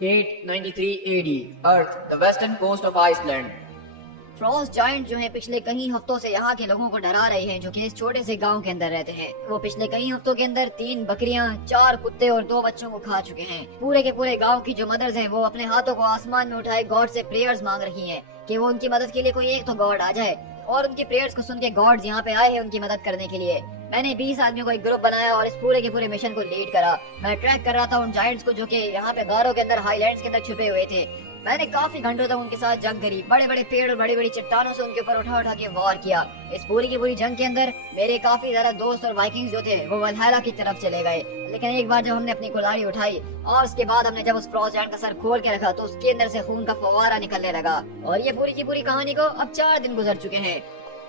893 AD, Earth, the western coast of Iceland. Frost giant जो है पिछले कई हफ्तों से यहाँ के लोगों को डरा रहे हैं जो कि इस छोटे से गांव के अंदर रहते हैं। वो पिछले कई हफ्तों के अंदर 3 बकरियां, 4 कुत्ते और 2 बच्चों को खा चुके हैं। पूरे के पूरे गांव की जो मदर्स हैं वो अपने हाथों को आसमान में उठाए गॉड से प्रेयर्स मांग रही हैं कि वो उनकी मदद के लिए कोई एक तो गॉड आ जाए। और उनकी प्रेयर्स को सुन के गॉड्स यहाँ पे आए हैं उनकी मदद करने के लिए। मैंने 20 आदमियों को एक ग्रुप बनाया और इस पूरे के पूरे मिशन को लीड करा। मैं ट्रैक कर रहा था उन जायंट्स को जो कि यहाँ पे गारों के अंदर, हाईलैंड्स के अंदर छुपे हुए थे। मैंने काफी घंटों तक उनके साथ जंग करी, बड़े बड़े पेड़ और बड़ी बड़ी चट्टानों से उनके ऊपर उठा उठा के वार किया। इस पूरी की पूरी जंग के अंदर मेरे काफी ज्यादा दोस्त और वाइकिंग्स जो थे वो वल्हैला की तरफ चले गए। लेकिन एक बार जब हमने अपनी कुल्हाड़ी उठाई और उसके बाद हमने जब उस फ्रॉस्ट जायंट का सर खोल के रखा तो उसके अंदर से खून का फव्वारा निकलने लगा। और ये पूरी की पूरी कहानी को अब 4 दिन गुजर चुके हैं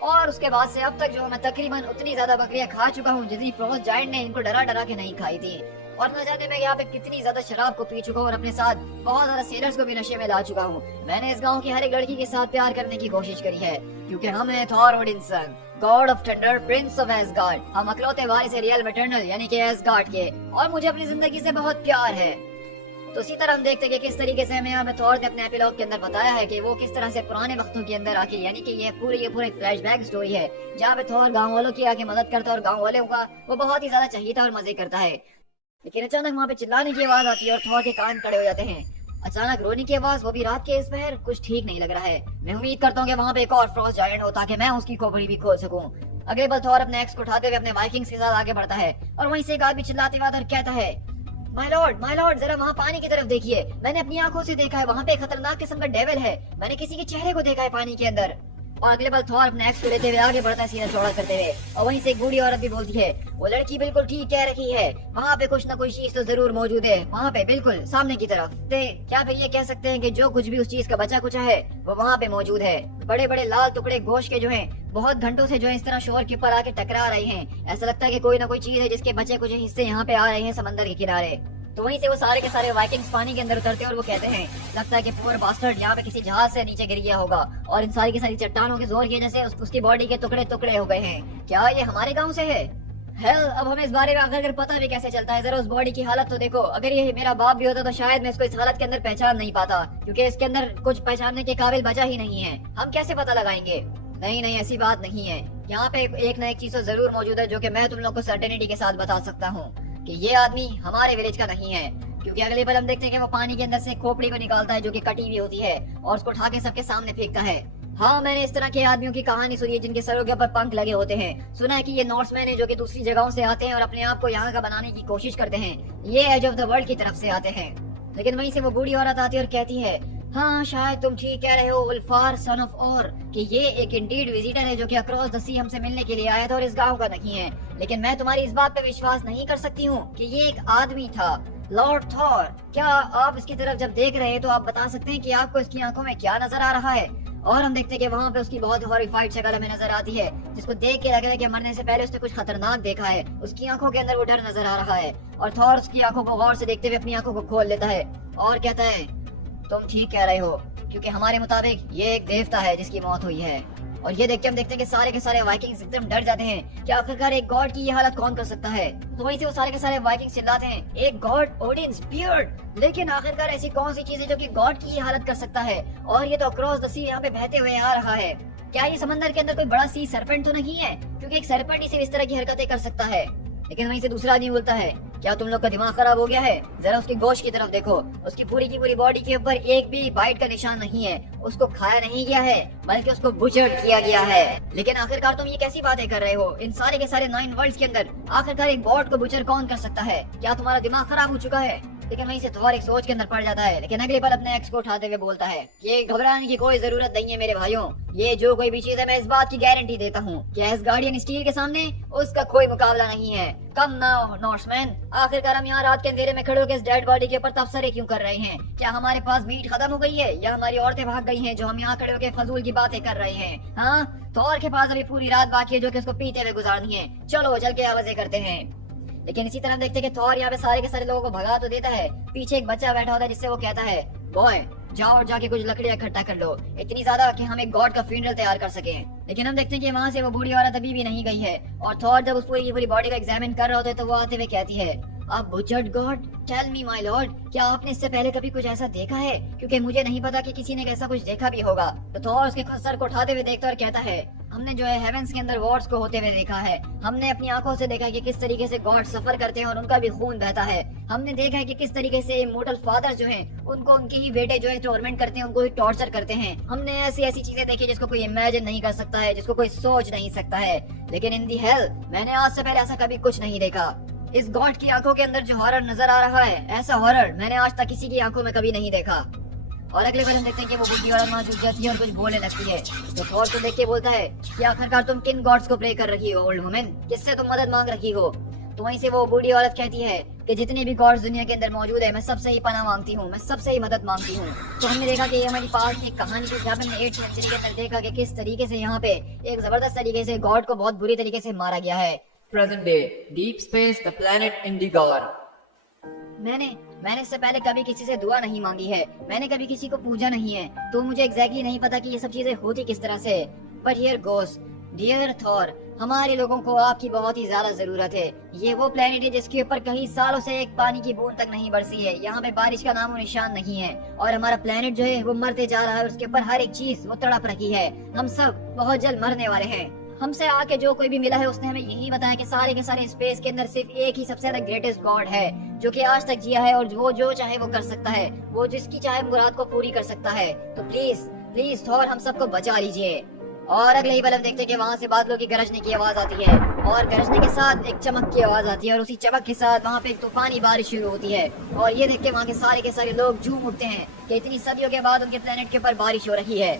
और उसके बाद से अब तक जो मैं तकरीबन उतनी ज्यादा बकरियां खा चुका हूँ जितनी फ्रॉस्ट जायंट ने इनको डरा डरा के नहीं खाई थी। और न जाने मैं यहाँ पे कितनी ज्यादा शराब को पी चुका हूँ और अपने साथ बहुत ज्यादा सेलर्स को भी नशे में ला चुका हूँ। मैंने इस गांव की हर एक लड़की के साथ प्यार करने की कोशिश करी है क्योंकि हम हैं Thor Odinson, god of thunder, prince of Asgard. हम अकलौते वारिस हैं रियल मैटरनल यानी कि एसगार्ड के, और मुझे अपनी जिंदगी से बहुत प्यार है। तो इसी तरह हम देखते हैं कि किस तरीके से हमें यहाँ पे थॉर ने अपने एपिलॉग के अंदर बताया है कि वो किस तरह से पुराने वक्तों के अंदर आके, यानी कि ये पूरी फ्लैशबैक स्टोरी है जहाँ पे थॉर गाँव वालों की आके मदद करता है और गाँव वालों का वो बहुत ही ज्यादा चाहिए और मजे करता है। लेकिन अचानक वहाँ पे चिल्लाने की आवाज आती है और थॉर के कान खड़े हो जाते हैं। अचानक रोने की आवाज, वो भी रात के इस पहर, कुछ ठीक नहीं लग रहा है। मैं उम्मीद करता हूँ कि वहाँ पे एक और फ्रॉस्ट जायंट हो ताकि मैं उसकी खोपड़ी भी खोल सकूं। अगले पल थॉर अपने एक्स को उठाते हुए अपने वाइकिंग्स के साथ आगे बढ़ता है और वहीं से एक आदमी चिल्लाते हुए और कहता है, माय लॉर्ड, जरा वहाँ पानी की तरफ देखिए। मैंने अपनी आंखों से देखा है, वहाँ पे खतरनाक किस्म का डेविल है। मैंने किसी के चेहरे को देखा है पानी के अंदर। और अगले पल थॉर अपने एक्स को लेते हुए आगे बढ़ता है सीना चौड़ा करते हुए। और वहीं से एक बूढ़ी औरत भी बोलती है, वो लड़की बिल्कुल ठीक कह रही है, वहाँ पे कुछ न कुछ चीज तो जरूर मौजूद है, वहाँ पे बिल्कुल सामने की तरफ। क्या फिर ये कह सकते हैं कि जो कुछ भी उस चीज का बचा कुचा है वो वहाँ पे मौजूद है। बड़े बड़े लाल टुकड़े गोश्त के जो हैं बहुत घंटों से जो है इस तरह शोर के ऊपर आके टकरा रहे हैं। ऐसा लगता है कि कोई ना कोई चीज है जिसके बचे कुछ हिस्से यहाँ पे आ रहे हैं समंदर के किनारे। तो वहीं से वो सारे के सारे वाइकिंग्स पानी के अंदर उतरते हैं और वो कहते हैं, लगता है कि पुअर बास्टर्ड यहाँ पे किसी जहाज से नीचे गिर गया होगा और इन सारी की सारी चट्टानों के जोर की वजह से उसकी बॉडी के टुकड़े टुकड़े हो गए हैं। क्या ये हमारे गांव से है? हेल, अब हमें इस बारे में अगर पता भी कैसे चलता है। जरा उस बॉडी की हालत तो देखो। अगर ये मेरा बाप भी होता तो शायद मैं इसको इस हालत के अंदर पहचान नहीं पाता, क्योंकि इसके अंदर कुछ पहचानने के काबिल बचा ही नहीं है। हम कैसे पता लगाएंगे? नहीं, ऐसी बात नहीं है। यहाँ पे एक न एक चीज तो जरूर मौजूद है जो कि मैं तुम लोग को सर्टेनिटी के साथ बता सकता हूँ कि ये आदमी हमारे विलेज का नहीं है। क्योंकि अगले पल हम देखते हैं कि वो पानी के अंदर से खोपड़ी को निकालता है जो कि कटी हुई होती है और उसको उठा के सबके सामने फेंकता है। हाँ, मैंने इस तरह के आदमियों की कहानी सुनी है जिनके सरों के ऊपर पंख लगे होते हैं। सुना है कि ये नॉर्समैन है जो कि दूसरी जगहों से आते हैं और अपने आप को यहाँ का बनाने की कोशिश करते हैं। ये एज ऑफ द वर्ल्ड की तरफ से आते हैं। लेकिन वहीं से वो बूढ़ी औरत आती है और कहती है, हाँ शायद तुम ठीक कह रहे हो उल्फार सन ऑफ और, कि ये एक इंडीड विजिटर है जो कि अक्रॉस द सी हमसे मिलने के लिए आया था और इस गांव का नहीं है। लेकिन मैं तुम्हारी इस बात पे विश्वास नहीं कर सकती हूँ कि ये एक आदमी था। लॉर्ड थॉर, क्या आप इसकी तरफ जब देख रहे हैं तो आप बता सकते हैं कि आपको इसकी आंखों में क्या नजर आ रहा है? और हम देखते हैं कि वहाँ पे उसकी बहुत हॉरिफाइड शक्ल हमें नजर आती है जिसको देख के लग रहा है कि मरने से पहले उसने कुछ खतरनाक देखा है। उसकी आंखों के अंदर वो डर नजर आ रहा है और थॉर उसकी आंखों को गौर से देखते हुए अपनी आंखों को खोल लेता है और कहता है, तुम ठीक कह रहे हो, क्योंकि हमारे मुताबिक ये एक देवता है जिसकी मौत हुई है। और ये देख के हम देखते हैं कि सारे के सारे वाइकिंग्स एकदम डर जाते हैं कि आखिरकार एक गॉड की ये हालत कौन कर सकता है। तो वहीं से वो सारे के सारे वाइकिंग्स चिल्लाते हैं, एक गॉड, ओडिन्स बियर्ड। लेकिन आखिरकार ऐसी कौन सी चीज है जो कि गॉड की ये हालत कर सकता है? और ये तो अक्रॉस द सी यहाँ पे बहते हुए आ रहा है। क्या ये समंदर के अंदर कोई बड़ा सी सरपेंट तो नहीं है? क्योंकि एक सरपेंट ही सिर्फ इस तरह की हरकतें कर सकता है। लेकिन वहीं से दूसरा आदमी बोलता है, क्या तुम लोग का दिमाग खराब हो गया है? जरा उसकी गोश्त की तरफ देखो। उसकी पूरी की पूरी बॉडी के ऊपर एक भी बाइट का निशान नहीं है। उसको खाया नहीं गया है बल्कि उसको बुचर्ड किया गया है। लेकिन आखिरकार तुम ये कैसी बातें कर रहे हो? इन सारे के सारे 9 वर्ल्ड्स के अंदर आखिरकार एक गॉड को बुचर कौन कर सकता है? क्या तुम्हारा दिमाग खराब हो चुका है? लेकिन वहीं से थॉर एक सोच के अंदर पड़ जाता है। लेकिन अगले पल अपने एक्स को उठाते हुए बोलता है, ये घबराने की कोई जरूरत नहीं है मेरे भाइयों। ये जो कोई भी चीज है मैं इस बात की गारंटी देता हूँ कि एसगार्डियन स्टील के सामने उसका कोई मुकाबला नहीं है। कम नाउ नॉर्समैन, आखिरकार हम यहाँ रात के अंधेरे में खड़े होकर इस डेड बॉडी के ऊपर तबसरे क्यों कर रहे हैं? क्या हमारे पास मीट खत्म हो गई है या हमारी औरतें भाग गई हैं जो हम यहाँ खड़े होकर फजूल की बातें कर रहे हैं? हाँ, थॉर के पास अभी पूरी रात बाकी है जो कि उसको पीते हुए गुजारनी है। चलो चल के आवाजें करते हैं। लेकिन इसी तरह देखते हैं कि थॉर यहाँ पे सारे के सारे लोगों को भगा तो देता है। पीछे एक बच्चा बैठा होता है जिससे वो कहता है, बॉय जाओ और जाके कुछ लकड़ियां इकट्ठा कर लो, इतनी ज्यादा कि हम एक गॉड का फ्यूनरल तैयार कर सकें। लेकिन हम देखते हैं कि वहाँ से वो बूढ़ी औरत अभी भी नहीं गई है और थॉर जब उस पूरी की पूरी बॉडी को एग्जामिन कर रहे होते तो वो आते हुए कहती है, अब butchered god, tell me my lord, क्या आपने इससे पहले कभी कुछ ऐसा देखा है? क्योंकि मुझे नहीं पता कि किसी ने ऐसा कुछ देखा भी होगा। तो थॉर उसके सर को उठाते हुए देखता और कहता है, हमने जो है हेवेंस के अंदर वॉर्स को होते हुए देखा है। हमने अपनी आंखों से देखा है कि किस तरीके से गॉड सफर करते हैं और उनका भी खून बहता है। हमने देखा है कि किस तरीके से इमोर्टल फादर जो हैं, उनको उनके ही बेटे जो है टॉर्मेंट करते हैं, उनको ही टॉर्चर करते हैं। हमने ऐसी ऐसी चीजें देखी जिसको कोई इमेजिन नहीं कर सकता है, जिसको कोई सोच नहीं सकता है। लेकिन इन दी हेल मैंने आज से पहले ऐसा कभी कुछ नहीं देखा। इस गॉड की आंखों के अंदर जो हॉरर नजर आ रहा है, ऐसा हॉरर मैंने आज तक किसी की आंखों में कभी नहीं देखा। और अगले बार हम देखते हैं कि वो बुढ़ी औरत वहाँ झुक जाती है और कुछ बोलने लगती है। तो थॉर को देख के बोलता है कि आखिरकार तुम किन गॉड्स को प्रे कर रही हो ओल्ड वुमेन, किससे तुम मदद मांग रही हो? तो वहीं से वो बूढ़ी औरत कहती है कि जितने भी गॉड्स दुनिया के अंदर मौजूद है, मैं सबसे ही पनाह मांगती हूँ, मैं सबसे ही मदद मांगती हूँ। तो हमने देखा कि ये हमारी पास की एक कहानी थी जहाँ पे हमने 8th सेंचुरी के अंदर देखा कि किस तरीके से यहाँ पे एक जबरदस्त तरीके से गॉड को बहुत बुरी तरीके से मारा गया है। Present day, deep space, the planet Indigar. मैंने इससे पहले कभी किसी से दुआ नहीं मांगी है, मैंने कभी किसी को पूजा नहीं है, तो मुझे एग्जैक्टली नहीं पता कि ये सब चीजें होती किस तरह से। But here goes, dear Thor, हमारे लोगों को आपकी बहुत ही ज्यादा जरूरत है। ये वो प्लेनेट है जिसके ऊपर कई सालों से एक पानी की बूंद तक नहीं बरसी है, यहाँ पे बारिश का नामो निशान नहीं है, और हमारा प्लेनेट जो है वो मरते जा रहा है, उसके ऊपर हर एक चीज वो तड़प रखी है। हम सब बहुत जल्द मरने वाले हैं। हमसे आके जो कोई भी मिला है उसने हमें यही बताया कि सारे के सारे स्पेस के अंदर सिर्फ एक ही सबसे ज्यादा ग्रेटेस्ट गॉड है जो कि आज तक जिया है, और वो जो चाहे वो कर सकता है, वो जिसकी चाहे मुराद को पूरी कर सकता है। तो प्लीज प्लीज थॉर हम सबको बचा लीजिए। और अगले ही पल हम देखते हैं कि वहाँ से बादलों की गरजने की आवाज आती है, और गरजने के साथ एक चमक की आवाज आती है, और उसी चमक के साथ वहाँ पे एक तूफानी बारिश शुरू होती है। और ये देख के वहाँ के सारे लोग झूम उठते हैं कि इतनी सदियों के बाद उनके प्लेनेट के ऊपर बारिश हो रही है।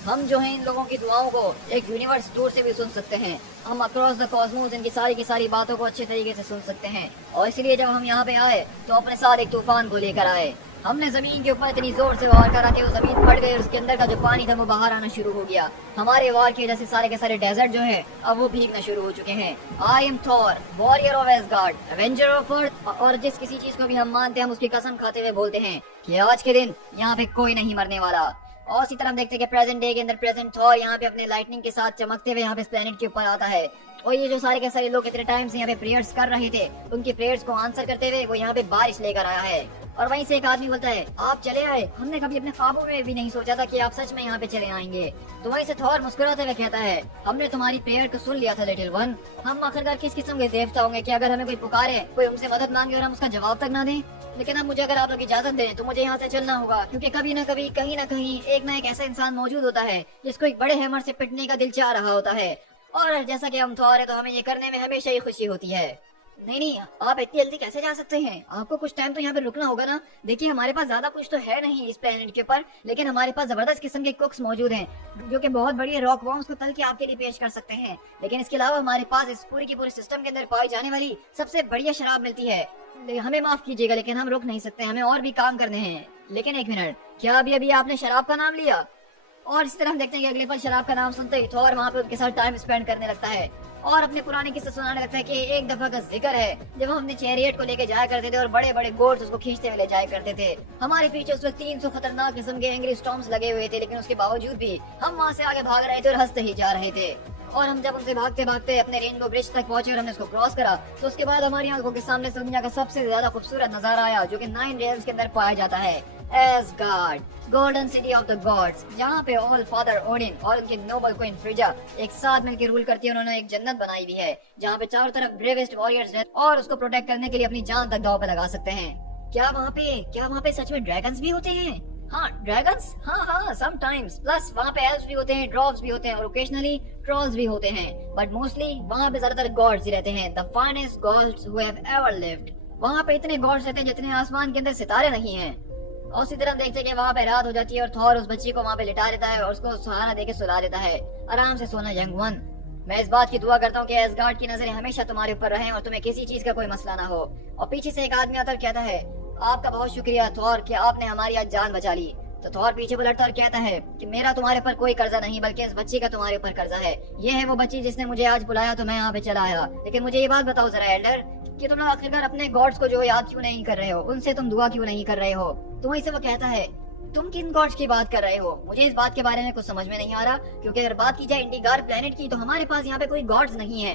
हम जो है इन लोगों की दुआओं को एक यूनिवर्स टूर से भी सुन सकते हैं। हम अक्रॉस द कॉस्मोस इनकी सारी की सारी बातों को अच्छे तरीके से सुन सकते हैं। और इसलिए जब हम यहाँ पे आए तो अपने साथ एक तूफान को लेकर आए। हमने जमीन के ऊपर इतनी जोर से वार करा कि वो जमीन फट गई और उसके अंदर का जो पानी था वो बाहर आना शुरू हो गया। हमारे वार की वजह से सारे के सारे डेजर्ट जो है अब वो भीगना शुरू हो चुके हैं। आई am Thor, warrior of ash gourd, Avenger of earth, और जिस किसी चीज को भी हम मानते हैं हम उसकी कसम खाते हुए बोलते हैं कि आज के दिन यहाँ पे कोई नहीं मरने वाला। और इसी तरह हम देखते हैं कि प्रेजेंट डे के अंदर प्रेजेंट थॉर यहाँ पे अपने लाइटनिंग के साथ चमकते हुए यहाँ पे इस प्लेनेट के ऊपर आता है। और ये जो सारे के सारे लोग इतने टाइम से यहाँ पे प्रेयर्स कर रहे थे, उनकी प्रेयर्स को आंसर करते हुए वो यहाँ पे बारिश लेकर आया है। और वहीं से एक आदमी बोलता है, आप चले आए, हमने कभी अपने ख्वाबों में भी नहीं सोचा था कि आप सच में यहाँ पे चले आएंगे। तो वहीं से थॉर मुस्कुराते हुए कहता है, हमने तुम्हारी प्रेयर को सुन लिया था लिटिल वन। हम आखिरकार किस किस्म के देवता होंगे कि अगर हमें कोई पुकारे, कोई हमसे मदद मांगे और हम उसका जवाब तक ना दें। लेकिन अब मुझे अगर आप लोग इजाजत दें तो मुझे यहाँ से चलना होगा, क्योंकि कभी ना कभी कहीं ना कहीं एक ना एक ऐसा इंसान मौजूद होता है जिसको एक बड़े हैमर से पिटने का दिल चाह रहा होता है। और जैसा कि हम थॉर है तो हमें ये करने में हमेशा ही खुशी होती है। नहीं, आप इतनी जल्दी कैसे जा सकते हैं? आपको कुछ टाइम तो यहाँ पे रुकना होगा ना। देखिए हमारे पास ज्यादा कुछ तो है नहीं इस प्लेनेट के ऊपर, लेकिन हमारे पास जबरदस्त किस्म के कुक्स मौजूद हैं जो कि बहुत बढ़िया रॉक वॉर्म्स को तल के आपके लिए पेश कर सकते हैं। लेकिन इसके अलावा हमारे पास इस पूरी की पूरे सिस्टम के अंदर पाई जाने वाली सबसे बढ़िया शराब मिलती है। हमें माफ कीजिएगा लेकिन हम रुक नहीं सकते, हमें और भी काम करने हैं। लेकिन एक मिनट, क्या अभी आपने शराब का नाम लिया? और इस तरह हम देखते हैं कि अगले पल शराब का नाम सुनते ही थॉर वहाँ पे उनके साथ टाइम स्पेंड करने लगता है और अपने पुराने किस्से सुनाने लगता है कि एक दफा का जिक्र है जब हम अपने चैरियट को लेके जाया करते थे और बड़े बड़े गोड्स उसको खींचते हुए ले जाया करते थे। हमारे पीछे उस वक्त 300 खतरनाक किस्म के एंग्री स्टॉर्म्स लगे हुए थे, लेकिन उसके बावजूद भी हम वहाँ से आगे भाग रहे थे और हंसते ही जा रहे थे। और हम जब उनसे भागते भागते अपने रेनबो ब्रिज तक पहुंचे और हमने उसको क्रॉस करा तो उसके बाद हमारी आंखों के सामने से दुनिया का सबसे ज्यादा खूबसूरत नजारा आया जो कि 9 रेल्स के अंदर पाया जाता है, ash gourd, golden city of the gods, जहाँ पे ऑल फादर ओडिन और उनके नोबल क्वीन फ्रिजा एक साथ मिलकर रूल करती है। उन्होंने एक जन्नत बनाई हुई है जहाँ पे चारों तरफ ब्रेवेस्ट वॉरियर्स हैं और उसको प्रोटेक्ट करने के लिए अपनी जान तक दांव पे लगा सकते हैं। क्या वहाँ पे सच में ड्रैगन्स भी होते हैं? हाँ ड्रैगन्स, हाँ समटाइम्स। प्लस वहाँ पे एल्व्स भी होते हैं, ड्रॉप्स भी होते हैं और ओकेजनली ट्रॉल्स भी होते हैं, बट मोस्टली वहाँ पे ज्यादातर गॉड्स ही रहते हैं, the finest gods who have ever lived. वहाँ पे इतने गॉड्स रहते हैं जितने आसमान के अंदर सितारे नहीं हैं। और उसी तरह देखते हैं कि वहाँ पे रात हो जाती है और थॉर उस बच्ची को वहाँ पे लिटा देता है और उसको सहारा देके सुला देता है। आराम से सोना यंग वन। मैं इस बात की दुआ करता हूँ कि एसगार्ड की नजरें हमेशा तुम्हारे ऊपर रहें और तुम्हें किसी चीज का कोई मसला ना हो। और पीछे से एक आदमी आता और कहता है, आपका बहुत शुक्रिया थॉर कि आपने हमारी आज जान बचा ली। तो थॉर पीछे पलटता और कहता है कि मेरा तुम्हारे ऊपर कोई कर्जा नहीं बल्कि इस बच्ची का तुम्हारे ऊपर कर्जा है। ये है वो बच्ची जिसने मुझे आज बुलाया तो मैं यहाँ पे चला आया। लेकिन मुझे ये बात बताओ जरा एल्डर कि तुम लोग आखिरकार अपने गॉड्स को जो याद क्यों नहीं कर रहे हो, उनसे तुम दुआ क्यों नहीं कर रहे हो? तो वहीं से वो कहता है, तुम किन गॉड्स की बात कर रहे हो? मुझे इस बात के बारे में कुछ समझ में नहीं आ रहा, क्योंकि अगर बात की जाए इंडिगार प्लेनेट की तो हमारे पास यहाँ पे कोई गॉड्स नहीं है।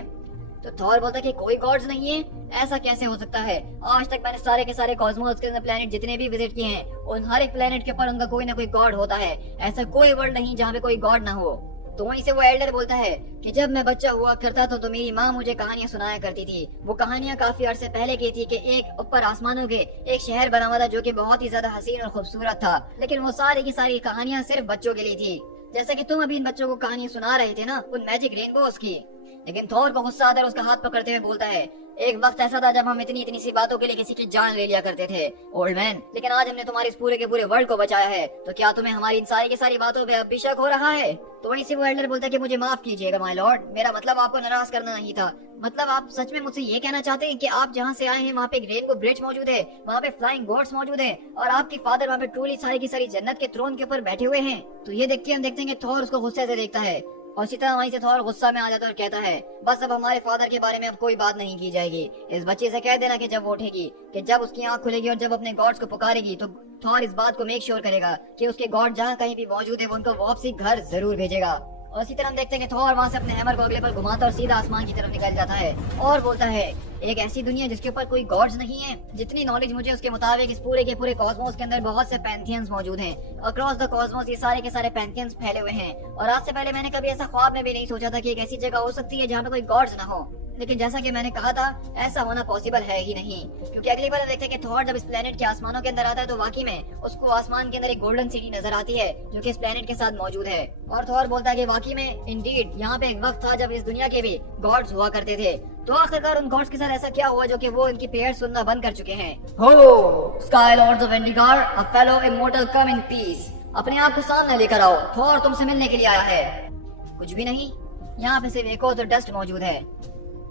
तो थॉर बोलता है कि कोई गॉड्स नहीं है, ऐसा कैसे हो सकता है? आज तक मैंने सारे के सारे कॉस्मोस के प्लेनेट जितने भी विजिट किए हैं, उन हर एक प्लेनेट के ऊपर उनका कोई ना कोई गॉड होता है। ऐसा कोई वर्ल्ड नहीं जहाँ पे कोई गॉड ना हो। तो वहीं से वो एल्डर बोलता है कि जब मैं बच्चा हुआ करता था तो मेरी माँ मुझे कहानियां सुनाया करती थी। वो कहानियां काफी अरसे पहले की थी कि एक ऊपर आसमानों के एक शहर बना हुआ था जो कि बहुत ही ज्यादा हसीन और खूबसूरत था, लेकिन वो सारी की सारी कहानियां सिर्फ बच्चों के लिए थी। जैसे कि तुम अभी इन बच्चों को कहानी सुना रहे थे ना, उन मैजिक रेनबोस की। लेकिन थॉर को गुस्सा आता है और उसका हाथ पकड़ते हुए बोलता है, एक वक्त ऐसा था जब हम इतनी इतनी सी बातों के लिए किसी की जान ले लिया करते थे ओल्ड मैन, लेकिन आज हमने तुम्हारे इस पूरे के पूरे वर्ल्ड को बचाया है, तो क्या तुम्हें हमारी इन सारी की सारी बातों पे अब भी शक हो रहा है? तो वहीं से वो एल्डर बोलता है कि मुझे माफ कीजिएगा माय लॉर्ड, मेरा मतलब आपको नाराज करना नहीं था। मतलब आप सच में मुझसे ये कहना चाहते हैं कि आप जहाँ से आए हैं वहाँ पे एक रेनबो ब्रिज मौजूद है, वहाँ पे फ्लाइंग गोड्स मौजूद है, और आपके फादर वहाँ पे ट्रूली सारी की सारी जन्नत के थ्रोन के ऊपर बैठे हुए हैं? तो ये देख के हम देखते हैं कि थॉर उसको गुस्से से देखता है, और इसी तरह वहीं से थॉर गुस्सा में आ जाता है और कहता है, बस अब हमारे फादर के बारे में अब कोई बात नहीं की जाएगी। इस बच्चे से कह देना कि जब वो उठेगी, कि जब उसकी आंख खुलेगी और जब अपने गॉड्स को पुकारेगी, तो थॉर इस बात को मेक श्योर करेगा कि उसके गॉड जहाँ कहीं भी मौजूद है वो उनको वापसी घर जरूर भेजेगा। और इसी तरह हम देखते हैं कि थॉर वहाँ से अपने हैमर को अगले पर घुमाता और सीधा आसमान की तरफ निकल जाता है और बोलता है, एक ऐसी दुनिया जिसके ऊपर कोई गॉड्स नहीं है। जितनी नॉलेज मुझे उसके मुताबिक इस पूरे के पूरे कॉस्मोस के अंदर बहुत से पैंथियंस मौजूद हैं। अक्रॉस द कॉस्मोस ये सारे के सारे पैंथियंस फैले हुए हैं, और आज से पहले मैंने कभी ऐसा ख्वाब में भी नहीं सोचा था कि एक ऐसी जगह हो सकती है जहाँ पे कोई गॉड्स ना हो। लेकिन जैसा कि मैंने कहा था, ऐसा होना पॉसिबल है ही नहीं, क्योंकि अगली बार देखते हैं कि थॉर जब इस प्लेनेट के आसमानों के अंदर आता है तो वाकई में उसको आसमान के अंदर एक गोल्डन सिटी नजर आती है जो कि इस प्लेनेट के साथ मौजूद है। और थॉर बोलता है कि वाकई में इंडीड यहाँ पे एक वक्त था जब इस दुनिया के भी गॉड्स हुआ करते थे। तो आखिरकार उन गॉड्स के साथ ऐसा क्या हुआ जो कि वो इनकी प्रेयर सुनना बंद कर चुके हैं? हो sky lords of Vendigar, a fellow immortal come in peace. अपने आप को सामने लेकर आओ, थॉर तुमसे मिलने के लिए आया है। कुछ भी नहीं, यहाँ पे सिर्फ एक और डस्ट मौजूद है।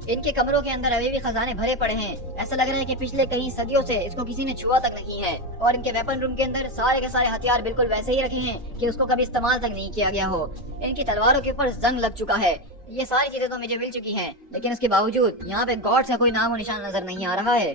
इनके कमरों के अंदर अभी भी खजाने भरे पड़े हैं। ऐसा लग रहा है कि पिछले कई सदियों से इसको किसी ने छुआ तक नहीं है, और इनके वेपन रूम के अंदर सारे के सारे हथियार बिल्कुल वैसे ही रखे हैं कि उसको कभी इस्तेमाल तक नहीं किया गया हो। इनकी तलवारों के ऊपर जंग लग चुका है। ये सारी चीजें तो मुझे मिल चुकी हैं, लेकिन उसके बावजूद यहाँ पे गॉड्स का कोई नामो निशान नजर नहीं आ रहा है।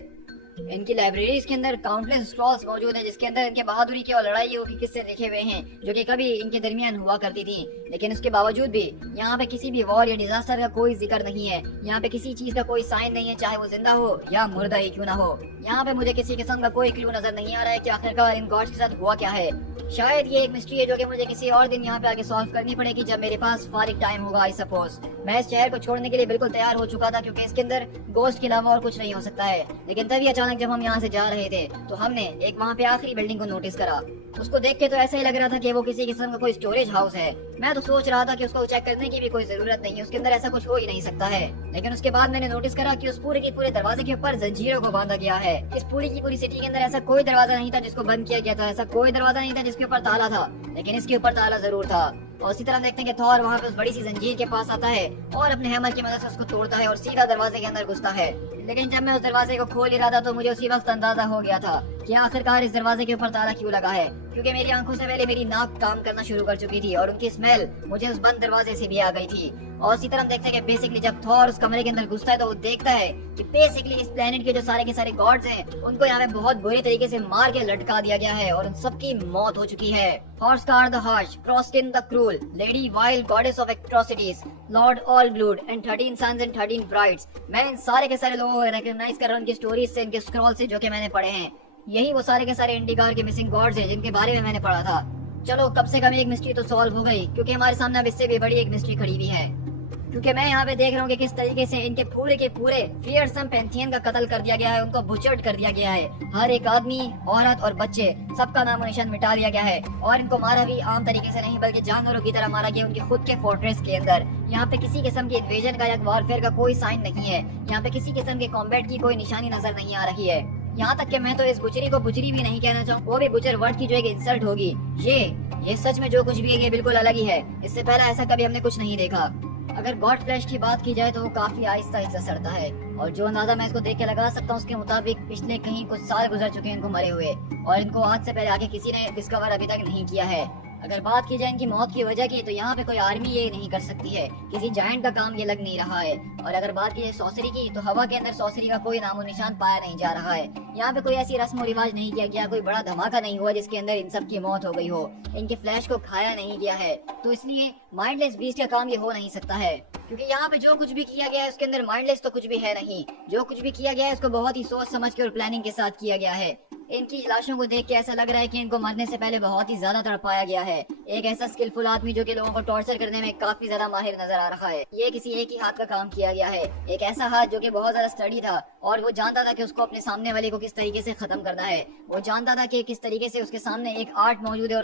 इनकी लाइब्रेरीज के अंदर काउंटलेस स्क्रॉल्स मौजूद हैं जिसके अंदर इनके बहादुरी के और लड़ाइयों के किस्से लिखे हुए हैं जो कि कभी इनके दरमियान हुआ करती थी। लेकिन उसके बावजूद भी यहाँ पे किसी भी वॉर या डिजास्टर का कोई जिक्र नहीं है। यहाँ पे किसी चीज का कोई साइन नहीं है, चाहे वो जिंदा हो या मुर्दा ही क्यों ना हो। यहाँ पे मुझे किसी किस्म का कोई क्लू नजर नहीं आ रहा है कि आखिरकार इन गॉड्स के साथ हुआ क्या है। शायद ये एक मिस्ट्री है जो कि मुझे किसी और दिन यहाँ पे आके सॉल्व करनी पड़ेगी जब मेरे पास फारिग टाइम होगा। आई सपोज मैं इस शहर को छोड़ने के लिए बिल्कुल तैयार हो चुका था क्योंकि इसके अंदर गोस्ट के अलावा और कुछ नहीं हो सकता है। लेकिन तभी अचानक जब हम यहाँ से जा रहे थे तो हमने एक वहाँ पे आखिरी बिल्डिंग को नोटिस करा। उसको देख के तो ऐसा ही लग रहा था कि वो किसी किस्म का कोई स्टोरेज हाउस है। मैं तो सोच रहा था कि उसको चेक करने की भी कोई जरूरत नहीं है, उसके अंदर ऐसा कुछ हो ही नहीं सकता है। लेकिन उसके बाद मैंने नोटिस करा कि उस पूरे के पूरे दरवाजे के ऊपर जंजीरों को बांधा गया है। इस पूरी की पूरी सिटी के अंदर ऐसा कोई दरवाजा नहीं था जिसको बंद किया गया था, ऐसा कोई दरवाजा नहीं था जिसके ऊपर ताला था, लेकिन इसके ऊपर ताला जरूर था। और इसी तरह देखते हैं कि थॉर वहाँ पे उस बड़ी सी जंजीर के पास आता है और अपने हैमर की मदद से उसको तोड़ता है और सीधा दरवाजे के अंदर घुसता है। लेकिन जब मैं उस दरवाजे को खोल ही रहा था तो मुझे उसी वक्त अंदाजा हो गया था कि आखिरकार इस दरवाजे के ऊपर ताला क्यों लगा है, क्योंकि मेरी आंखों से पहले मेरी नाक काम करना शुरू कर चुकी थी और उनकी स्मेल मुझे उस बंद दरवाजे से भी आ गई थी। और इसी तरह हम देखते हैं कि बेसिकली जब थॉर उस कमरे के अंदर घुसता है तो वो देखता है कि बेसिकली इस प्लेनेट के जो सारे के सारे गॉड्स हैं उनको यहाँ पे बहुत बुरी तरीके से मार के लटका दिया गया है और उन सबकी मौत हो चुकी है। Horskar the harsh, Crosskin the cruel, lady wild goddess of atrocities, lord all blood and 13 sons and 13 brides. मैं इन सारे के सारे लोगों को रिकॉग्नाइज कर रहा हूँ उनकी स्टोरीज से, इनके स्क्रॉल से जो कि मैंने पढ़े हैं। यही वो सारे के सारे इंडिगार के मिसिंग गॉड्स हैं जिनके बारे में मैंने पढ़ा था। चलो कम से कम एक मिस्ट्री तो सॉल्व हो गई, क्योंकि हमारे सामने अब इससे भी बड़ी एक मिस्ट्री खड़ी हुई है। क्योंकि मैं यहाँ पे देख रहा हूँ कि किस तरीके से इनके पूरे के पूरे फियरसम पैंथियन का कत्ल कर दिया गया है, उनको बुचर्ड कर दिया गया है। हर एक आदमी, औरत और बच्चे सबका नामो निशान मिटा दिया गया है और इनको मारा भी आम तरीके से नहीं बल्कि जानवरों की तरह मारा गया उनके खुद के फोर्ट्रेस के अंदर। यहाँ पे किसी किस्म की इन्वेजन का या वॉरफेयर का कोई साइन नहीं है। यहाँ पे किसी किस्म के कॉम्बैट की कोई निशानी नजर नहीं आ रही है। यहाँ तक कि मैं तो इस बुचरी को बुचरी भी नहीं कहना चाहूँ, वो भी बुचर वर्ड की जो एक इंसल्ट होगी। ये सच में जो कुछ भी है ये बिल्कुल अलग ही है। इससे पहले ऐसा कभी हमने कुछ नहीं देखा। अगर गॉड फ्लैश की बात की जाए तो वो काफी आहिस्ता आहिस्ता सड़ता है और जो अंदाजा मैं इसको देख के लगा सकता हूँ उसके मुताबिक पिछले कहीं कुछ साल गुजर चुके हैं इनको मरे हुए, और इनको आज से पहले आगे किसी ने डिस्कवर अभी तक नहीं किया है। अगर बात की जाए इनकी मौत की वजह की तो यहाँ पे कोई आर्मी ये नहीं कर सकती है, किसी जायंट का काम ये लग नहीं रहा है। और अगर बात की जाए सॉसरी की तो हवा के अंदर सॉसरी का कोई नामो निशान पाया नहीं जा रहा है। यहाँ पे कोई ऐसी रस्म और रिवाज नहीं किया गया, कोई बड़ा धमाका नहीं हुआ जिसके अंदर इन सब की मौत हो गई हो। इनके फ्लैश को खाया नहीं गया है, तो इसलिए माइंडलेस बीस्ट का काम ये हो नहीं सकता है। क्योंकि यहाँ पे जो कुछ भी किया गया है उसके अंदर माइंडलेस तो कुछ भी है नहीं। जो कुछ भी किया गया है उसको बहुत ही सोच समझ के और प्लानिंग के साथ किया गया है। इनकी लाशों को देख के ऐसा लग रहा है कि इनको मरने से पहले बहुत ही ज्यादा तड़पाया गया है। एक ऐसा स्किलफुल आदमी जो कि लोगों को टॉर्चर करने में काफी ज्यादा माहिर नजर आ रहा है। ये किसी एक ही हाथ का काम किया गया है, एक ऐसा हाथ जो कि बहुत ज्यादा स्टडी था और वो जानता था कि उसको अपने सामने वाले को किस तरीके से खत्म करना है। वो जानता था कि किस तरीके से उसके सामने एक आर्ट मौजूद है और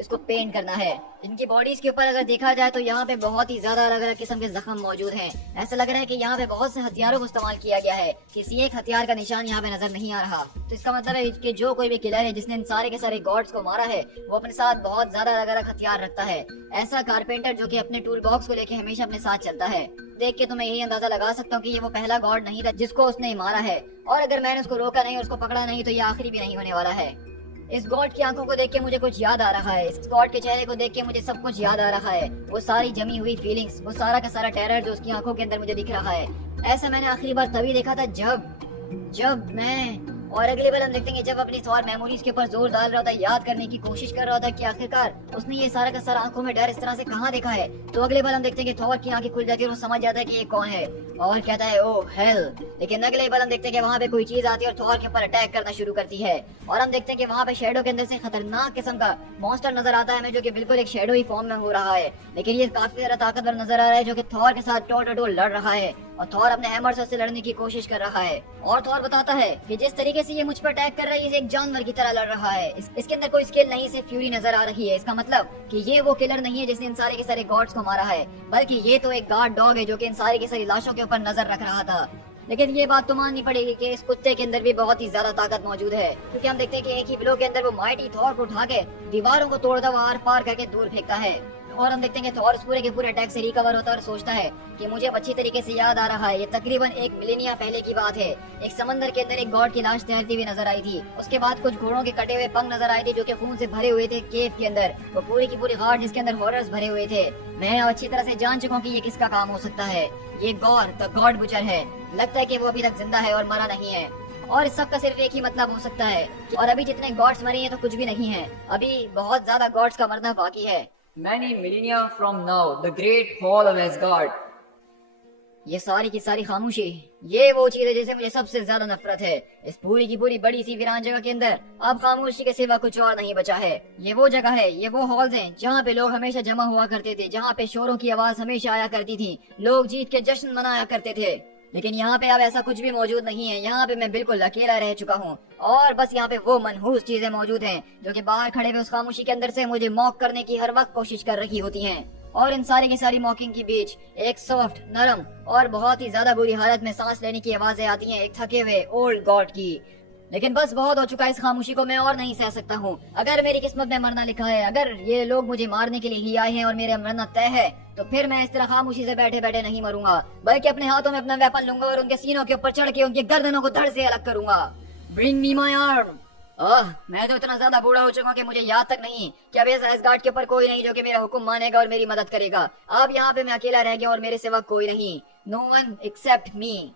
इसको पेंट करना है। इनकी बॉडीज के ऊपर अगर देखा जाए तो यहाँ पे बहुत ही ज्यादा अलग अलग किस्म के जख्म मौजूद हैं। ऐसा लग रहा है कि यहाँ पे बहुत से हथियारों को इस्तेमाल किया गया है, किसी एक हथियार का निशान यहाँ पे नजर नहीं आ रहा। तो इसका मतलब है कि जो कोई भी किलर है जिसने इन सारे के सारे गॉड्स को मारा है वो अपने साथ बहुत ज्यादा अलग अलग हथियार रखता है। ऐसा कारपेंटर जो कि अपने टूल बॉक्स को लेके हमेशा अपने साथ चलता है। देख के तो मैं यही अंदाजा लगा सकता हूँ कि ये वो पहला गॉड नहीं था जिसको उसने मारा है, और अगर मैंने उसको रोका नहीं और उसको पकड़ा नहीं तो ये आखिरी भी नहीं होने वाला है। इस गॉड की आंखों को देख के मुझे कुछ याद आ रहा है, इस गॉड के चेहरे को देख के मुझे सब कुछ याद आ रहा है। वो सारी जमी हुई फीलिंग्स, वो सारा का सारा टेरर जो उसकी आंखों के अंदर मुझे दिख रहा है। ऐसा मैंने आखिरी बार तभी देखा था जब मैं, और अगले बार हम देखते हैं जब अपनी थॉर मेमोरीज के ऊपर जोर डाल रहा था, याद करने की कोशिश कर रहा था कि आखिरकार उसने ये सारा का सारा आंखों में डर इस तरह से कहाँ देखा है। तो अगले बार हम देखते हैं कि थॉर की आंखें खुल जाती है और वो समझ जाता है कि ये कौन है और कहता है ओ हेल। लेकिन अगले बार हम देखते हैं कि वहाँ पे कोई चीज आती है और थॉर के ऊपर अटैक करना शुरू करती है, और हम देखते हैं कि वहाँ पे शेडो के अंदर से खतरनाक किस्म का मॉन्स्टर नजर आता है हमें, जो कि बिल्कुल एक शेडो ही फॉर्म में हो रहा है। लेकिन ये काफी ज्यादा ताकतवर नजर आ रहा है, जो कि थॉर के साथ टो टू टो लड़ रहा है और थॉर अपने हैमर से उससे लड़ने की कोशिश कर रहा है। और थॉर बताता है कि जिस तरीके से ये मुझ पर अटैक कर रहा है ये एक जानवर की तरह लड़ रहा है, इसके अंदर कोई स्किल नहीं, सिर्फ फ्यूरी नजर आ रही है। इसका मतलब कि ये वो किलर नहीं है जिसने इन सारे के सारे गॉड्स को मारा है, बल्कि ये तो एक गार्ड डॉग है जो कि इन सारी की सारी लाशों के ऊपर नजर रख रहा था। लेकिन ये बात तो माननी पड़ेगी कि इस कुत्ते के अंदर भी बहुत ही ज्यादा ताकत मौजूद है, क्योंकि हम देखते हैं कि एक ही ब्लो के अंदर वो माइटी थॉर को उठा के दीवारों को तोड़ता हुआ आर पार करके दूर फेंकता है। और हम देखते हैं कि थॉर इस पूरे के पूरे अटैक से रिकवर होता है और सोचता है कि मुझे अब अच्छी तरीके से याद आ रहा है, ये तकरीबन 1 मिलेनिया पहले की बात है। एक समंदर के अंदर एक गॉड की लाश तैरती हुई नजर आई थी, उसके बाद कुछ घोड़ों के कटे हुए पंख नजर आए थे जो कि खून से भरे हुए थे केव के अंदर, वो पूरी की पूरी गार्ड जिसके अंदर हॉरर्स भरे हुए थे। मैं अब अच्छी तरह से जान चुका हूँ कि ये किसका काम हो सकता है। ये गॉड द गॉड बुचर है। लगता है कि वो अभी तक जिंदा है और मरा नहीं है, और इस सब का सिर्फ एक ही मतलब हो सकता है और अभी जितने गॉड्स मरे हैं तो कुछ भी नहीं है, अभी बहुत ज्यादा गॉड्स का मरना बाकी है। Many millennia from now, the great hall of Asgard. ये सारी की सारी खामोशी, ये वो चीज है जिसे मुझे सबसे ज्यादा नफरत है। इस पूरी की पूरी बड़ी सी वीरान जगह के अंदर अब खामोशी के सिवा कुछ और नहीं बचा है। ये वो जगह है, ये वो हॉल्स हैं जहाँ पे लोग हमेशा जमा हुआ करते थे, जहाँ पे शोरों की आवाज हमेशा आया करती थी, लोग जीत के जश्न मनाया करते थे। लेकिन यहाँ पे अब ऐसा कुछ भी मौजूद नहीं है। यहाँ पे मैं बिल्कुल अकेला रह चुका हूँ और बस यहाँ पे वो मनहूस चीजें मौजूद हैं जो कि बाहर खड़े हुए उस खामोशी के अंदर से मुझे मॉक करने की हर वक्त कोशिश कर रही होती हैं। और इन सारी की सारी मॉकिंग के बीच एक सॉफ्ट, नरम और बहुत ही ज्यादा बुरी हालत में सांस लेने की आवाजें आती हैं एक थके हुए ओल्ड गॉड की। लेकिन बस बहुत हो चुका है, इस खामोशी को मैं और नहीं सह सकता हूँ। अगर मेरी किस्मत में मरना लिखा है, अगर ये लोग मुझे मारने के लिए ही आए हैं और मेरा मरना तय है, तो फिर मैं इस तरह खामोशी से बैठे बैठे नहीं मरूंगा, बल्कि अपने हाथों में अपना वेपन लूंगा और उनके सीनों के ऊपर चढ़ के उनके गर्दनों को धड़ से अलग करूंगा। Bring me my arm. मैं तो इतना ज्यादा बूढ़ा हो चुका हूँ कि मुझे याद तक नहीं कि अब इस एसगार्ड के ऊपर कोई नहीं जो कि मेरा हुक्म मानेगा और मेरी मदद करेगा। अब यहाँ पे मैं अकेला रह गया और मेरे सिवा कोई नहीं। No one except me.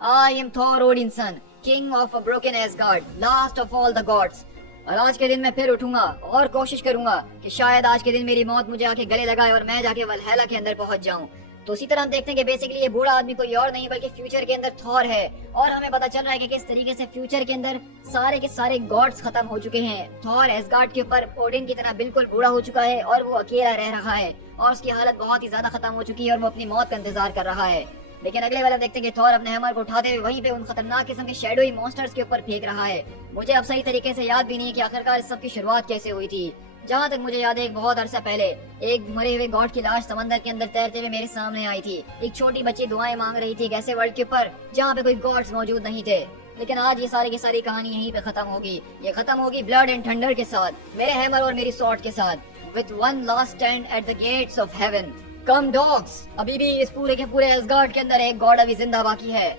I am Thor Odinson, king of a broken Asgard, last of all the gods. और आज के दिन मैं फिर उठूंगा और कोशिश करूंगा कि शायद आज के दिन मेरी मौत मुझे आके गले लगाए और मैं जाके वलहैला के अंदर पहुंच जाऊं। तो इसी तरह हम देखते हैं कि बेसिकली ये बूढ़ा आदमी कोई और नहीं बल्कि फ्यूचर के अंदर थॉर है, और हमें पता चल रहा है कि किस तरीके से फ्यूचर के अंदर सारे के सारे गॉड्स खत्म हो चुके हैं। थॉर एसगार्ड के ऊपर ओडिन की तरह बिल्कुल बूढ़ा हो चुका है और वो अकेला रह रहा है और उसकी हालत बहुत ही ज्यादा खत्म हो चुकी है और वो अपनी मौत का इंतजार कर रहा है। लेकिन अगले वाला देखते हैं कि थॉर अपने हैमर को उठाते हुए वहीं पे उन खतरनाक किस्म के शैडोई मॉन्स्टर्स के ऊपर फेंक रहा है। मुझे अब सही तरीके से याद भी नहीं कि आखिरकार इस सब की शुरुआत कैसे हुई थी। जहाँ तक मुझे याद है, एक बहुत अरसा पहले एक मरे हुए गॉड की लाश समंदर के अंदर तैरते हुए मेरे सामने आई थी। एक छोटी बच्ची दुआएं मांग रही थी एक ऐसे वर्ल्ड के ऊपर जहाँ पे कोई गॉड्स मौजूद नहीं थे। लेकिन आज ये सारी की सारी कहानी यहीं पे खत्म होगी। ये खत्म होगी ब्लड एंड थंडर के साथ, मेरे हैमर और मेरी स्वॉर्ड के साथ, with one last stand at the gates of haven. Come dogs, अभी भी इस पूरे के पूरे एसगार्ड के अंदर एक गॉड अभी जिंदा बाकी है।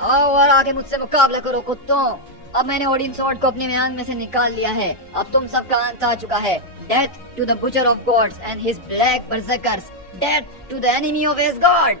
आओ और आके मुझसे मुकाबला करो कुत्तों। अब मैंने ओडिन स्वॉर्ड को अपने म्यान में से निकाल लिया है। अब तुम सबका अंत आ चुका है। Death to the butcher of gods and his black berserkers. Death to the enemy of Asgard.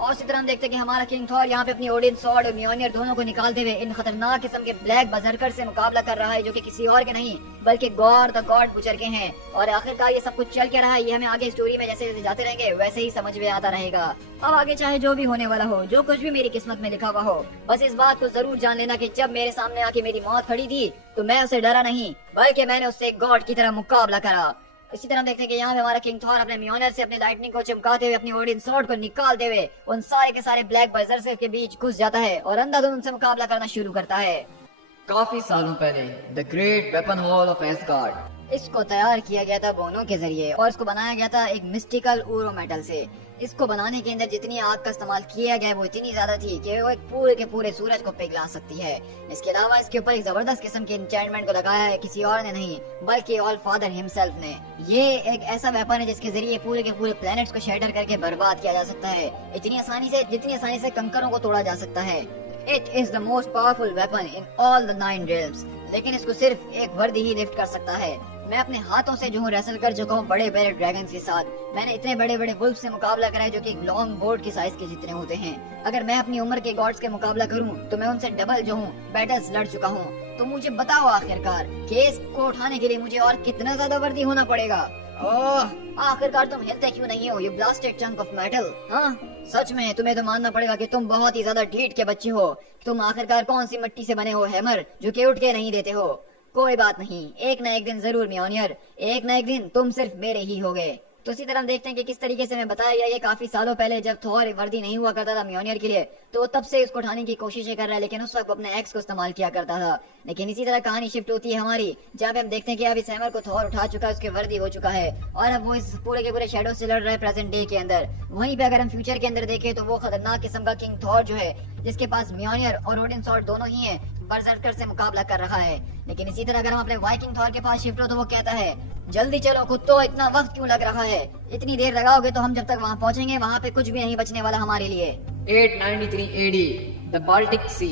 और इसी तरह हम देखते हैं कि हमारा किंग थॉर यहाँ पे अपनी ओडिन सॉर्ड और म्योनियर दोनों को निकालते हुए इन खतरनाक किस्म के ब्लैक बजरकर से मुकाबला कर रहा है, जो कि किसी और के नहीं बल्कि गॉड द गॉड बुचर के हैं। और आखिरकार ये सब कुछ चल के रहा है, ये हमें आगे स्टोरी में जैसे जैसे जाते रहेंगे वैसे ही समझ में आता रहेगा। अब आगे चाहे जो भी होने वाला हो, जो कुछ भी मेरी किस्मत में लिखा हुआ हो, बस इस बात को जरूर जान लेना कि जब मेरे सामने आके मेरी मौत खड़ी थी तो मैं उसे डरा नहीं, बल्कि मैंने उससे गॉड की तरह मुकाबला करा। इसी तरह हम देखते हैं कि यहाँ पे हमारा किंग थॉर अपने म्योनियर से अपने लाइटनिंग को चमकाते हुए अपनी ओडिन सॉर्ड को निकालते हुए उन सारे के सारे ब्लैक बजर्स के बीच घुस जाता है और अंधाधुंध उनसे मुकाबला करना शुरू करता है। काफी सालों पहले the great weapon hall of Asgard, इसको तैयार किया गया था बोनो के जरिए और इसको बनाया गया था एक मिस्टिकल ऊरो मेटल से। इसको बनाने के अंदर जितनी आग का इस्तेमाल किया गया वो इतनी ज्यादा थी कि वो एक पूरे के पूरे सूरज को पिघला सकती है। इसके अलावा इसके ऊपर एक जबरदस्त किस्म के एन्चेंटमेंट को लगाया है किसी और ने नहीं बल्कि ऑल फादर हिमसेल्फ ने। ये एक ऐसा वेपन है जिसके जरिए पूरे के पूरे प्लैनेट्स को शैटर करके बर्बाद किया जा सकता है इतनी आसानी से जितनी आसानी से कंकरों को तोड़ा जा सकता है। It is the most powerful weapon in all the 9 realms, लेकिन इसको सिर्फ एक वर्दी ही लिफ्ट कर सकता है। मैं अपने हाथों से जो हूँ रेसल कर चुका हूँ बड़े बड़े ड्रैगन के साथ। मैंने इतने बड़े बड़े वुल्फ से मुकाबला करा है जो कि एक लॉन्ग बोर्ड के साइज के जितने होते हैं। अगर मैं अपनी उम्र के गॉड्स के मुकाबला करूँ तो मैं उनसे डबल जो हूँ बैटल्स लड़ चुका हूँ। तो मुझे बताओ आखिरकार केस को उठाने के लिए मुझे और कितना ज्यादा वर्दी होना पड़ेगा। ओह आखिरकार तुम हिलते क्यों नहीं हो, you blasted chunk of metal. हाँ सच में तुम्हें तो मानना पड़ेगा कि तुम बहुत ही ज्यादा ढीठ के बच्चे हो। तुम आखिरकार कौन सी मिट्टी से बने हो हैमर जो कि उठ के नहीं देते हो। कोई बात नहीं, एक न एक दिन जरूर म्योनियर, एक न एक दिन तुम सिर्फ मेरे ही होगे। तो इसी तरह हम देखते हैं कि किस तरीके से मैं बताया गया ये काफी सालों पहले जब थॉर वर्दी नहीं हुआ करता था म्योनियर के लिए तो वो तब से इसको उठाने की कोशिशें कर रहा है, लेकिन उस वक्त अपने एक्स को इस्तेमाल किया करता था। लेकिन इसी तरह कहानी शिफ्ट होती है हमारी जहाँ पे हम देखते हैं कि अब इस हैमर को थॉर उठा चुका है, उसके वर्दी हो चुका है और अब वो इस पूरे के पूरे शेडो से लड़ रहा है प्रेजेंट डे के अंदर। वहीं पे अगर हम फ्यूचर के अंदर देखें तो वो खतरनाक किस्म का किंग थॉर जो है जिसके पास म्योनियर और ओडिन सॉर्ड दोनों ही है बर्जर्कर से मुकाबला कर रहा है। लेकिन इसी तरह अगर हम अपने वाइकिंग थॉर के पास शिफ्ट हो तो वो कहता है जल्दी चलो कुत्तो, इतना वक्त क्यों लग रहा है, इतनी देर लगाओगे तो हम जब तक वहाँ पहुँचेंगे वहाँ पे कुछ भी नहीं बचने वाला हमारे लिए। 893 AD, द बाल्टिक सी।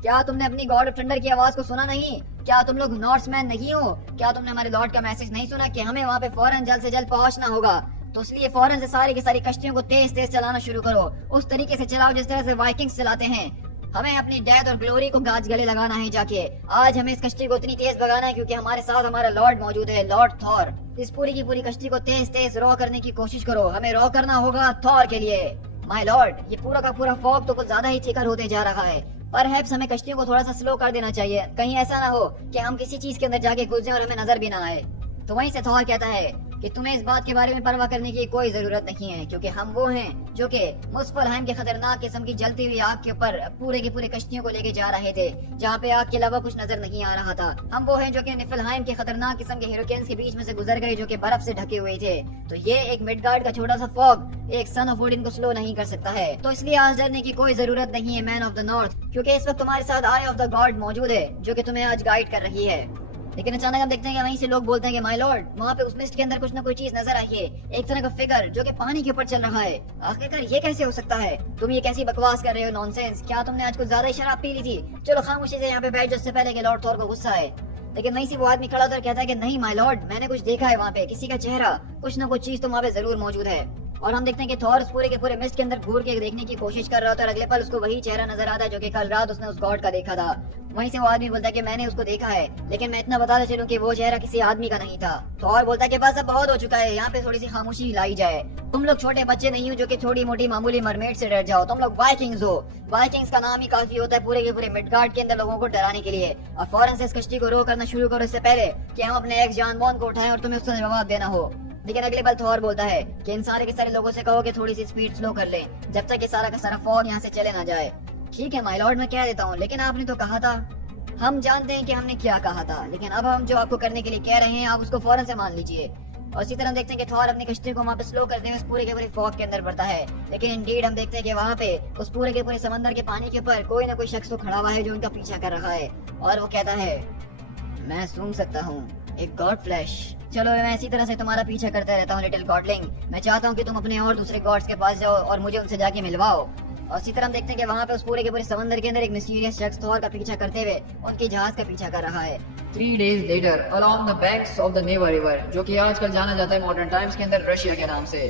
क्या तुमने अपनी गॉड ऑफ थंडर की आवाज को सुना नहीं? क्या तुम लोग नॉर्ड्समैन नहीं हो? क्या तुमने हमारे लॉर्ड का मैसेज नहीं सुना कि हमें वहाँ पे फौरन जल्द से जल्द पहुँचना होगा? तो इसलिए फौरन से सारी की सारी कश्तियों को तेज तेज चलाना शुरू करो, उस तरीके से चलाओ जिस तरह से वाइकिंग्स चलाते हैं। हमें अपनी डेथ और ग्लोरी को गाज गले लगाना है जाके। आज हमें इस कश्ती को इतनी तेज भगाना है क्योंकि हमारे साथ हमारा लॉर्ड मौजूद है, लॉर्ड थॉर। इस पूरी की पूरी कश्ती को तेज तेज रॉ करने की कोशिश करो, हमें रॉ करना होगा थॉर के लिए। माय लॉर्ड, ये पूरा का पूरा फॉग तो कुछ ज्यादा ही थिकर होते जा रहा है। परहैप्स हमें कश्तियों को थोड़ा सा स्लो कर देना चाहिए, कहीं ऐसा ना हो कि हम किसी चीज के अंदर जाके घुस जाएं और हमें नजर भी ना आए। तो वहीं से थॉर कहता है कि तुम्हें इस बात के बारे में परवाह करने की कोई जरूरत नहीं है क्योंकि हम वो हैं जो कि मुस्फलहाइम के खतरनाक किस्म की जलती हुई आग के ऊपर पूरे के पूरे कश्तियों को लेके जा रहे थे जहाँ पे आग के अलावा कुछ नजर नहीं आ रहा था। हम वो हैं जो कि निफलहाइम के खतरनाक किस्म के हेरिकेन्स के बीच में से गुजर गए जो कि बर्फ से ढके हुए थे। तो ये एक मिडगार्ड का छोटा सा फॉग एक सन ऑफ ओडिन को स्लो नहीं कर सकता है। तो इसलिए आज डरने की कोई जरूरत नहीं है मैन ऑफ द नॉर्थ, क्योंकि इस वक्त तुम्हारे साथ आई ऑफ द गॉड मौजूद है जो कि तुम्हें आज गाइड कर रही है। लेकिन अचानक हम देखते हैं कि वहीं से लोग बोलते हैं कि माय लॉर्ड, वहाँ पे उस मिस्ट के अंदर कुछ ना कोई चीज नजर आई है, एक तरह का फिगर जो कि पानी के ऊपर चल रहा है। आखिरकार ये कैसे हो सकता है? तुम ये कैसी बकवास कर रहे हो, नॉनसेंस। क्या तुमने आज कुछ ज्यादा ही शराब पी ली थी? चलो खामोशी से यहाँ पे बैठ जाओ, इससे पहले कि लॉर्ड थॉर को गुस्सा है। लेकिन वहीं से वो आदमी खड़ा होकर कहता है कि नहीं माय लॉर्ड, मैंने कुछ देखा है, वहाँ पे किसी का चेहरा, कुछ ना कुछ चीज तो वहाँ पे जरूर मौजूद है। और हम देखते हैं कि थॉर पूरे के पूरे मिस्ट के अंदर घूर के देखने की कोशिश कर रहा होता है और अगले पल उसको वही चेहरा नजर आता है जो कि कल रात उसने उस गॉड का देखा था। वहीं से वो आदमी बोलता है कि मैंने उसको देखा है, लेकिन मैं इतना बताता चलूं कि वो चेहरा किसी आदमी का नहीं था। थॉर बोलता है कि बस अब बहुत हो चुका है, यहाँ पे थोड़ी सी खामोशी लाई जाए। तुम लोग छोटे बच्चे नहीं हो जो कि छोटी मोटी मामूली मरमेड से डर जाओ, तुम लोग वाइकिंग्स हो। वाइकिंग्स का नाम ही काफी होता है पूरे के पूरे मिडगार्ड के अंदर लोगों को डराने के लिए। और फौरन से इस कश्ती को रो करना शुरू करो इससे पहले कि हम अपने एक्स जानबॉन को उठाएं और तुम्हें उसका जवाब देना हो। लेकिन अगले पल थॉर बोलता है कि इन सारे के सारे लोगों से कहो कि थोड़ी सी स्पीड स्लो कर लें जब तक ये सारा का सारा फॉग यहाँ से चले ना जाए। ठीक है माय लॉर्ड, मैं कह देता हूँ, लेकिन आपने तो कहा था। हम जानते हैं कि हमने क्या कहा था, लेकिन अब हम जो आपको करने के लिए कह रहे हैं आप उसको फौरन से मान लीजिए। और इसी तरह देखते हैं कि थॉर अपनी कश्ती को वहाँ पे स्लो करते हुए उस पूरे के पूरे फॉग के अंदर बढ़ता है। लेकिन इंडीड हम देखते हैं कि वहाँ पे उस पूरे के पूरे समंदर के पानी के ऊपर कोई ना कोई शख्स तो खड़ा हुआ है जो उनका पीछा कर रहा है और वो कहता है मैं सूंघ सकता हूँ एक गॉड फ्लैश। चलो मैं इसी तरह से तुम्हारा पीछा करता रहता हूँ लिटिल गॉडलिंग। मैं चाहता हूँ कि तुम अपने और दूसरे गॉड्स के पास जाओ और मुझे उनसे जाके मिलवाओ। और इसी तरह हम देखते हैं कि वहाँ पे उस पूरे के पूरे समंदर के अंदर एक मिस्टीरियस शख्स थॉर का पीछा करते हुए उनके जहाज का पीछा कर रहा है। 3 days later, along the banks of the Neva River, जो कि आजकल जाना जाता है मॉडर्न टाइम्स के अंदर रशिया के नाम से।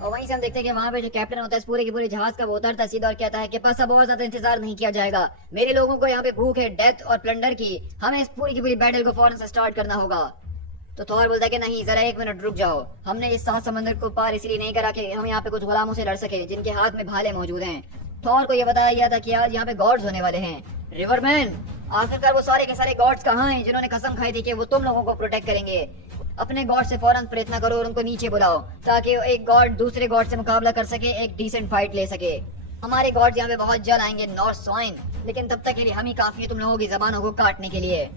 और वहीं से हम देखते हैं कि वहाँ पे जो कैप्टन होता है इस पूरे के पूरे जहाज का, वो उतरता सीधा और कहता है कि बस अब और ज्यादा इंतजार नहीं किया जाएगा, मेरे लोगों को यहाँ पे भूख है डेथ और प्लंडर की, हमें इस पूरी की पूरी बैटल को फौरन से स्टार्ट करना होगा। तो थॉर बोलता है कि नहीं, जरा एक मिनट रुक जाओ, हमने इस सात समंदर को पार इसलिए नहीं करा कि हम यहाँ पे कुछ गुलामों से लड़ सके जिनके हाथ में भाले मौजूद हैं। थॉर को यह बताया गया था कि आज यहाँ पे गॉड्स होने वाले हैं। रिवरमैन, आखिरकार वो सारे के सारे गॉड्स कहाँ हैं जिन्होंने कसम खाई थी कि वो तुम लोगों को प्रोटेक्ट करेंगे? अपने गॉड से फौरन प्रयत्न करो और उनको नीचे बुलाओ ताकि एक गॉड दूसरे गॉड से मुकाबला कर सके, एक डिसेंट फाइट ले सके। हमारे गॉड्स यहाँ पे बहुत जल्द आएंगे नॉर्थ स्वाइन, लेकिन तब तक के लिए हम ही काफी है तुम लोगों की जबानों को काटने के लिए।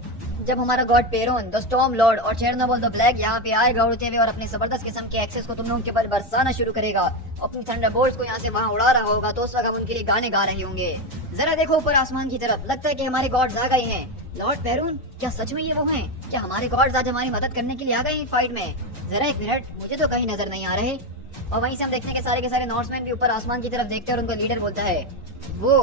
जब हमारा गॉड पेरोन द स्टॉर्म लॉर्ड और चेरनोबिल द ब्लैक यहाँ पे आएगा उड़ते हुए और अपनी जबरदस्त किस्म के एक्सेस को तुम लोगों के ऊपर बरसाना शुरू करेगा, अपनी थंडरबोल्ट्स को यहाँ से वहाँ उड़ा रहा होगा, तो उस वक्त हम उनके लिए गाने गा रहे होंगे। जरा देखो ऊपर आसमान की तरफ, लगता है कि हमारे गॉड्स आ गए हैं। लॉर्ड पेरून, क्या सच में ये वो हैं? क्या हमारे गॉड्स आज हमारी मदद करने के लिए आ गए हैं फाइट में? जरा एक मिनट, मुझे तो कहीं नजर नहीं आ रहे। और वहीं से हम देखते हैं कि सारे के सारे नॉर्थमैन भी ऊपर आसमान की तरफ देखते हैं और उनको लीडर बोलता है, वो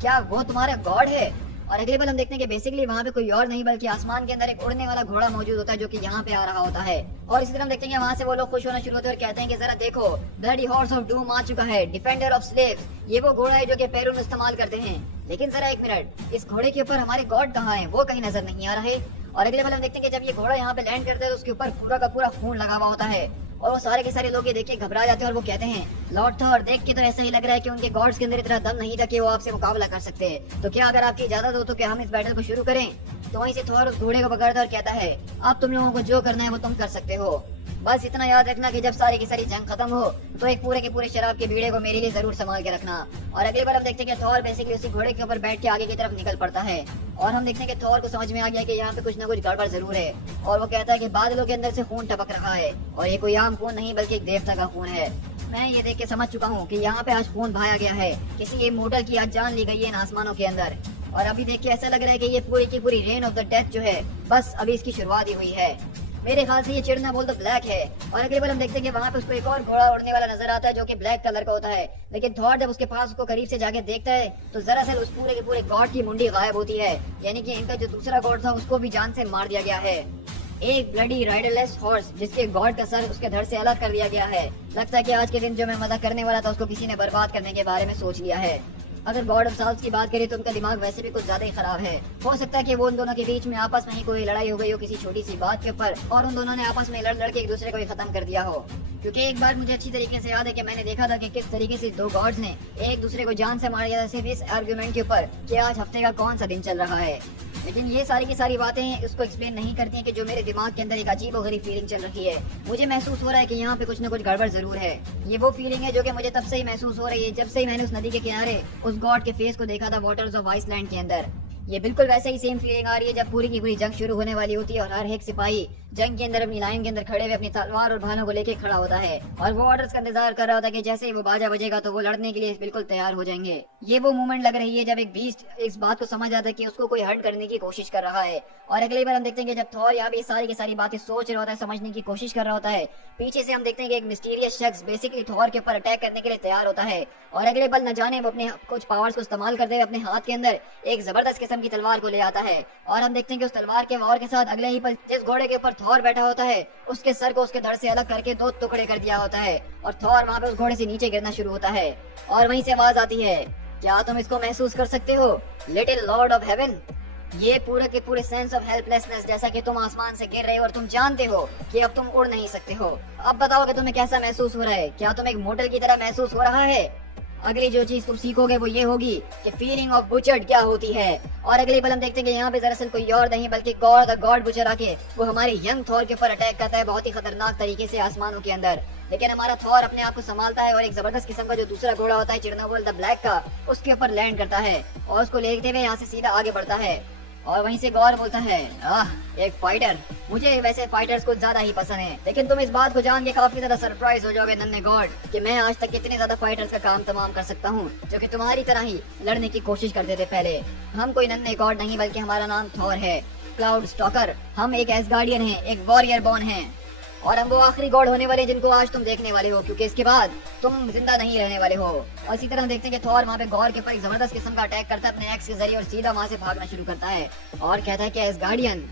क्या वो तुम्हारा गॉड है? और अगले पल हम देखते हैं कि बेसिकली वहाँ पे कोई और नहीं बल्कि आसमान के अंदर एक उड़ने वाला घोड़ा मौजूद होता है जो कि यहाँ पे आ रहा होता है। और इसी तरह हम देखते हैं कि वहाँ से वो लोग खुश होना शुरू होते हैं और कहते हैं कि जरा देखो, ब्लडी हॉर्स ऑफ डूम आ चुका है, डिफेंडर ऑफ स्लेव्स। ये वो घोड़ा है जो कि पेरून इस्तेमाल करते हैं। लेकिन जरा एक मिनट, इस घोड़े के ऊपर हमारे गॉड कहाँ हैं? वो कहीं नजर नहीं आ रहे। और अगले पल हम देखते हैं कि जब ये घोड़ा यहाँ पे लैंड करता है तो उसके ऊपर पूरा का पूरा खून लगा हुआ होता है और वो सारे के सारे लोग ये देख के घबरा जाते हैं और वो कहते हैं, लॉर्ड थॉर, देख के तो ऐसा ही लग रहा है कि उनके गॉड्स के अंदर इतना दम नहीं था कि वो आपसे मुकाबला कर सकते हैं। तो क्या अगर आपकी इजाजत हो तो क्या हम इस बैटल को शुरू करें? तो वहीं से थॉर उस घोड़े को पकड़ता और कहता है, अब तुम लोगों को जो करना है वो तुम कर सकते हो, बस इतना याद रखना कि जब सारी की सारी जंग खत्म हो तो एक पूरे के पूरे शराब के बीड़े को मेरे लिए जरूर संभाल के रखना। और अगली बार हम देखते हैं कि थॉर बेसिकली उसी घोड़े के ऊपर बैठ के आगे की तरफ निकल पड़ता है और हम देखते हैं कि थॉर को समझ में आ गया कि यहाँ पे कुछ ना कुछ गड़बड़ जरूर है। और वो कहता है कि बादलों के अंदर से खून टपक रहा है और ये कोई आम खून नहीं बल्कि एक देवता का खून है। मैं ये देख के समझ चुका हूँ कि यहाँ पे आज खून बहाया गया है, किसी मोटल की आज जान ली गई है इन आसमानों के अंदर। और अभी देख के ऐसा लग रहा है कि ये पूरी की पूरी रेन ऑफ द डेथ जो है बस अभी इसकी शुरुआत ही हुई है। मेरे ख्याल से ये चेरनोबिल द ब्लैक है। और अगले बार हम देखते हैं कि वहाँ पे उसको एक और घोड़ा उड़ने वाला नजर आता है जो कि ब्लैक कलर का होता है। लेकिन थॉर जब उसके पास उसको करीब से जाके देखता है तो दरअसल उस पूरे के पूरे गॉड की मुंडी गायब होती है, यानी कि इनका जो दूसरा गॉड था उसको भी जान से मार दिया गया है। एक ब्लडी राइडरलेस हॉर्स जिसके गॉड का सर उसके धड़ से अलग कर दिया गया है। लगता है कि आज के दिन जो मैं मजा करने वाला था उसको किसी ने बर्बाद करने के बारे में सोच लिया है। अगर गॉड ऑफ साल्स की बात करें तो उनका दिमाग वैसे भी कुछ ज्यादा ही खराब है। हो सकता है कि वो उन दोनों के बीच में आपस में ही कोई लड़ाई हो गई हो किसी छोटी सी बात के ऊपर और उन दोनों ने आपस में लड़ के एक दूसरे को ही खत्म कर दिया हो। क्योंकि एक बार मुझे अच्छी तरीके से याद है कि मैंने देखा था कि किस तरीके से दो गॉड्स ने एक दूसरे को जान से मार दिया था सिर्फ इस आर्गुमेंट के ऊपर कि आज हफ्ते का कौन सा दिन चल रहा है। लेकिन ये सारी की सारी बातें उसको एक्सप्लेन नहीं करती हैं कि जो मेरे दिमाग के अंदर एक अजीब और गरीब फीलिंग चल रही है। मुझे महसूस हो रहा है कि यहाँ पे कुछ न कुछ गड़बड़ जरूर है। ये वो फीलिंग है जो कि मुझे तब से ही महसूस हो रही है जब से ही मैंने उस नदी के किनारे उस गॉड के फेस को देखा था वाटर्स ऑफ आइसलैंड के अंदर। ये बिल्कुल वैसे ही सेम फीलिंग आ रही है जब पूरी की पूरी जंग शुरू होने वाली होती है और हर एक सिपाही जंग के अंदर अपनी लाइन के अंदर खड़े हुए अपनी तलवार और भालों को लेके खड़ा होता है और वो ऑर्डर्स का इंतजार कर रहा होता है कि जैसे ही वो बाजा बजेगा तो वो लड़ने के लिए बिल्कुल तैयार हो जाएंगे। ये वो मोमेंट लग रही है जब एक बीस्ट इस बात को समझ आता है कि उसको कोई हर्ट करने की कोशिश कर रहा है। और अगली बार हम देखते हैं कि जब थॉर यहाँ पे सारी की सारी बातें सोच रहा होता है, समझने की कोशिश कर रहा होता है, पीछे से हम देखते हैं कि एक मिस्टीरियस शख्स बेसिकली थॉर के ऊपर अटैक करने के लिए तैयार होता है। और अगले पल न जाने वो अपने कुछ पावर्स को इस्तेमाल करते हुए अपने हाथ के अंदर एक जबरदस्त किस्म की तलवार को ले आता है और हम देखते हैं कि उस तलवार के वार के साथ अगले ही पल जिस घोड़े के ऊपर थॉर बैठा होता है उसके सर को उसके धड़ से अलग करके दो टुकड़े कर दिया होता है और थॉर वहाँ पे उस घोड़े से नीचे गिरना शुरू होता है। और वहीं से आवाज आती है, क्या तुम इसको महसूस कर सकते हो लिटिल लॉर्ड ऑफ हेवन? ये पूरे के पूरे सेंस ऑफ हेल्पलेसनेस, जैसा कि तुम आसमान से गिर रहे हो और तुम जानते हो कि अब तुम उड़ नहीं सकते हो। अब बताओ कि तुम्हें कैसा महसूस हो रहा है? क्या तुम एक मोटल की तरह महसूस हो रहा है? अगली जो चीज तुम सीखोगे वो ये होगी कि फीलिंग ऑफ बुचर्ड क्या होती है। और अगले पल हम देखते हैं कि यहाँ पे दरअसल कोई और नहीं बल्कि गॉड द गॉड बुचर आके वो हमारे यंग थॉर के ऊपर अटैक करता है बहुत ही खतरनाक तरीके से आसमानों के अंदर। लेकिन हमारा थॉर अपने आप को संभालता है और एक जबरदस्त किस्म का जो दूसरा घोड़ा होता है चेरनोबिल द ब्लैक का, उसके ऊपर लैंड करता है और उसको लेते हुए यहाँ से सीधा आगे बढ़ता है। और वहीं से गौर बोलता है, एक फाइटर। मुझे वैसे फाइटर्स कुछ ज्यादा ही पसंद है, लेकिन तुम इस बात को जान के काफी ज्यादा सरप्राइज हो जाओगे नन्हे गॉड कि मैं आज तक कितने ज्यादा फाइटर्स का काम तमाम कर सकता हूँ जो कि तुम्हारी तरह ही लड़ने की कोशिश करते थे पहले। हम कोई नन्हे गॉड नहीं बल्कि हमारा नाम थॉर है, क्लाउड स्टॉकर। हम एक एसगार्डियन हैं, एक वॉरियर बॉर्न हैं और हम वो आखिरी गॉड होने वाले जिनको आज तुम देखने वाले हो, क्योंकि इसके बाद तुम जिंदा नहीं रहने वाले हो। और इसी तरह हम देखते हैं कि थॉर वहाँ पे गॉर के ऊपर एक जबरदस्त किस्म का अटैक करता है अपने एक्स के जरिए और सीधा वहाँ से भागना शुरू करता है और कहता है कि एसगार्डियन,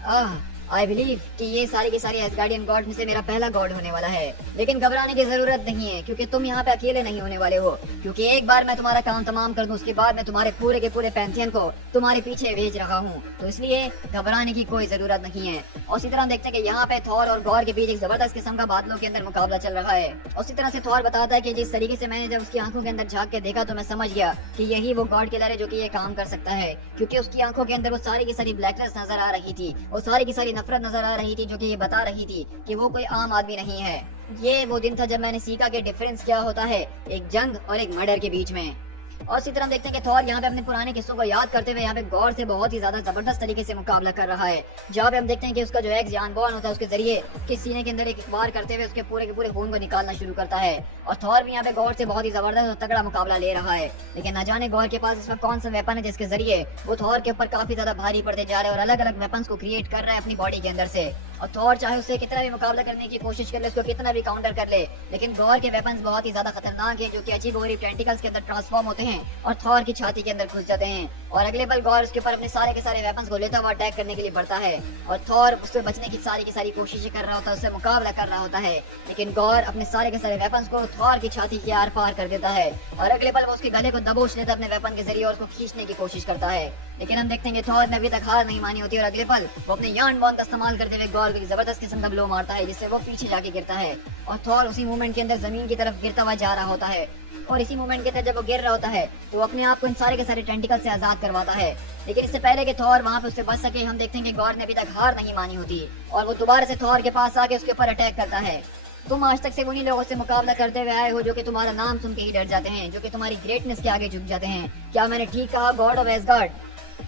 आई बिलीव कि ये सारी की सारी एसगार्डियन गॉड में से मेरा पहला गॉड होने वाला है। लेकिन घबराने की जरूरत नहीं है, क्योंकि तुम यहाँ पे अकेले नहीं होने वाले हो। क्योंकि एक बार मैं तुम्हारा काम तमाम कर दूं, उसके बाद मैं तुम्हारे पूरे के पूरे पैंथियन को तुम्हारे पीछे भेज रहा हूँ। तो इसलिए घबराने की कोई जरूरत नहीं है। और इसी तरह देखते हैं कि यहाँ पे थॉर और गॉर के बीच एक जबरदस्त किस्म का बादलों के अंदर मुकाबला चल रहा है। उसी तरह से थॉर बताता है कि जिस तरीके से मैंने जब उसकी आंखों के अंदर झांक के देखा तो मैं समझ गया कि यही वो गॉड किलर है जो कि ये काम कर सकता है। क्योंकि उसकी आंखों के अंदर वो सारी की सारी ब्लैकनेस नजर आ रही थी, वो सारी की सारी नफरत नजर आ रही थी, जो कि ये बता रही थी कि वो कोई आम आदमी नहीं है। ये वो दिन था जब मैंने सीखा कि डिफरेंस क्या होता है एक जंग और एक मर्डर के बीच में। और इसी तरह देखते हैं कि थॉर यहाँ पे अपने पुराने किस्सों को याद करते हुए यहाँ पे गॉर से बहुत ही ज्यादा जबरदस्त तरीके से मुकाबला कर रहा है। जहाँ पे हम देखते हैं कि उसका जो एक्स जॉन बॉर्न होता है उसके जरिए उसके सीने के अंदर एक वार करते हुए उसके पूरे के पूरे खून को निकालना शुरू करता है। और थॉर भी यहाँ पे गॉर से बहुत ही जबरदस्त और तगड़ा मुकाबला ले रहा है। लेकिन न जाने गॉर के पास इसका कौन सा वेपन है जिसके जरिए वो थॉर के ऊपर काफी ज्यादा भारी पड़ते जा रहे हैं और अलग अलग वेपन्स को क्रिएट कर रहा है अपनी बॉडी के अंदर से। और थॉर चाहे उससे कितना भी मुकाबला करने की कोशिश कर ले, उसको कितना भी काउंटर कर ले, लेकिन गॉर के वेपन्स बहुत ही ज्यादा खतरनाक है, जो कि अजीब-ओ-गरीब टेंटिकल्स के अंदर ट्रांसफॉर्म होते हैं और थॉर की छाती के अंदर घुस जाते हैं। और अगले पल गॉर उसके ऊपर अपने सारे के सारे वेपन्स को लेता हुआ अटैक करने के लिए बढ़ता है और थॉर उससे बचने की सारी कोशिशें कर रहा होता है, उससे मुकाबला कर रहा होता है। लेकिन गॉर अपने सारे के सारे वेपन्स को थॉर की छाती के आर पार कर देता है और अगले पल वो उसके गले को दबोच लेता है अपने वेपन के जरिए और उसको खींचने की कोशिश करता है। लेकिन हम देखते हैं कि थॉर ने अभी तक हार नहीं मानी होती और अगले पल वो अपने यार्न बॉन्ड का इस्तेमाल करते हुए गॉर को जबरदस्त किस्म का ब्लो मारता है, जिससे वो पीछे जाके गिरता है और थॉर उसी मूवमेंट के अंदर जमीन की तरफ गिरता हुआ जा रहा होता है। और इसी मूवमेंट के तहत जब वो गिर रहा होता है तो वो अपने आप को इन सारे के सारे टेंटिकल से आजाद करवाता है। लेकिन इससे पहले कि थॉर वहाँ पे उससे बच सके, हम देखते हैं कि गॉर ने अभी तक हार नहीं मानी होती और वो दोबारा से थॉर के पास आके उसके ऊपर अटैक करता है। तुम आज तक से उन्हीं लोगों से मुकाबला करते हुए आए हो जो कि तुम्हारा नाम सुन के ही डर जाते हैं, जो कि तुम्हारी ग्रेटनेस के आगे झुक जाते हैं। क्या मैंने ठीक कहा? God of ash gourd.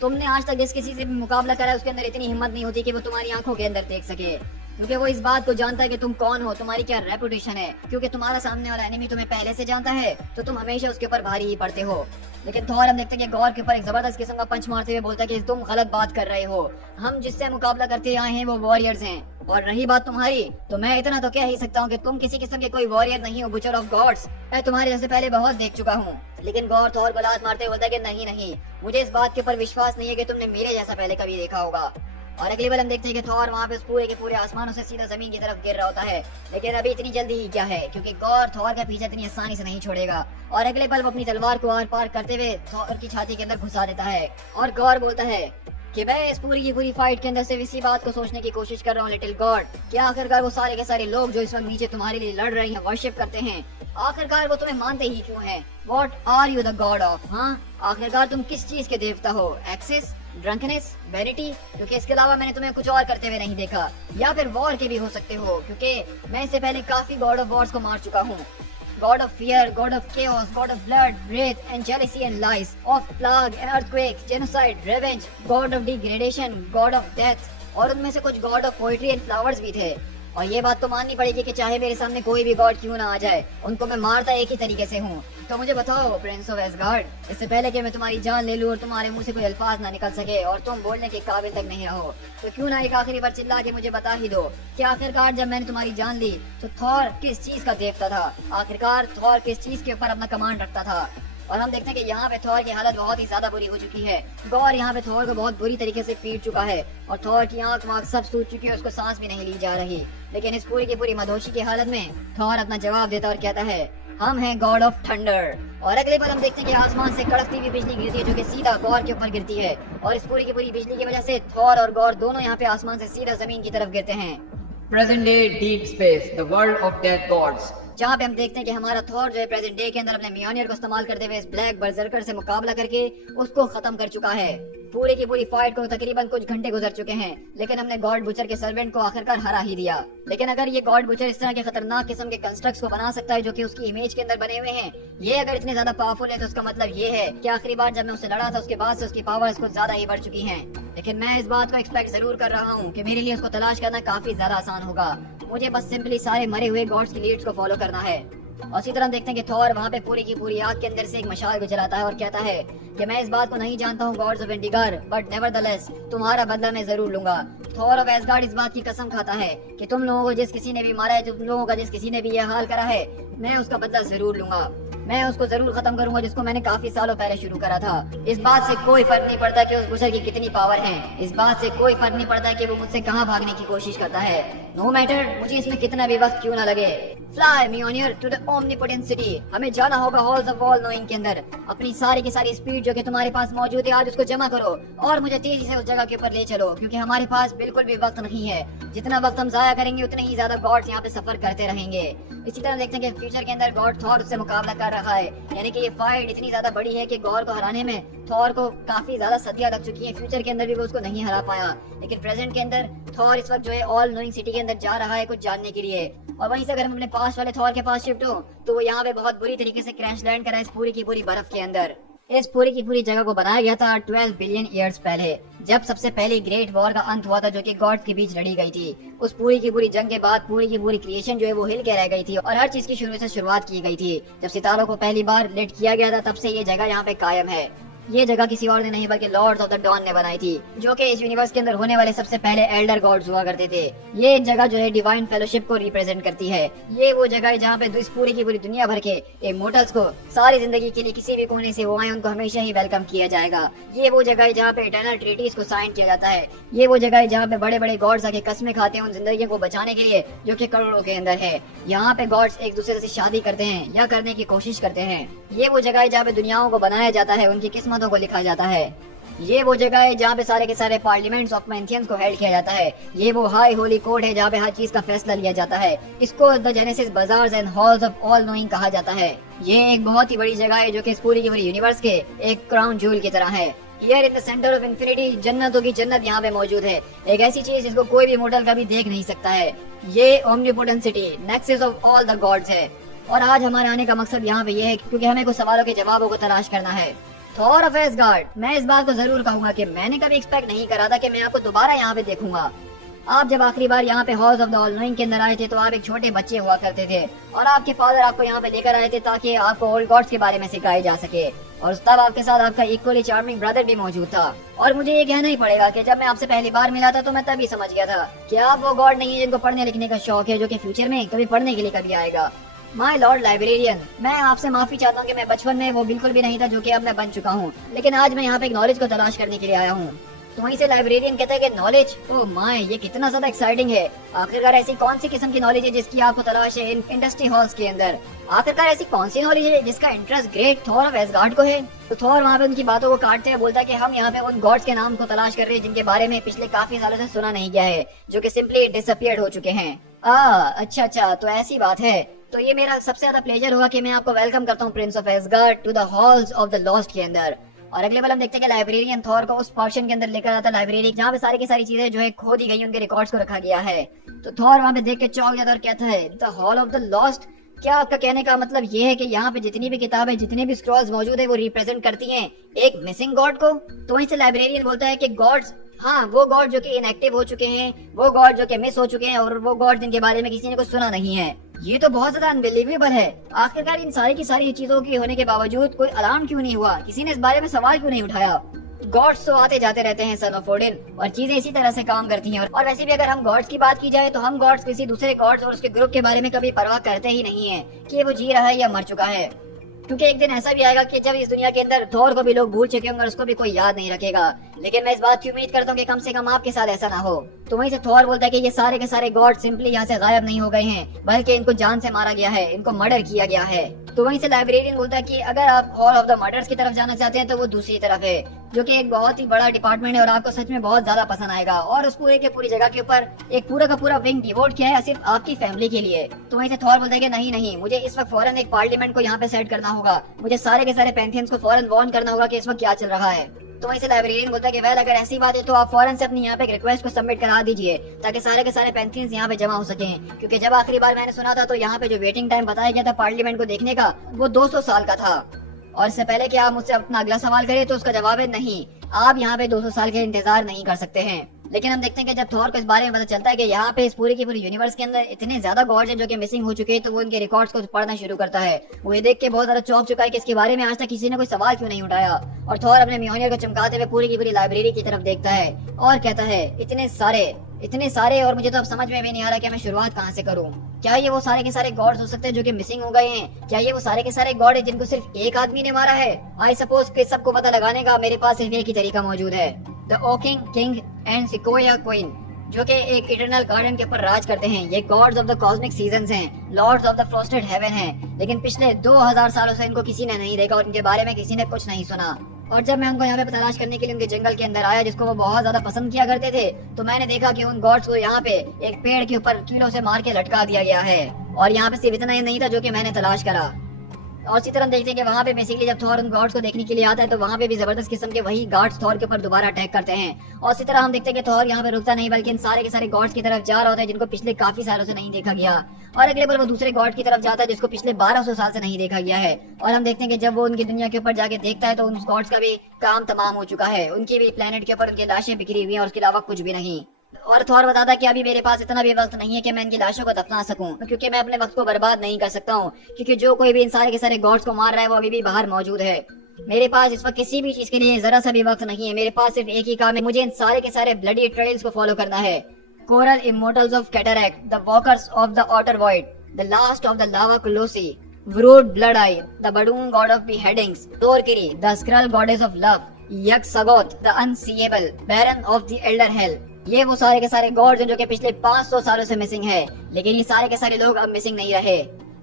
तुमने आज तक जिस किसी से भी मुकाबला करा है उसके अंदर इतनी हिम्मत नहीं होती कि वो तुम्हारी आंखों के अंदर देख सके, क्योंकि वो इस बात को जानता है कि तुम कौन हो, तुम्हारी क्या रेपुटेशन है। क्योंकि तुम्हारा सामने वाला एनिमी तुम्हें पहले से जानता है तो तुम हमेशा उसके ऊपर भारी ही पड़ते हो। लेकिन थॉर हम देखते हैं कि गॉर के ऊपर एक जबरदस्त किस्म का पंच मारते हुए बोलता है कि तुम गलत बात कर रहे हो, हम जिससे मुकाबला करते आए हैं वो वॉरियर्स हैं। और रही बात तुम्हारी, तो मैं इतना तो कह ही सकता हूँ कि तुम किसी किस्म के कोई वॉरियर नहीं हो, बुचर ऑफ गॉड्स। मैं तुम्हारे जैसे पहले बहुत देख चुका हूँ। लेकिन गॉर थॉर को लात मारते बोलता है कि नहीं नहीं, मुझे इस बात के ऊपर विश्वास नहीं है कि तुमने मेरे जैसा पहले कभी देखा होगा। और अगली बार हम देखते हैं कि थॉर वहाँ पे पूरे के पूरे आसमानों से सीधा जमीन की तरफ गिर रहा होता है। लेकिन अभी इतनी जल्दी ही क्या है, क्योंकि गॉर थॉर का पीछे इतनी आसानी से नहीं छोड़ेगा और अगले पल वो अपनी तलवार को आर पार करते हुए थॉर की छाती के अंदर घुसा देता है। और गॉर बोलता है कि मैं इस पूरी की पूरी फाइट के अंदर सिर्फ इसी बात को सोचने की कोशिश कर रहा हूँ लिटिल गॉड, कि आखिरकार वो सारे के सारे लोग जो इस वक्त नीचे तुम्हारे लिए लड़ रहे हैं, वर्शिप करते हैं, आखिरकार वो तुम्हें मानते ही क्यों हैं? What are you the god of? हाँ, आखिरकार तुम किस चीज के देवता हो? Excess, drunkenness, vanity? क्योंकि इसके अलावा मैंने तुम्हें कुछ और करते हुए नहीं देखा। या फिर वॉर के भी हो सकते हो, क्योंकि मैं इससे पहले काफी गॉड ऑफ वॉर्स को मार चुका हूँ। God of fear, God of chaos, God of blood, wrath and jealousy and lies, of plague and earthquake, genocide, revenge, God of degradation, God of death, और उनमें से कुछ God of poetry and flowers भी थे। और ये बात तो माननी पड़ेगी कि चाहे मेरे सामने कोई भी गॉड क्यों ना आ जाए, उनको मैं मारता एक ही तरीके से हूँ। तो मुझे बताओ प्रिंस ऑफ एसगार्ड, इससे पहले कि मैं तुम्हारी जान ले लूं और तुम्हारे मुंह से कोई अल्फाज ना निकल सके और तुम बोलने के काबिल तक नहीं रहो, तो क्यों ना एक आखिरी बार चिल्ला के मुझे बता ही दो कि आखिरकार जब मैंने तुम्हारी जान ली तो थॉर किस चीज का देवता था? आखिरकार थॉर किस चीज के ऊपर अपना कमांड रखता था? और हम देखते हैं कि यहाँ पे थॉर की हालत बहुत ही ज्यादा बुरी हो चुकी है। गॉर यहाँ पे थॉर को बहुत बुरी तरीके से पीट चुका है और थॉर की आंख वाँख सब सूज चुकी है, उसको सांस भी नहीं ली जा रही। लेकिन इस पूरी की पूरी मदहोशी की हालत में थॉर अपना जवाब देता और कहता है, हम हैं गॉड ऑफ थंडर। और अगले बार हम देखते हैं कि आसमान से कड़कती हुई बिजली गिरती है, जो कि सीधा गॉर के ऊपर गिरती है। और इस पूरी की पूरी बिजली की वजह से थॉर और गॉर दोनों यहाँ पे आसमान से सीधा जमीन की तरफ गिरते हैं। Present day deep space, the world of dead gods. जहाँ पे हम देखते हैं कि हमारा थॉर जो है प्रेजेंट डे के अंदर अपने मियोनियर को इस्तेमाल करते हुए इस ब्लैक बर्जरकर से मुकाबला करके उसको खत्म कर चुका है। पूरे की पूरी फाइट को तकरीबन कुछ घंटे गुजर चुके हैं, लेकिन हमने गॉड बुचर के सर्वेंट को आखिरकार हरा ही दिया। लेकिन अगर ये गॉड बुचर इस तरह के खतरनाक किस्म के कंस्ट्रक्ट्स को बना सकता है जो कि उसकी इमेज के अंदर बने हुए हैं, ये अगर इतने ज्यादा पावरफुल है, तो उसका मतलब ये है कि आखिरी बार जब मैं उससे लड़ा था उसके बाद से उसकी पावर्स कुछ ज्यादा ही बढ़ चुकी हैं। लेकिन मैं इस बात को एक्सपेक्ट जरूर कर रहा हूँ कि मेरे लिए उसको तलाश करना काफी ज्यादा आसान होगा। मुझे बस सिंपली सारे मरे हुए गॉड्स की लीड्स को फॉलो करना है। और इसी तरह देखते हैं कि थॉर वहाँ पे पूरी की पूरी आग के अंदर से एक मशाल को जलाता है और कहता है कि मैं इस बात को नहीं जानता हूँ गॉड्स ऑफ वेंडिगार, बट नेवरदलेस तुम्हारा बदला मैं जरूर लूंगा। थॉर ऑफ एसगार्ड इस बात की कसम खाता है कि तुम लोगों को जिस किसी ने भी मारा है, तुम लोगों का जिस किसी ने भी यह हाल करा है, मैं उसका बदला जरूर लूंगा। मैं उसको जरूर खत्म करूंगा जिसको मैंने काफी सालों पहले शुरू करा था। इस बात से कोई फर्क नहीं पड़ता कि उस बुशर की कितनी पावर है, इस बात से कोई फर्क नहीं पड़ता कि वो मुझसे कहाँ भागने की कोशिश करता है। नो मैटर मुझे इसमें कितना भी वक्त क्यों ना लगे। फ्लाई म्योनियर टू द ओमनीपोटेंट सिटी। हमें जाना होगा हॉल्स ऑफ ऑल नोइंग के अंदर। अपनी सारी की सारी स्पीड जो कि तुम्हारे पास मौजूद है आज उसको जमा करो और मुझे तेजी से उस जगह के ऊपर ले चलो, क्योंकि हमारे पास बिल्कुल भी वक्त नहीं है। जितना वक्त हम जाया करेंगे उतने ही ज्यादा गॉड्स यहाँ पे सफर करते रहेंगे। इसी तरह देखते हैं कि फ्यूचर के अंदर गॉड थॉर उससे मुकाबला कर रहा है, यानी कि ये फाइट इतनी ज्यादा बड़ी है कि गॉड को हराने में थॉर को काफी ज्यादा सदियां लग चुकी है। फ्यूचर के अंदर भी वो उसको नहीं हरा पाया, लेकिन प्रेजेंट के अंदर थॉर इस वक्त जो है ऑल नोइंग सिटी के अंदर जा रहा है कुछ जानने के लिए। और वहीं से अगर हम अपने पास वाले थॉर के पास शिफ्ट हो तो वो यहाँ पे बहुत बुरी तरीके से क्रैश लैंड करा है इस पूरी की पूरी बर्फ के अंदर। इस पूरी की पूरी जगह को बनाया गया था 12 बिलियन ईयर्स पहले, जब सबसे पहली ग्रेट वॉर का अंत हुआ था जो कि गॉड्स के बीच लड़ी गई थी। उस पूरी की पूरी जंग के बाद पूरी की पूरी क्रिएशन जो है वो हिल के रह गई थी और हर चीज की शुरुआत की गई थी। जब सितारों को पहली बार लिट किया गया था तब से ये जगह यहाँ पे कायम है। ये जगह किसी और ने नहीं बल्कि लॉर्ड्स ऑफ द डॉन ने बनाई थी, जो कि इस यूनिवर्स के अंदर होने वाले सबसे पहले एल्डर गॉड्स हुआ करते थे। ये जगह जो है डिवाइन फेलोशिप को रिप्रेजेंट करती है। ये वो जगह है जहाँ पे इस पूरी की पूरी दुनिया भर के इमोर्टल्स को सारी जिंदगी के लिए किसी भी कोने से वो आए उनको हमेशा ही वेलकम किया जाएगा। ये वो जगह है जहाँ पे इटर्नल ट्रीटीज को साइन किया जाता है। ये वो जगह है जहाँ पे बड़े बड़े गॉड्स आके कस्में खाते हैं उन जिंदगी को बचाने के लिए जो कि करोड़ों के अंदर है। यहाँ पे गॉड्स एक दूसरे से शादी करते हैं या करने की कोशिश करते हैं। ये वो जगह है जहाँ पे दुनियाओं को बनाया जाता है, उनकी किस्मतों को लिखा जाता है। ये वो जगह है जहाँ पे सारे के सारे पार्लियामेंट्स ऑफ पैंथियंस को हेल्ड किया जाता है। ये वो हाई होली कोर्ट है जहाँ पे हर चीज का फैसला लिया जाता है। इसको the genesis bazaars and halls of all knowing कहा जाता है। ये एक बहुत ही बड़ी जगह है जो कि इस पूरी की पूरी यूनिवर्स के एक क्राउन जूल की तरह है। Here in the centre of infinity, जन्नतों की जन्नत यहाँ पे मौजूद है, एक ऐसी चीज जिसको कोई भी मॉडल कभी देख नहीं सकता है। ये omnipotent city nexus of all the God's है। और आज हमारे आने का मकसद यहाँ पे ये है क्योंकि हमें कुछ सवालों के जवाबों को तलाश करना है। थॉर ऑफ एसगार्ड, मैं इस बात को जरूर कहूंगा कि मैंने कभी एक्सपेक्ट नहीं करा था कि मैं आपको दोबारा यहाँ पे देखूंगा। आप जब आखिरी बार यहाँ पे halls of the all knowing के अंदर आए थे तो आप एक छोटे बच्चे हुआ करते थे और आपके फादर आपको यहाँ पे लेकर आए थे ताकि आपको ओल्ड गॉड्स के बारे में सिखाया जा सके। और तब आपके साथ आपका इक्वली चार्मिंग ब्रदर भी मौजूद था। और मुझे ये कहना ही पड़ेगा कि जब मैं आपसे पहली बार मिला था तो मैं तभी समझ गया था कि आप वो गॉड नहीं है जिनको पढ़ने लिखने का शौक है, जो कि फ्यूचर में कभी पढ़ने के लिए कभी आएगा। माय लॉर्ड लाइब्रेरियन, मैं आपसे माफी चाहता हूँ कि मैं बचपन में वो बिल्कुल भी नहीं था जो कि अब मैं बन चुका हूँ, लेकिन आज मैं यहाँ पे एक नॉलेज को तलाश करने के लिए आया हूँ। तो वहीं से लाइब्रेरियन कहता है कि नॉलेज, ओह माय, ये कितना ज्यादा एक्साइटिंग है। आखिरकार ऐसी कौन सी किस्म की नॉलेज है जिसकी आपको तलाश है इन इंडस्ट्री हॉल्स के अंदर? आखिरकार ऐसी कौन सी नॉलेज है जिसका interest great Thor of ash gourd को है? तो थॉर वहाँ पे उनकी बातों को काटते हुए बोलता है कि हम यहाँ पे उन गॉड्स के नाम को तलाश कर रहे हैं जिनके बारे में पिछले काफी सालों से सुना नहीं गया है, जो कि सिंपली डिसअपियर्ड हो चुके हैं। अच्छा, तो ऐसी बात है। तो ये मेरा सबसे ज्यादा प्लेजर होगा कि मैं आपको वेलकम करता हूँ prince of Asgard to the halls of the lost के अंदर। और अगले बार हम देखते हैं कि लाइब्रेरियन थॉर को उस पोर्शन के अंदर लेकर आता है लाइब्रेरी जहाँ पे सारी की सारी चीजें जो है खो दी गई, उनके रिकॉर्ड्स को रखा गया है। तो थॉर वहाँ पे देख के चौंक जाता है और कहता है the hall of the lost. क्या आपका कहने का मतलब ये है कि यहाँ पे जितनी भी किताबें, जितने भी स्क्रॉल्स मौजूद है वो रिप्रेजेंट करती हैं एक मिसिंग गॉड को? तो वहीं से लाइब्रेरियन बोलता है कि गॉड्स, हाँ वो गॉड जो कि इनएक्टिव हो चुके हैं, वो गॉड जो कि मिस हो चुके हैं और वो गॉड जिनके बारे में किसी ने कुछ सुना नहीं है। ये तो बहुत ज्यादा अनबिलीवेबल है। आखिरकार इन सारी की सारी चीजों की होने के बावजूद कोई अलार्म क्यों नहीं हुआ? किसी ने इस बारे में सवाल क्यों नहीं उठाया? गॉड्स तो आते जाते रहते हैं सन ऑफ ओडिन, और चीजें इसी तरह से काम करती हैं। और वैसे भी अगर हम गॉड्स की बात की जाए तो हम गॉड्स किसी दूसरे गॉड्स और उसके ग्रुप के बारे में कभी परवाह करते ही नहीं है कि वो जी रहा है या मर चुका है, क्योंकि एक दिन ऐसा भी आएगा कि जब इस दुनिया के अंदर थॉर को भी लोग भूल चुके होंगे और उसको भी कोई याद नहीं रखेगा। लेकिन मैं इस बात की उम्मीद करता हूँ कि कम से कम आपके साथ ऐसा ना हो। तो वहीं से थॉर बोलता है कि ये सारे के सारे गॉड सिंपली यहाँ से गायब नहीं हो गए हैं, बल्कि इनको जान से मारा गया है, इनको मर्डर किया गया है। तो वहीं से लाइब्रेरियन बोलता है कि अगर आप हॉल ऑफ द मर्डर्स की तरफ जाना चाहते हैं तो वो दूसरी तरफ है, जो कि एक बहुत ही बड़ा डिपार्टमेंट है और आपको सच में बहुत ज्यादा पसंद आएगा। और उस पूरे के पूरी जगह के ऊपर एक पूरा का पूरा विंग डिवोट किया है सिर्फ आपकी फैमिली के लिए। तो वहीं से थॉर बोलता है कि नहीं, मुझे इस वक्त फौरन एक पार्लियामेंट को यहाँ पे सेट करना होगा, मुझे सारे के सारे पैंथियंस को फौरन वार्न करना होगा कि इस वक्त क्या चल रहा है। तो वहीं से लाइब्रेरियन बोलता है कि वेल, अगर ऐसी बात है तो आप फौरन से अपनी यहाँ पे एक रिक्वेस्ट को सबमिट करा दीजिए ताकि सारे के सारे पैंथियंस यहाँ पे जमा हो सकें। क्योंकि जब आखिरी बार मैंने सुना था तो यहाँ पे जो वेटिंग टाइम बताया गया था पार्लियामेंट को देखने का वो 200 साल का था। और इससे पहले कि आप मुझसे अपना अगला सवाल करें तो उसका जवाब है नहीं, आप यहाँ पे 200 साल के इंतजार नहीं कर सकते हैं। लेकिन हम देखते हैं कि जब थॉर को इस बारे में पता चलता है कि यहाँ पे इस पूरी की पूरी यूनिवर्स के अंदर इतने ज्यादा गॉड्स हैं जो कि मिसिंग हो चुके हैं, तो वो उनके रिकॉर्ड्स को पढ़ना शुरू करता है। वो ये देख के बहुत ज्यादा चौंक चुका है कि इसके बारे में आज तक किसी ने कोई सवाल क्यों नहीं उठाया। और थॉर अपने म्योनियर को चमकाते हुए पूरी की पूरी लाइब्रेरी की तरफ देखता है और कहता है इतने सारे इतने सारे, और मुझे तो अब समझ में भी नहीं आ रहा कि मैं शुरुआत कहाँ से करूँ। क्या ये वो सारे के सारे गॉड्स हो सकते हैं जो कि मिसिंग हो गए हैं? क्या ये वो सारे के सारे गॉड है जिनको सिर्फ एक आदमी ने मारा है? आई सपोज कि सबको पता लगाने का मेरे पास सिर्फ एक ही तरीका मौजूद है। The oaken king and sequoia queen, जो कि एक इटर्नल गार्डन के ऊपर राज करते हैं। ये gods of the cosmic seasons हैं, lords of the frosted heaven हैं, लेकिन पिछले 2000 सालों से इनको किसी ने नहीं देखा और इनके बारे में किसी ने कुछ नहीं सुना। और जब मैं उनको यहाँ पे तलाश करने के लिए उनके जंगल के अंदर आया, जिसको वो बहुत ज्यादा पसंद किया करते थे, तो मैंने देखा कि उन गॉड्स को यहाँ पे एक पेड़ के ऊपर कीलों से मार के लटका दिया गया है। और यहाँ पे सिर्फ इतना ही नहीं था जो कि मैंने तलाश करा। और इसी तरह देखते हैं कि वहाँ पे बेसिकली जब थॉर उन गॉड्स को देखने के लिए आता है तो वहाँ पे भी जबरदस्त किस्म के वही गार्ड्स थॉर के ऊपर दोबारा अटैक करते हैं। और इसी तरह हम देखते हैं कि थॉर यहाँ पे रुकता नहीं बल्कि इन सारे के सारे गॉड्स की तरफ जा रहा होता है जिनको पिछले काफी सालों से नहीं देखा गया। और अगले बार वो दूसरे गॉड की तरफ जाता है जिसको पिछले 1200 साल से नहीं देखा गया है। और हम देखते हैं कि जब वो उनकी दुनिया के ऊपर जाके देखता है तो उन गॉड्स का भी काम तमाम हो चुका है, उनकी भी प्लेनेट के ऊपर उनकी लाशें बिखरी हुई हैं और उसके अलावा कुछ भी नहीं। और थॉर बताता है कि अभी मेरे पास इतना भी वक्त नहीं है कि मैं इनकी लाशों को दफना सकूं, क्योंकि मैं अपने वक्त को बर्बाद नहीं कर सकता हूं, क्योंकि जो कोई भी इन सारे के सारे गॉड्स को मार रहा है वो अभी भी बाहर मौजूद है। मेरे पास इस वक्त किसी भी चीज के लिए जरा सा भी वक्त नहीं है। मेरे पास सिर्फ एक ही काम है, मुझे इन सारे के सारे ब्लडी ट्रेल्स को फॉलो करना है। Coral immortals of cataract, the walkers of the outer void, the last of the lava colossi, Vrood Blood Eye, the Badoon god of beheadings, Thorkiri, the Skrull goddess of love, Yog-Sothoth, the unseeable, Baron of the Elder Hell। ये वो सारे के सारे God's हैं जो कि पिछले 500 सालों से मिसिंग है, लेकिन ये सारे के सारे लोग अब मिसिंग नहीं रहे।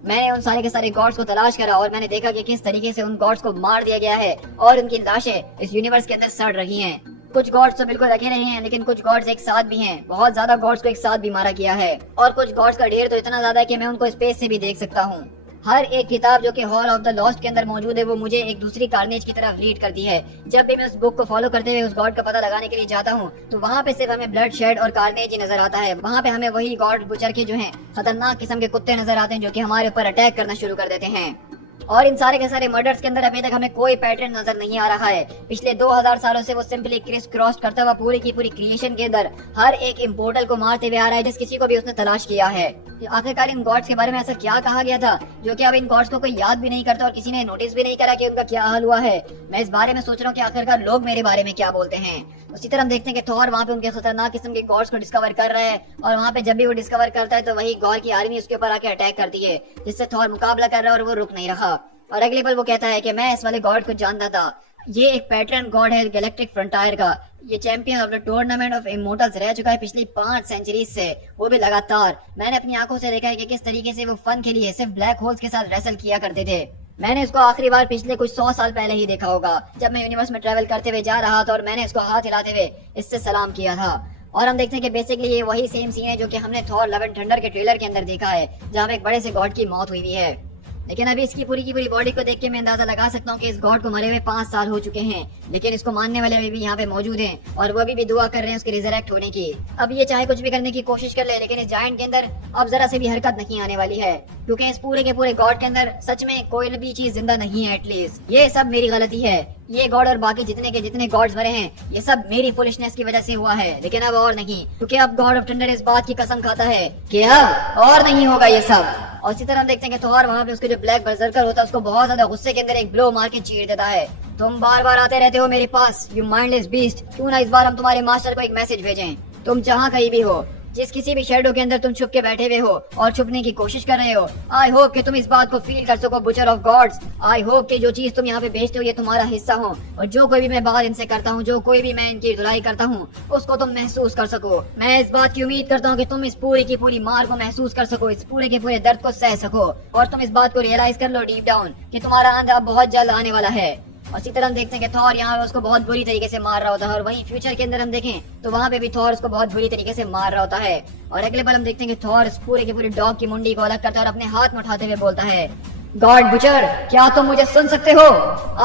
मैंने उन सारे के सारे गॉड्स को तलाश करा और मैंने देखा कि किस तरीके से उन गॉड्स को मार दिया गया है और उनकी लाशें इस यूनिवर्स के अंदर सड़ रही हैं। कुछ गॉड्स तो बिल्कुल अकेले ही हैं, लेकिन कुछ गॉड्स एक साथ भी हैं। बहुत ज्यादा गॉड्स को एक साथ भी मारा गया है और कुछ गॉड्स का ढेर तो इतना ज्यादा है कि मैं उनको स्पेस से भी देख सकता हूँ। हर एक किताब जो कि हॉल ऑफ द लॉस्ट के अंदर मौजूद है वो मुझे एक दूसरी कार्नेज की तरफ लीड करती है। जब भी मैं उस बुक को फॉलो करते हुए उस गॉड का पता लगाने के लिए जाता हूँ तो वहाँ पे सिर्फ हमें ब्लड शेड और कार्नेज ही नजर आता है। वहाँ पे हमें वही गॉड बुचर के जो हैं खतरनाक किस्म के कुत्ते नजर आते हैं जो कि हमारे ऊपर अटैक करना शुरू कर देते हैं। और इन सारे के सारे मर्डर्स के अंदर अभी तक हमें कोई पैटर्न नजर नहीं आ रहा है। पिछले 2000 सालों से वो सिंपली क्रिस क्रॉस करता हुआ पूरी की पूरी क्रिएशन के अंदर हर एक इम्पोर्टल को मारते हुए आ रहा है जिस किसी को भी उसने तलाश किया है। आखिरकार इन गॉड्स के बारे में ऐसा क्या कहा गया था जो कि अब इन गॉड्स को कोई याद भी नहीं करता और किसी ने नोटिस भी नहीं करा कि उनका क्या हाल हुआ है। मैं इस बारे में सोच रहा हूँ कि आखिरकार लोग मेरे बारे में क्या बोलते हैं। उसी तरह हम देखते हैं कि थॉर वहाँ पे उनके खतरनाक किस्म के गॉड्स को डिस्कवर कर रहा है और वहाँ पे जब भी वो डिस्कवर करता है तो वही गॉड की आर्मी उसके ऊपर आके अटैक करती है जिससे थॉर मुकाबला कर रहा है और वो रुक नहीं रहा। और अगले पल वो कहता है कि मैं इस वाले गॉड को जानता था, ये एक पैटर्न गॉड है गैलेक्टिक फ्रंटायर का। ये champion of the tournament of immortals रह चुका है पिछली 5 सेंचुरीज से, वो भी लगातार। मैंने अपनी आंखों से देखा है कि किस तरीके से वो फन के लिए सिर्फ ब्लैक होल्स के साथ रेसल किया करते थे। मैंने इसको आखिरी बार पिछले कुछ 100 साल पहले ही देखा होगा जब मैं यूनिवर्स में ट्रेवल करते हुए जा रहा था और मैंने इसको हाथ हिलाते हुए इससे सलाम किया था। और हम देखते हैं कि बेसिकली ये वही सेम सीन है जो कि हमने थॉर लव एंड थंडर के ट्रेलर के अंदर देखा है जहाँ एक बड़े से गॉड की मौत हुई हुई है। लेकिन अभी इसकी पूरी की पूरी बॉडी को देख के मैं अंदाजा लगा सकता हूँ कि इस गॉड को मरे हुए 5 साल हो चुके हैं, लेकिन इसको मानने वाले अभी भी यहाँ पे मौजूद हैं और वो अभी भी दुआ कर रहे हैं उसके रिजरेक्ट होने की। अब ये चाहे कुछ भी करने की कोशिश कर ले, लेकिन इस जायंट के अंदर अब जरा से भी हरकत नहीं आने वाली है, क्योंकि इस पूरे के पूरे गॉड के अंदर सच में कोई भी चीज जिंदा नहीं है। एटलीस्ट ये सब मेरी गलती है। ये गॉड और बाकी जितने के जितने गॉड्स मरे हैं ये सब मेरी फुलिशनेस की वजह से हुआ है, लेकिन अब और नहीं, क्योंकि अब गॉड ऑफ थंडर इस बात की कसम खाता है कि अब और नहीं होगा ये सब। और इसी तरह हम देखते हैं कि थॉर वहाँ पे उसके जो ब्लैक बर्जर्कर होता है उसको बहुत ज्यादा गुस्से के अंदर एक ब्लो मार के चीर देता है। तुम बार बार आते रहते हो मेरे पास, यू माइंडलेस बीस्ट, क्यों ना इस बार हम तुम्हारे मास्टर को एक मैसेज भेजें। तुम जहाँ कहीं भी हो, जिस किसी भी शेडो के अंदर तुम छुप के बैठे हुए हो और छुपने की कोशिश कर रहे हो, आई होप कि तुम इस बात को फील कर सको butcher of gods. I hope कि जो चीज तुम यहाँ पे बेचते हो ये तुम्हारा हिस्सा हो और जो कोई भी मैं बात इनसे करता हूँ, जो कोई भी मैं इनकी धुलाई करता हूँ उसको तुम महसूस कर सको। मैं इस बात की उम्मीद करता हूँ कि तुम इस पूरी की पूरी मार को महसूस कर सको, इस पूरे के पूरे दर्द को सह सको और तुम इस बात को रियलाइज कर लो डीप डाउन कि तुम्हारा अंत अब बहुत जल्द आने वाला है। और इसी तरह हम देखते हैं कि थॉर यहाँ पे उसको बहुत बुरी तरीके से मार रहा होता है और वहीं फ्यूचर के अंदर हम देखें तो वहाँ पे भी थॉर उसको बहुत बुरी तरीके से मार रहा होता है। और अगले पल हम देखते हैं कि थॉर इस पूरे के पूरे डॉग की मुंडी को अलग करता है और अपने हाथ में उठाते हुए बोलता है, गॉड बुचर, क्या तुम मुझे सुन सकते हो?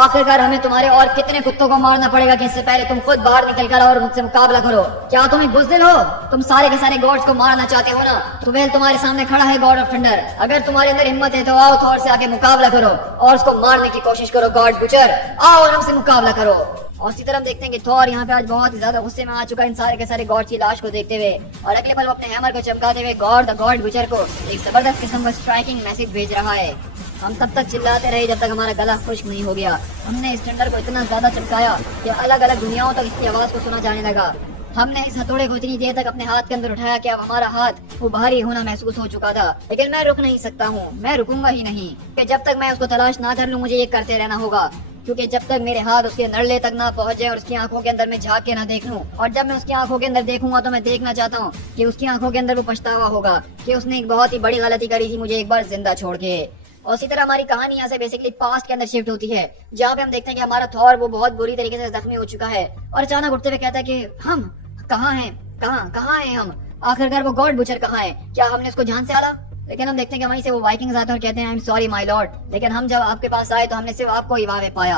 आखिरकार हमें तुम्हारे और कितने कुत्तों को मारना पड़ेगा कि इससे पहले तुम खुद बाहर निकल कर और मुझसे मुकाबला करो? क्या तुम एक बुज़दिल हो? तुम सारे के सारे गॉड्स को मारना चाहते हो ना? तो वेल तुम्हारे सामने खड़ा है गॉड ऑफ थंडर। अगर तुम्हारे अंदर हिम्मत है तो आओ थॉर से आके मुकाबला करो और उसको मारने की कोशिश करो। गॉड बुचर, आओ और हमसे मुकाबला करो। और इसी तरह हम देखते हैं कि थॉर यहाँ पे आज बहुत ही ज्यादा गुस्से में आ चुका है इन सारे के सारे गॉड की लाश को देखते हुए। और अगले पल वो अपने हैमर को चमकाते हुए गॉड द गॉड बुचर को एक जबरदस्त किस्म का स्ट्राइकिंग मैसेज भेज रहा है। हम तब तक चिल्लाते रहे जब तक हमारा गला खुश्क नहीं हो गया। हमने इस थंडर को इतना ज्यादा चमकाया कि अलग अलग दुनियाओं तक इसकी आवाज को सुना जाने लगा। हमने इस हथौड़े को इतनी देर तक अपने हाथ के अंदर उठाया कि अब हमारा हाथ वो भारी होना महसूस हो चुका था, लेकिन मैं रुक नहीं सकता हूँ, मैं रुकूंगा ही नहीं कि जब तक मैं उसको तलाश ना कर लूँ मुझे ये करते रहना होगा, क्योंकि जब तक मेरे हाथ उसके नड़ले तक ना पहुँचे और उसकी आंखों के अंदर मैं झाँक के ना देख लूं, और जब मैं उसकी आंखों के अंदर देखूंगा तो मैं देखना चाहता हूँ कि उसकी आंखों के अंदर वो पछतावा होगा कि उसने एक बहुत ही बड़ी गलती करी थी मुझे एक बार जिंदा छोड़ के। और इसी तरह हमारी कहानी यहाँ से बेसिकली पास्ट के अंदर शिफ्ट होती है, जहाँ पे हम देखते हैं कि हमारा थॉर वो बहुत बुरी तरीके से जख्मी हो चुका है और अचानक उठते हुए कहता है कि हम कहाँ हैं, कहाँ हैं हम, आखिरकार वो गॉड बुचर कहाँ है, क्या हमने उसको जान से आला। लेकिन हम देखते हैं कि वहीं से वो वाइकिंग्स आते हैं और कहते हैं I am sorry my Lord, लेकिन हम जब आपके पास आए तो हमने सिर्फ आपको ही वहाँ पे पाया,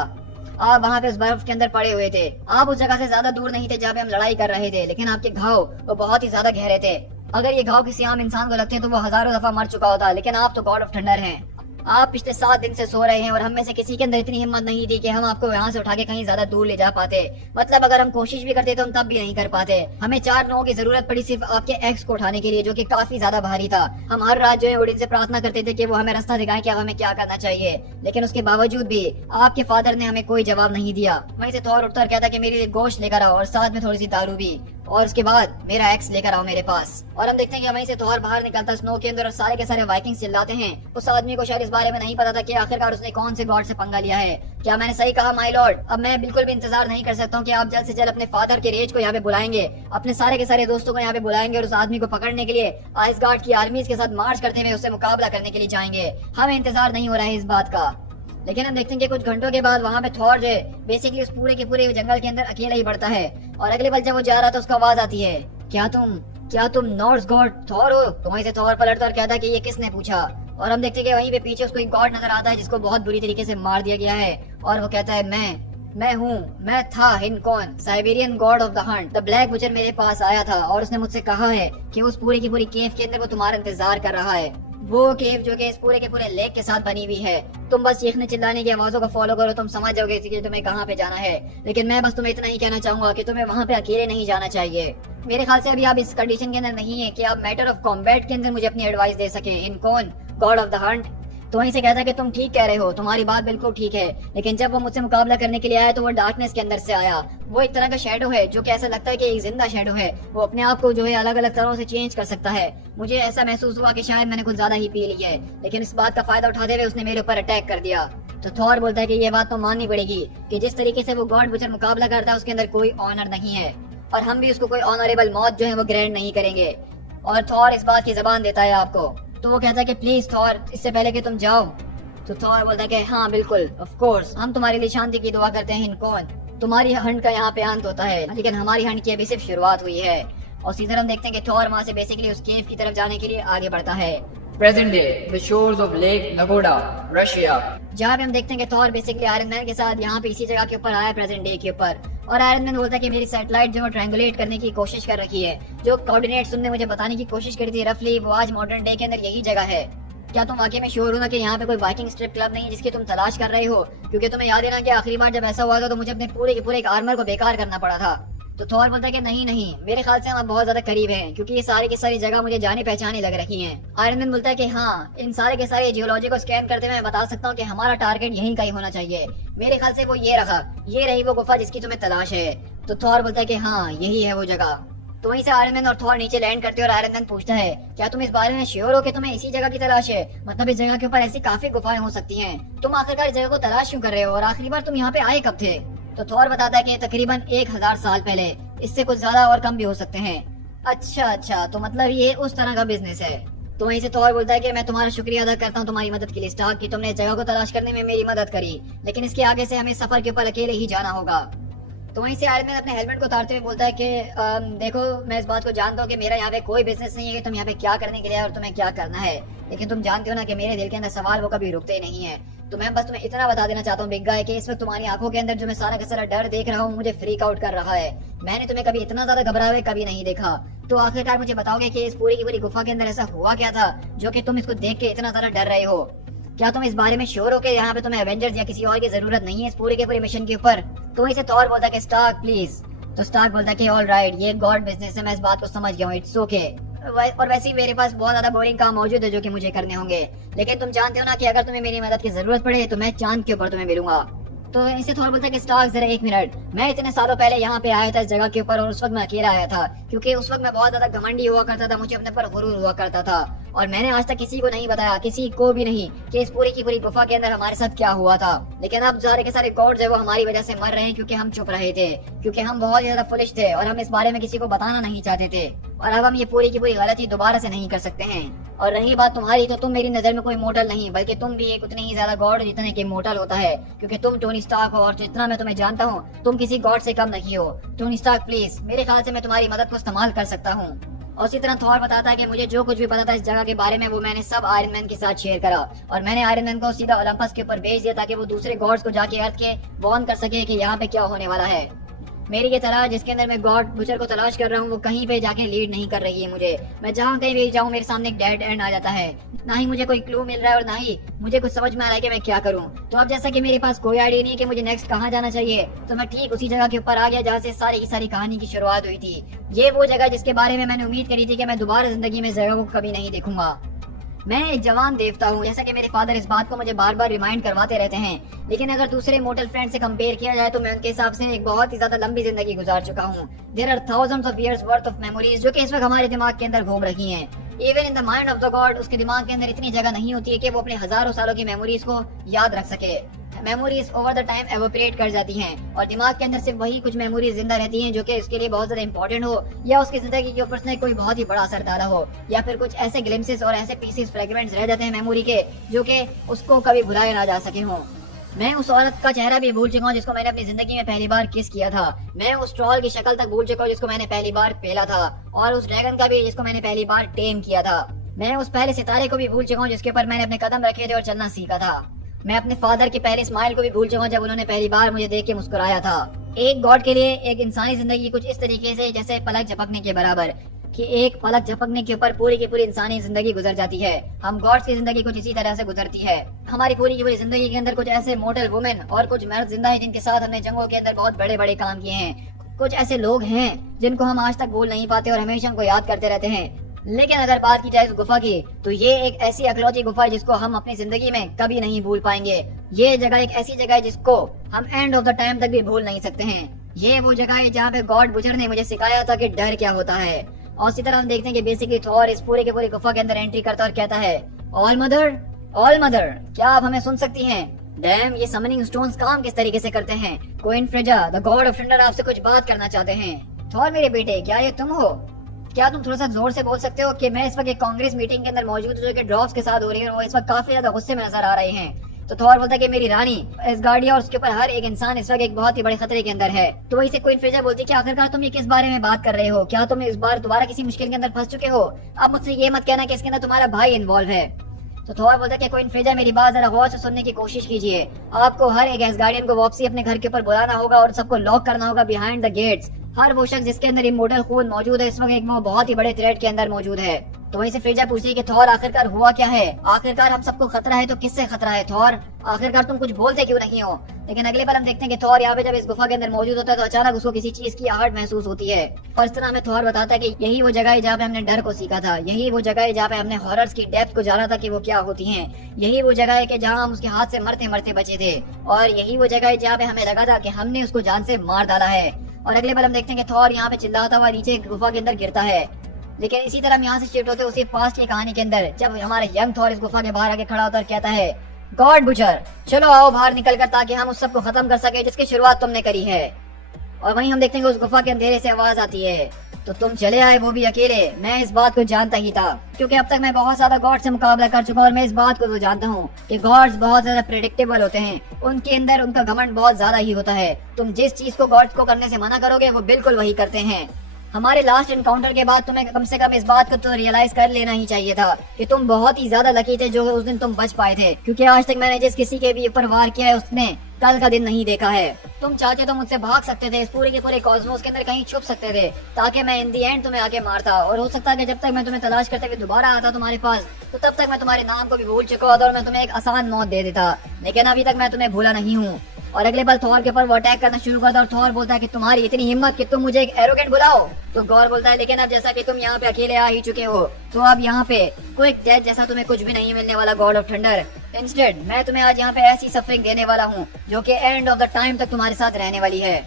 आप वहाँ पे उस बर्फ के अंदर पड़े हुए थे, आप उस जगह से ज्यादा दूर नहीं थे जहाँ पे हम लड़ाई कर रहे थे, लेकिन आपके घाव वो बहुत ही ज्यादा गहरे थे। अगर ये घाव किसी आम इंसान को लगते हैं तो वो हजारों दफा मर चुका होता, लेकिन आप तो गॉड ऑफ थंडर हैं। आप पिछले 7 दिन से सो रहे हैं और हम में से किसी के अंदर इतनी हिम्मत नहीं थी कि हम आपको यहाँ से उठा के कहीं ज्यादा दूर ले जा पाते, मतलब अगर हम कोशिश भी करते तो हम तब भी नहीं कर पाते। हमें 4 लोगों की जरूरत पड़ी सिर्फ आपके एक्स को उठाने के लिए, जो कि काफी ज्यादा भारी था। हम हर रात जो है ओडिन से प्रार्थना करते थे कि वो हमें रास्ता दिखाएं कि अब हमें क्या करना चाहिए, लेकिन उसके बावजूद भी आपके फादर ने हमें कोई जवाब नहीं दिया। वहीं से थॉर उठता और कहता कि मेरे लिए गोश्त लेकर आओ और साथ में थोड़ी सी दारू भी, और उसके बाद मेरा एक्स लेकर आओ मेरे पास। और हम देखते हैं कि वहीं से थॉर बाहर निकलता स्नो के अंदर और सारे के सारे वाइकिंग्स चिल्लाते हैं। उस आदमी को शायद इस बारे में नहीं पता था कि आखिरकार उसने कौन से गॉड से पंगा लिया है। क्या मैंने सही कहा माय लॉर्ड? अब मैं बिल्कुल भी इंतजार नहीं कर सकता हूँ कि आप जल्द से जल्द अपने फादर के रेज को यहाँ पे बुलाएंगे, अपने सारे के सारे दोस्तों को यहाँ पे बुलाएंगे और उस आदमी को पकड़ने के लिए आइसगार्ड की आर्मीज के साथ मार्च करते हुए उससे मुकाबला करने के लिए जाएंगे। हमें इंतजार नहीं हो रहा है इस बात का। लेकिन हम देखते हैं कि कुछ घंटों के बाद वहाँ पे थॉर जो है बेसिकली उस पूरे के पूरे जंगल के अंदर अकेला ही बढ़ता है, और अगले पल जब वो जा रहा था उसका आवाज आती है, क्या तुम नॉर्स गॉड थॉर हो? तो वहीं से थॉर पलटता और कहता है कि ये किसने पूछा। और हम देखते हैं कि वहीं पे पीछे उसको एक गॉड नजर आता है जिसको बहुत बुरी तरीके से मार दिया गया है, और वो कहता है मैं था Hinkon, Siberian god of the hunt. The black butcher मेरे पास आया था और उसने मुझसे कहा है कि उस पूरी की पूरी केव के अंदर वो तुम्हारा इंतजार कर रहा है, वो केव जो कि इस पूरे के पूरे लेक के साथ बनी हुई है। तुम बस चीखने चिल्लाने की आवाजों को फॉलो करो, तुम समझ जाओगे कि तुम्हें कहाँ पे जाना है। लेकिन मैं बस तुम्हें इतना ही कहना चाहूंगा कि तुम्हें वहाँ पे अकेले नहीं जाना चाहिए। मेरे ख्याल से अभी आप इस कंडीशन के अंदर नहीं है कि आप मैटर ऑफ कॉम्बैट के अंदर मुझे अपनी एडवाइस दे सके, हिनकॉन गॉड ऑफ द हंट। तो वहीं से कहता है कि तुम ठीक कह रहे हो, तुम्हारी बात बिल्कुल ठीक है, लेकिन जब वो मुझसे मुकाबला करने के लिए आया तो वो डार्कनेस के अंदर से आया। वो एक तरह का शेडो है जो कि ऐसा लगता है कि एक जिंदा शेडो है, वो अपने आप को जो है अलग अलग तरह से चेंज कर सकता है। मुझे ऐसा महसूस हुआ कि शायद मैंने कुछ ज्यादा ही पी ली है, लेकिन इस बात का फायदा उठाते हुए उसने मेरे ऊपर अटैक कर दिया। तो थॉर बोलता है कि ये बात तो माननी पड़ेगी कि जिस तरीके से वो गॉड बुचर मुकाबला करता है उसके अंदर कोई ऑनर नहीं है, और हम भी उसको कोई ऑनरेबल मौत जो है वो ग्रैंड नहीं करेंगे। और थॉर इस बात की जबान देता है आपको। तो वो कहता है कि प्लीज थॉर, इससे पहले कि तुम जाओ। तो थॉर बोलता है कि हाँ बिल्कुल, ऑफ कोर्स, हम तुम्हारे लिए शांति की दुआ करते हैं हिनकॉन। तुम्हारी हंट का यहाँ पे अंत होता है, लेकिन हमारी हंट की अभी सिर्फ शुरुआत हुई है। और सीधे हम देखते हैं कि थॉर वहाँ से बेसिकली उस केव की तरफ जाने के लिए आगे बढ़ता है। Present day, the shores of Lake Lagoda, Russia. जहाँ पे हम देखते हैं कि थॉर बेसिकली आयरन मैन के साथ यहाँ पे इसी जगह के ऊपर आया, प्रेजेंट डे के ऊपर। और आयरन मैन बोलता है कि मेरी सैटेलाइट जो ट्रायंगुलेट करने की कोशिश कर रखी है, जो कोऑर्डिनेट्स तुमने मुझे बताने की कोशिश करी थी रफली, वो आज मॉडर्न डे के अंदर यही जगह है। क्या तुम वाकई में श्योर हो ना कि यहाँ पे कोई वाइकिंग स्ट्रिप क्लब नहीं है जिसकी तुम तलाश कर रहे हो? क्योंकि तुम्हें याद है ना कि आखिरी बार जब ऐसा हुआ था तो मुझे अपने पूरे के पूरे एक आर्मर को बेकार करना पड़ा था। तो थॉर बोलता है कि नहीं, मेरे ख्याल से हम बहुत ज्यादा करीब हैं, क्योंकि ये सारी की सारी जगह मुझे जाने पहचाने लग रही हैं। आयरन मैन बोलता है कि हाँ, इन सारे के सारे जियोलॉजी को स्कैन करते हुए मैं बता सकता हूँ कि हमारा टारगेट यहीं कहीं होना चाहिए। मेरे ख्याल से वो ये रही वो गुफा जिसकी तुम्हें तलाश है। तो थॉर बोलता है कि हाँ, यही है वो जगह। तो वहीं से आयरन मैन और थॉर नीचे लैंड करते हैं और आयरन मैन पूछता है, क्या तुम इस बारे में श्योर हो कि तुम्हें इसी जगह की तलाश है? मतलब इस जगह के ऊपर ऐसी काफी गुफाएं हो सकती हैं, तुम आखिरकार इस जगह को तलाश क्यों कर रहे हो, और आखिरी बार तुम यहाँ पे आए कब थे? तो थॉर बताता है कि तकरीबन 1000 साल पहले, इससे कुछ ज्यादा और कम भी हो सकते हैं। अच्छा, तो मतलब ये उस तरह का बिजनेस है। तो वहीं से थॉर बोलता है कि मैं तुम्हारा शुक्रिया अदा करता हूँ तुम्हारी मदद के लिए स्टार्क, कि तुमने इस जगह को तलाश करने में मेरी मदद करी, लेकिन इसके आगे से हमें सफर के ऊपर अकेले ही जाना होगा। तो वहीं से आयरन मैन अपने हेलमेट को उतारते हुए बोलता है कि देखो, मैं इस बात को जानता हूँ कि मेरा यहाँ पे कोई बिजनेस नहीं है कि तुम यहाँ पे क्या करने के लिए और तुम्हें क्या करना है, लेकिन तुम जानते हो ना कि मेरे दिल के अंदर सवाल वो कभी रुकते ही नहीं है। तो मैं बस तुम्हें इतना बता देना चाहता हूँ बिग गाय कि इस वक्त तुम्हारी आंखों के अंदर जो मैं सारा का सारा डर देख रहा हूँ मुझे फ्रीक आउट कर रहा है। मैंने तुम्हें कभी इतना ज्यादा घबराए हुए कभी नहीं देखा। तो आखिरकार मुझे बताओगे कि इस पूरी की पूरी गुफा के अंदर ऐसा हुआ क्या था जो कि तुम इसको देख के इतना ज्यादा डर रहे हो? क्या तुम इस बारे में श्योर हो कि यहाँ पे तुम्हें एवेंजर्स या किसी और की जरूरत नहीं है इस पूरे के पूरे मिशन के ऊपर? तो इसे थॉर बोलता है कि स्टार्क प्लीज। तो स्टार्क बोलता है कि ऑल राइट, ये गॉड बिजनेस है, मैं इस बात को समझ गया हूँ, इट्स ओके। और वैसे ही मेरे पास बहुत ज्यादा बोरिंग काम मौजूद है जो कि मुझे करने होंगे, लेकिन तुम जानते हो ना कि अगर तुम्हें मेरी मदद की जरूरत पड़े तो मैं चांद के ऊपर तुम्हें मिलूंगा। तो इसे थोड़ा बोलता है कि स्टार्क जरा एक मिनट, मैं इतने सालों पहले यहाँ पे आया था इस जगह के ऊपर और उस वक्त मैं अकेला आया था, क्योंकि उस वक्त मैं बहुत ज्यादा घमंडी हुआ करता था, मुझे अपने पर गुरूर हुआ करता था और मैंने आज तक किसी को नहीं बताया, किसी को भी नहीं, कि इस पूरी की पूरी गुफा के अंदर हमारे साथ क्या हुआ था। लेकिन अब सारे के सारे गॉड्स है वो हमारी वजह से मर रहे हैं क्योंकि हम चुप रहे थे, क्योंकि हम बहुत ज्यादा फुलिश थे और हम इस बारे में किसी को बताना नहीं चाहते थे और अब हम ये पूरी की पूरी गलती दोबारा से नहीं कर सकते हैं। और रही बात तुम्हारी, तो तुम मेरी नजर में कोई मोटल नहीं बल्कि तुम भी एक उतनी ही ज्यादा गॉड जितने के मोटल होता है, क्योंकि तुम टोनी स्टार्क हो और जितना मैं तुम्हें जानता हूँ तुम किसी गॉड से कम नहीं हो। टोनी स्टार्क प्लीज, मेरे ख्याल से मैं तुम्हारी मदद को इस्तेमाल कर सकता हूँ। और इसी तरह थॉर बताता है कि मुझे जो कुछ भी पता था इस जगह के बारे में वो मैंने सब आयरन मैन के साथ शेयर करा और मैंने आयरन मैन को सीधा ओलंपस के ऊपर भेज दिया ताकि वो दूसरे गॉड्स को जाके अर्थ के वार्न कर सके कि यहाँ पे क्या होने वाला है। मेरी ये तलाश जिसके अंदर मैं गॉड बुचर को तलाश कर रहा हूँ वो कहीं पे जाके लीड नहीं कर रही है मुझे। मैं जहाँ कहीं भी जाऊँ मेरे सामने एक डेड एंड आ जाता है, ना ही मुझे कोई क्लू मिल रहा है और ना ही मुझे कुछ समझ में आ रहा है कि मैं क्या करूँ। तो अब जैसा कि मेरे पास कोई आइडिया नहीं है कि मुझे नेक्स्ट कहाँ जाना चाहिए, तो मैं ठीक उसी जगह के ऊपर आ गया जहाँ से सारी की सारी कहानी की शुरुआत हुई थी। ये वो जगह जिसके बारे में मैंने उम्मीद करी थी कि मैं दोबारा जिंदगी में इस जगह को कभी नहीं देखूंगा। मैं एक जवान देवता हूँ, जैसा कि मेरे फादर इस बात को मुझे बार बार रिमाइंड करवाते रहते हैं, लेकिन अगर दूसरे मोटल फ्रेंड से कंपेयर किया जाए तो मैं उनके हिसाब से एक बहुत ही ज्यादा लंबी जिंदगी गुजार चुका हूँ। There are thousands of years worth of memories जो कि इस वक्त हमारे दिमाग के अंदर घूम रही हैं। Even in the mind of the God उसके दिमाग के अंदर इतनी जगह नहीं होती है कि वो अपने हजारों सालों की मेमोरीज को याद रख सके। Memories over the time evaporate कर जाती हैं और दिमाग के अंदर सिर्फ वही कुछ मेमोरीज जिंदा रहती हैं जो कि इसके लिए बहुत ज्यादा इंपॉर्टेंट हो या उसकी जिंदगी के ऊपर उसने कोई बहुत ही बड़ा असर डाला हो, या फिर कुछ ऐसे ग्लिम्सेस और ऐसे पीसेस फ्रेगमेंट्स रह जाते हैं मेमोरी के जो कि उसको कभी भुलाया ना जा सके हो। मैं उस औरत का चेहरा भी भूल चुका हूँ जिसको मैंने अपनी जिंदगी में पहली बार किस किया था। मैं उस ट्रॉल की शक्ल तक भूल चुका हूँ जिसको मैंने पहली बार पेला था और उस ड्रैगन का भी जिसको मैंने पहली बार टेम किया था। मैं उस पहले सितारे को भी भूल चुका हूँ जिसके ऊपर मैंने अपने कदम रखे थे और चलना सीखा था। मैं अपने फादर की पहले स्माइल को भी भूल चुका हूँ जब उन्होंने पहली बार मुझे देख के मुस्कुराया था। एक गॉड के लिए एक इंसानी जिंदगी कुछ इस तरीके से जैसे पलक झपकने के बराबर, कि एक पलक झपकने के ऊपर पूरी की पूरी इंसानी जिंदगी गुजर जाती है। हम गॉड्स की जिंदगी कुछ इसी तरह से गुजरती है। हमारी पूरी की पूरी जिंदगी के अंदर कुछ ऐसे मोटल वुमेन और कुछ मर्द जिंदा है जिनके साथ हमने जंगों के अंदर बहुत बड़े बड़े काम किए हैं। कुछ ऐसे लोग हैं जिनको हम आज तक भूल नहीं पाते और हमेशा उनको याद करते रहते हैं। लेकिन अगर बात की जाए इस गुफा की तो ये एक ऐसी अकलौती गुफा है जिसको हम अपनी जिंदगी में कभी नहीं भूल पाएंगे। ये जगह एक ऐसी जगह है जिसको हम एंड ऑफ द टाइम तक भी भूल नहीं सकते हैं। ये वो जगह है जहाँ पे गॉड बुचर ने मुझे सिखाया था कि डर क्या होता है। और इसी तरह हम देखते हैं कि बेसिकली थॉर इस पूरे के पूरे गुफा के अंदर एंट्री करता और कहता है, ऑल मदर, क्या आप हमें सुन सकती हैं? डैम, ये समनिंग स्टोन्स काम किस तरीके से करते हैं? Queen Freyja, the god of thunder आपसे कुछ बात करना चाहते हैं। थॉर मेरे बेटे, क्या ये तुम हो? क्या तुम थोड़ा सा जोर से बोल सकते हो कि मैं इस वक्त एक कांग्रेस मीटिंग के अंदर मौजूद हूँ जो कि ड्रॉप्स के साथ हो रही है और वो इस वक्त काफी ज्यादा गुस्से में नजर आ रहे हैं। तो थॉर बोलता है कि मेरी रानी एसगार्डिया और उसके ऊपर हर एक इंसान इस वक्त एक बहुत ही बड़े खतरे के अंदर है। तो वही से क्वीन फ्रेजा बोलती है कि आखिरकार तुम ये किस बारे में बात कर रहे हो? क्या तुम इस बार दोबारा किसी मुश्किल के अंदर फंस चुके हो? अब मुझसे ये मत कहना कि इसके अंदर तुम्हारा भाई इन्वॉल्व है। तो थॉर बोलता है कि क्वीन फ्रेजा मेरी बात जरा गौर से सुनने की कोशिश कीजिए। आपको हर एक एसगार्डियन को वापसी अपने घर के ऊपर बुलाना होगा और सबको लॉक करना होगा बिहाइंड द गेट्स। हर वो शख्स जिसके अंदर इमोर्टल खून मौजूद है इस वक्त एक वो बहुत ही बड़े थ्रेट के अंदर मौजूद है। तो वहीं से फ्रेजा पूछती है कि थॉर आखिरकार हुआ क्या है? आखिरकार हम सबको खतरा है तो किससे खतरा है थॉर? आखिरकार तुम कुछ बोलते क्यों नहीं हो? लेकिन अगले बार हम देखते हैं कि थॉर यहाँ पे जब इस गुफा के अंदर मौजूद होता है तो अचानक उसको किसी चीज की आहट महसूस होती है और इस तरह हमें थॉर बताता है कि यही वो जगह है जहाँ पे हमने डर को सीखा था। यही वो जगह है जहाँ पे हमने हॉरर्स की डेप्थ को जाना था कि वो क्या होती हैं। यही वो जगह है कि जहाँ हम उसके हाथ से मरते मरते बचे थे और यही वो जगह है जहाँ पे हमें लगा था कि हमने उसको जान से मार डाला है। और अगले बार हम देखते हैं कि थॉर यहाँ पे चिल्लाता हुआ नीचे गुफा के अंदर गिरता है। लेकिन इसी तरह हम यहाँ से शिफ्ट होते उसी पास्ट की कहानी के अंदर जब हमारा यंग थॉर इस गुफा के बाहर आके खड़ा होता और कहता है, गॉड बुचर, चलो आओ बाहर निकल कर ताकि हम उस सब को खत्म कर सके जिसकी शुरुआत तुमने करी है। और वहीं हम देखते हैं कि उस गुफा के अंधेरे से आवाज आती है, तो तुम चले आए वो भी अकेले। मैं इस बात को जानता ही था क्योंकि अब तक मैं बहुत ज्यादा गॉड से मुकाबला कर चुका हूँ और मैं इस बात को तो जानता हूँ कि गॉड्स बहुत ज्यादा प्रेडिक्टेबल होते हैं। उनके अंदर उनका घमंड बहुत ज्यादा ही होता है। तुम जिस चीज को गॉड्स को करने से मना करोगे वो बिल्कुल वही करते हैं। हमारे लास्ट एनकाउंटर के बाद तुम्हें कम से कम इस बात को तो रियलाइज कर लेना ही चाहिए था कि तुम बहुत ही ज्यादा लकी थे जो उस दिन तुम बच पाए थे, क्योंकि आज तक मैंने जिस किसी के भी ऊपर वार किया है उसने कल का दिन नहीं देखा है। तुम चाहते तो मुझसे भाग सकते थे, इस पूरे के पूरे कॉस्मोस के अंदर कहीं छुप सकते थे ताकि मैं इन दी एंड तुम्हें आके मारता और हो सकता है कि जब तक मैं तुम्हें तलाश करते हुए दोबारा आता तुम्हारे पास तो तब तक मैं तुम्हारे नाम को भी भूल चुका होता और मैं तुम्हें एक आसान मौत दे देता। लेकिन अभी तक मैं तुम्हें भूला नहीं हूँ और अगले पल थॉर के ऊपर वो अटैक करना शुरू करता है और थॉर बोलता है कि तुम्हारी इतनी हिम्मत कि तुम मुझे एक एरोगेंट बुलाओ। तो गॉर बोलता है लेकिन अब जैसा कि तुम यहाँ पे अकेले आ ही चुके हो तो अब यहाँ पे कोई डेथ जैसा तुम्हें कुछ भी नहीं मिलने वाला गॉड ऑफ थंडर। इंस्टेड मैं तुम्हें आज यहाँ पे ऐसी सफरिंग देने वाला हूँ जो कि एंड ऑफ द टाइम तक तुम्हारे साथ रहने वाली है।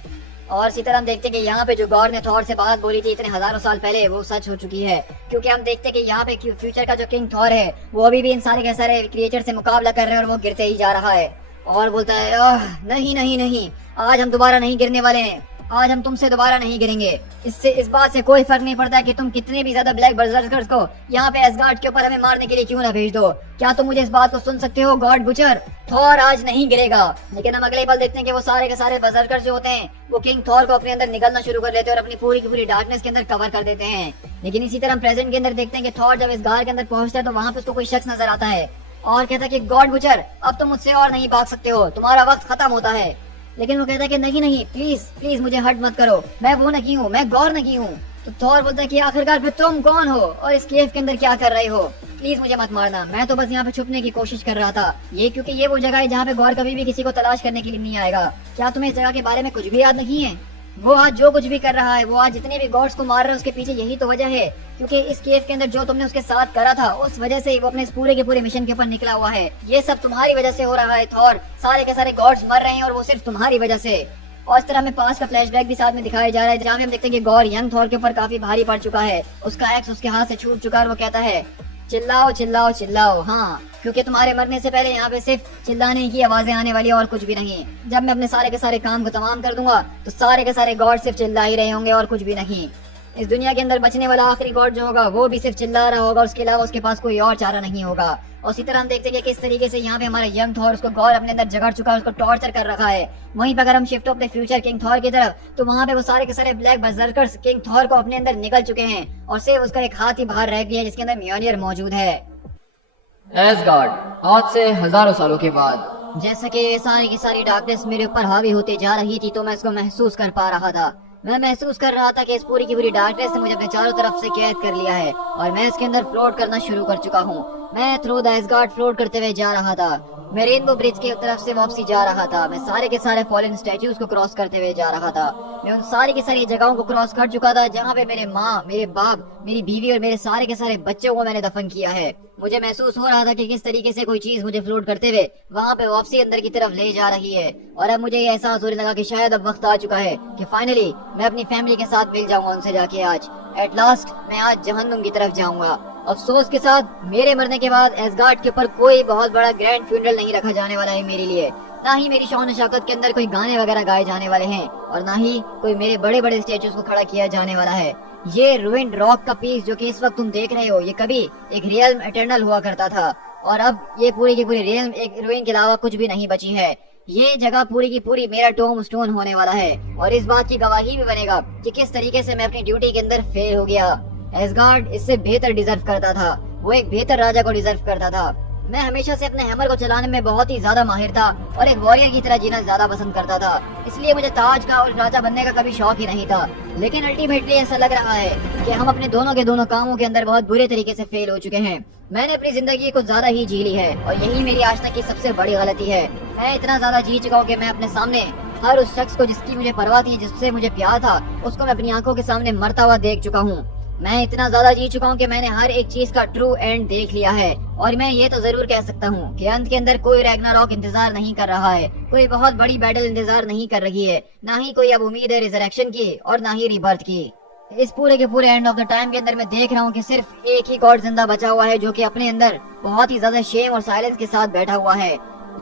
और इसी तरह हम देखते हैं कि यहाँ पे जो गॉड ने थॉर से बात बोली थी इतने हजारों साल पहले वो सच हो चुकी है, क्योंकि हम देखते हैं कि यहाँ पे फ्यूचर का जो किंग थॉर है वो अभी भी इन सारे के सारे क्रिएचर से मुकाबला कर रहे हैं और वो गिरते ही जा रहा है। और बोलता है नहीं नहीं नहीं, आज हम दोबारा नहीं गिरने वाले हैं, आज हम तुमसे दोबारा नहीं गिरेंगे। इससे इस बात से कोई फर्क नहीं पड़ता कि तुम कितने भी ज्यादा ब्लैक बर्जर्कर्स को यहाँ पे एसगार्ड के ऊपर हमें मारने के लिए क्यों ना भेज दो। क्या तुम मुझे इस बात को सुन सकते हो गॉड बुचर? थॉर आज नहीं गिरेगा। लेकिन हम अगले पल देखते हैं कि वो सारे के सारे बर्जर्कर्स जो होते हैं वो किंग थॉर को अपने अंदर निकलना शुरू कर लेते हैं और अपनी पूरी की पूरी डार्कनेस के अंदर कवर कर देते हैं। लेकिन इसी तरह प्रेजेंट के अंदर देखते हैं कि थॉर जब इस गार के अंदर पहुंचता है तो वहाँ पे उसको कोई शख्स नजर आता है और कहता है कि गॉड बुचर अब तुम मुझसे और नहीं भाग सकते हो, तुम्हारा वक्त खत्म होता है। लेकिन वो कहता है कि नहीं नहीं प्लीज प्लीज मुझे हर्ट मत करो, मैं वो नहीं हूँ, मैं गौर नहीं हूँ। तो थॉर बोलता है कि आखिरकार फिर तुम कौन हो और इस केव के अंदर क्या कर रहे हो? प्लीज मुझे मत मारना, मैं तो बस यहाँ पे छुपने की कोशिश कर रहा था। ये क्योंकि ये वो जगह है जहाँ पे गौर कभी भी किसी को तलाश करने के लिए नहीं आएगा। क्या तुम्हें इस जगह के बारे में कुछ भी याद नहीं है? वो आज जो कुछ भी कर रहा है, वो आज जितने भी गॉड्स को मार रहा है उसके पीछे यही तो वजह है, क्योंकि इस केव के अंदर जो तुमने उसके साथ करा था उस वजह से वो अपने इस पूरे के पूरे मिशन के ऊपर निकला हुआ है। ये सब तुम्हारी वजह से हो रहा है थॉर, सारे के सारे गॉड्स मर रहे हैं और वो सिर्फ तुम्हारी वजह से। और इस तरह हमें पास का फ्लैशबैक भी साथ में दिखाया जा रहा है जहाँ हम देखते हैं कि गॉर यंग थॉर के ऊपर काफी भारी पड़ चुका है, उसका एक्स उसके हाथ से छूट चुका है और वो कहता है चिल्लाओ चिल्लाओ चिल्लाओ, हाँ क्योंकि तुम्हारे मरने से पहले यहाँ पे सिर्फ चिल्लाने की आवाजें आने वाली और कुछ भी नहीं। जब मैं अपने सारे के सारे काम को तमाम कर दूंगा तो सारे के सारे गॉड सिर्फ चिल्ला ही रहे होंगे और कुछ भी नहीं। इस दुनिया के अंदर बचने वाला आखिरी गॉड जो होगा वो भी सिर्फ चिल्ला रहा होगा, उसके अलावा उसके पास कोई और चारा नहीं होगा। और इसी तरह हम देखते हैं कि किस तरीके से यहाँ पे हमारा यंग थॉर उसको गॉड अपने अंदर जगड़ चुका है, उसको टॉर्चर कर रखा है। वहीं पर अगर हम shift of the future king Thor की तरफ तो वहाँ पे वो सारे के सारे ब्लैक बर्जर्कर्स किंग थॉर को अपने अंदर निकल चुके हैं और सिर्फ उसका एक हाथ ही बाहर रह गया जिसके अंदर म्योनियर मौजूद है। एसगार्ड आज से हजारों सालों के बाद। जैसा कि सारी की सारी डार्कनेस मेरे ऊपर हावी होती जा रही थी तो मैं इसको महसूस कर पा रहा था। मैं महसूस कर रहा था कि इस पूरी की पूरी डार्कनेस ने मुझे अपने चारों तरफ से कैद कर लिया है और मैं इसके अंदर फ्लोट करना शुरू कर चुका हूँ। मैं थ्रू द एसगार्ड फ्लोट करते हुए जा रहा था, मैं रेनबो ब्रिज की तरफ से वापसी जा रहा था, मैं सारे के सारे फॉलन स्टैच्यूज को क्रॉस करते हुए जा रहा था, मैं उन सारी की सारी जगहों को क्रॉस कर चुका था जहाँ पे मेरे माँ, मेरे बाप, मेरी बीवी और मेरे सारे के सारे बच्चों को मैंने दफन किया है। मुझे महसूस हो रहा था कि किस तरीके से कोई चीज मुझे फ्लोट करते हुए वहाँ पे वापसी अंदर की तरफ ले जा रही है और अब मुझे ये एहसास होने लगा कि शायद अब वक्त आ चुका है कि फाइनली मैं अपनी फैमिली के साथ मिल जाऊंगा उनसे जाके। आज एट लास्ट मैं आज जहन्नुम की तरफ जाऊंगा। अफसोस के साथ मेरे मरने के बाद एसगार्ड के ऊपर कोई बहुत बड़ा ग्रैंड फ्यूनरल नहीं रखा जाने वाला है मेरे लिए, ना ही मेरी शान शौकत के अंदर कोई गाने वगैरह गाए जाने वाले हैं और ना ही कोई मेरे बड़े बड़े स्टेचूज को खड़ा किया जाने वाला है। ये रूइंड रॉक का पीस जो कि इस वक्त तुम देख रहे हो ये कभी एक रियल एटर्नल हुआ करता था और अब ये पूरी की पूरी रियल एक रूइन के अलावा कुछ भी नहीं बची है। ये जगह पूरी की पूरी मेरा टॉम स्टोन होने वाला है और इस बात की गवाही भी बनेगा कि किस तरीके से मैं अपनी ड्यूटी के अंदर फेल हो गया। एसगार्ड इससे बेहतर डिजर्व करता था, वो एक बेहतर राजा को डिजर्व करता था। मैं हमेशा से अपने हैमर को चलाने में बहुत ही ज्यादा माहिर था और एक वॉरियर की तरह जीना ज्यादा पसंद करता था, इसलिए मुझे ताज का और राजा बनने का कभी शौक ही नहीं था। लेकिन अल्टीमेटली ऐसा लग रहा है कि हम अपने दोनों के दोनों कामों के अंदर बहुत बुरे तरीके से फेल हो चुके हैं। मैंने अपनी जिंदगी को ज्यादा ही जी ली है और यही मेरी आज तक की सबसे बड़ी गलती है। मैं इतना ज्यादा जी चुका हूँ कि मैं अपने सामने हर उस शख्स को जिसकी मुझे परवाह थी, जिससे मुझे प्यार था, उसको मैं अपनी आंखों के सामने मरता हुआ देख चुका हूँ। मैं इतना ज्यादा जी चुका हूँ कि मैंने हर एक चीज का ट्रू एंड देख लिया है और मैं ये तो जरूर कह सकता हूँ कि अंत के अंदर कोई रैग्नारॉक इंतजार नहीं कर रहा है, कोई बहुत बड़ी बैटल इंतजार नहीं कर रही है, ना ही कोई अब उम्मीद है रिजरेक्शन की और ना ही रीबर्थ की। इस पूरे के पूरे एंड ऑफ द टाइम के अंदर मैं देख रहा हूँ कि सिर्फ एक ही गॉड जिंदा बचा हुआ है जो कि अपने अंदर बहुत ही ज्यादा शेम और साइलेंस के साथ बैठा हुआ है।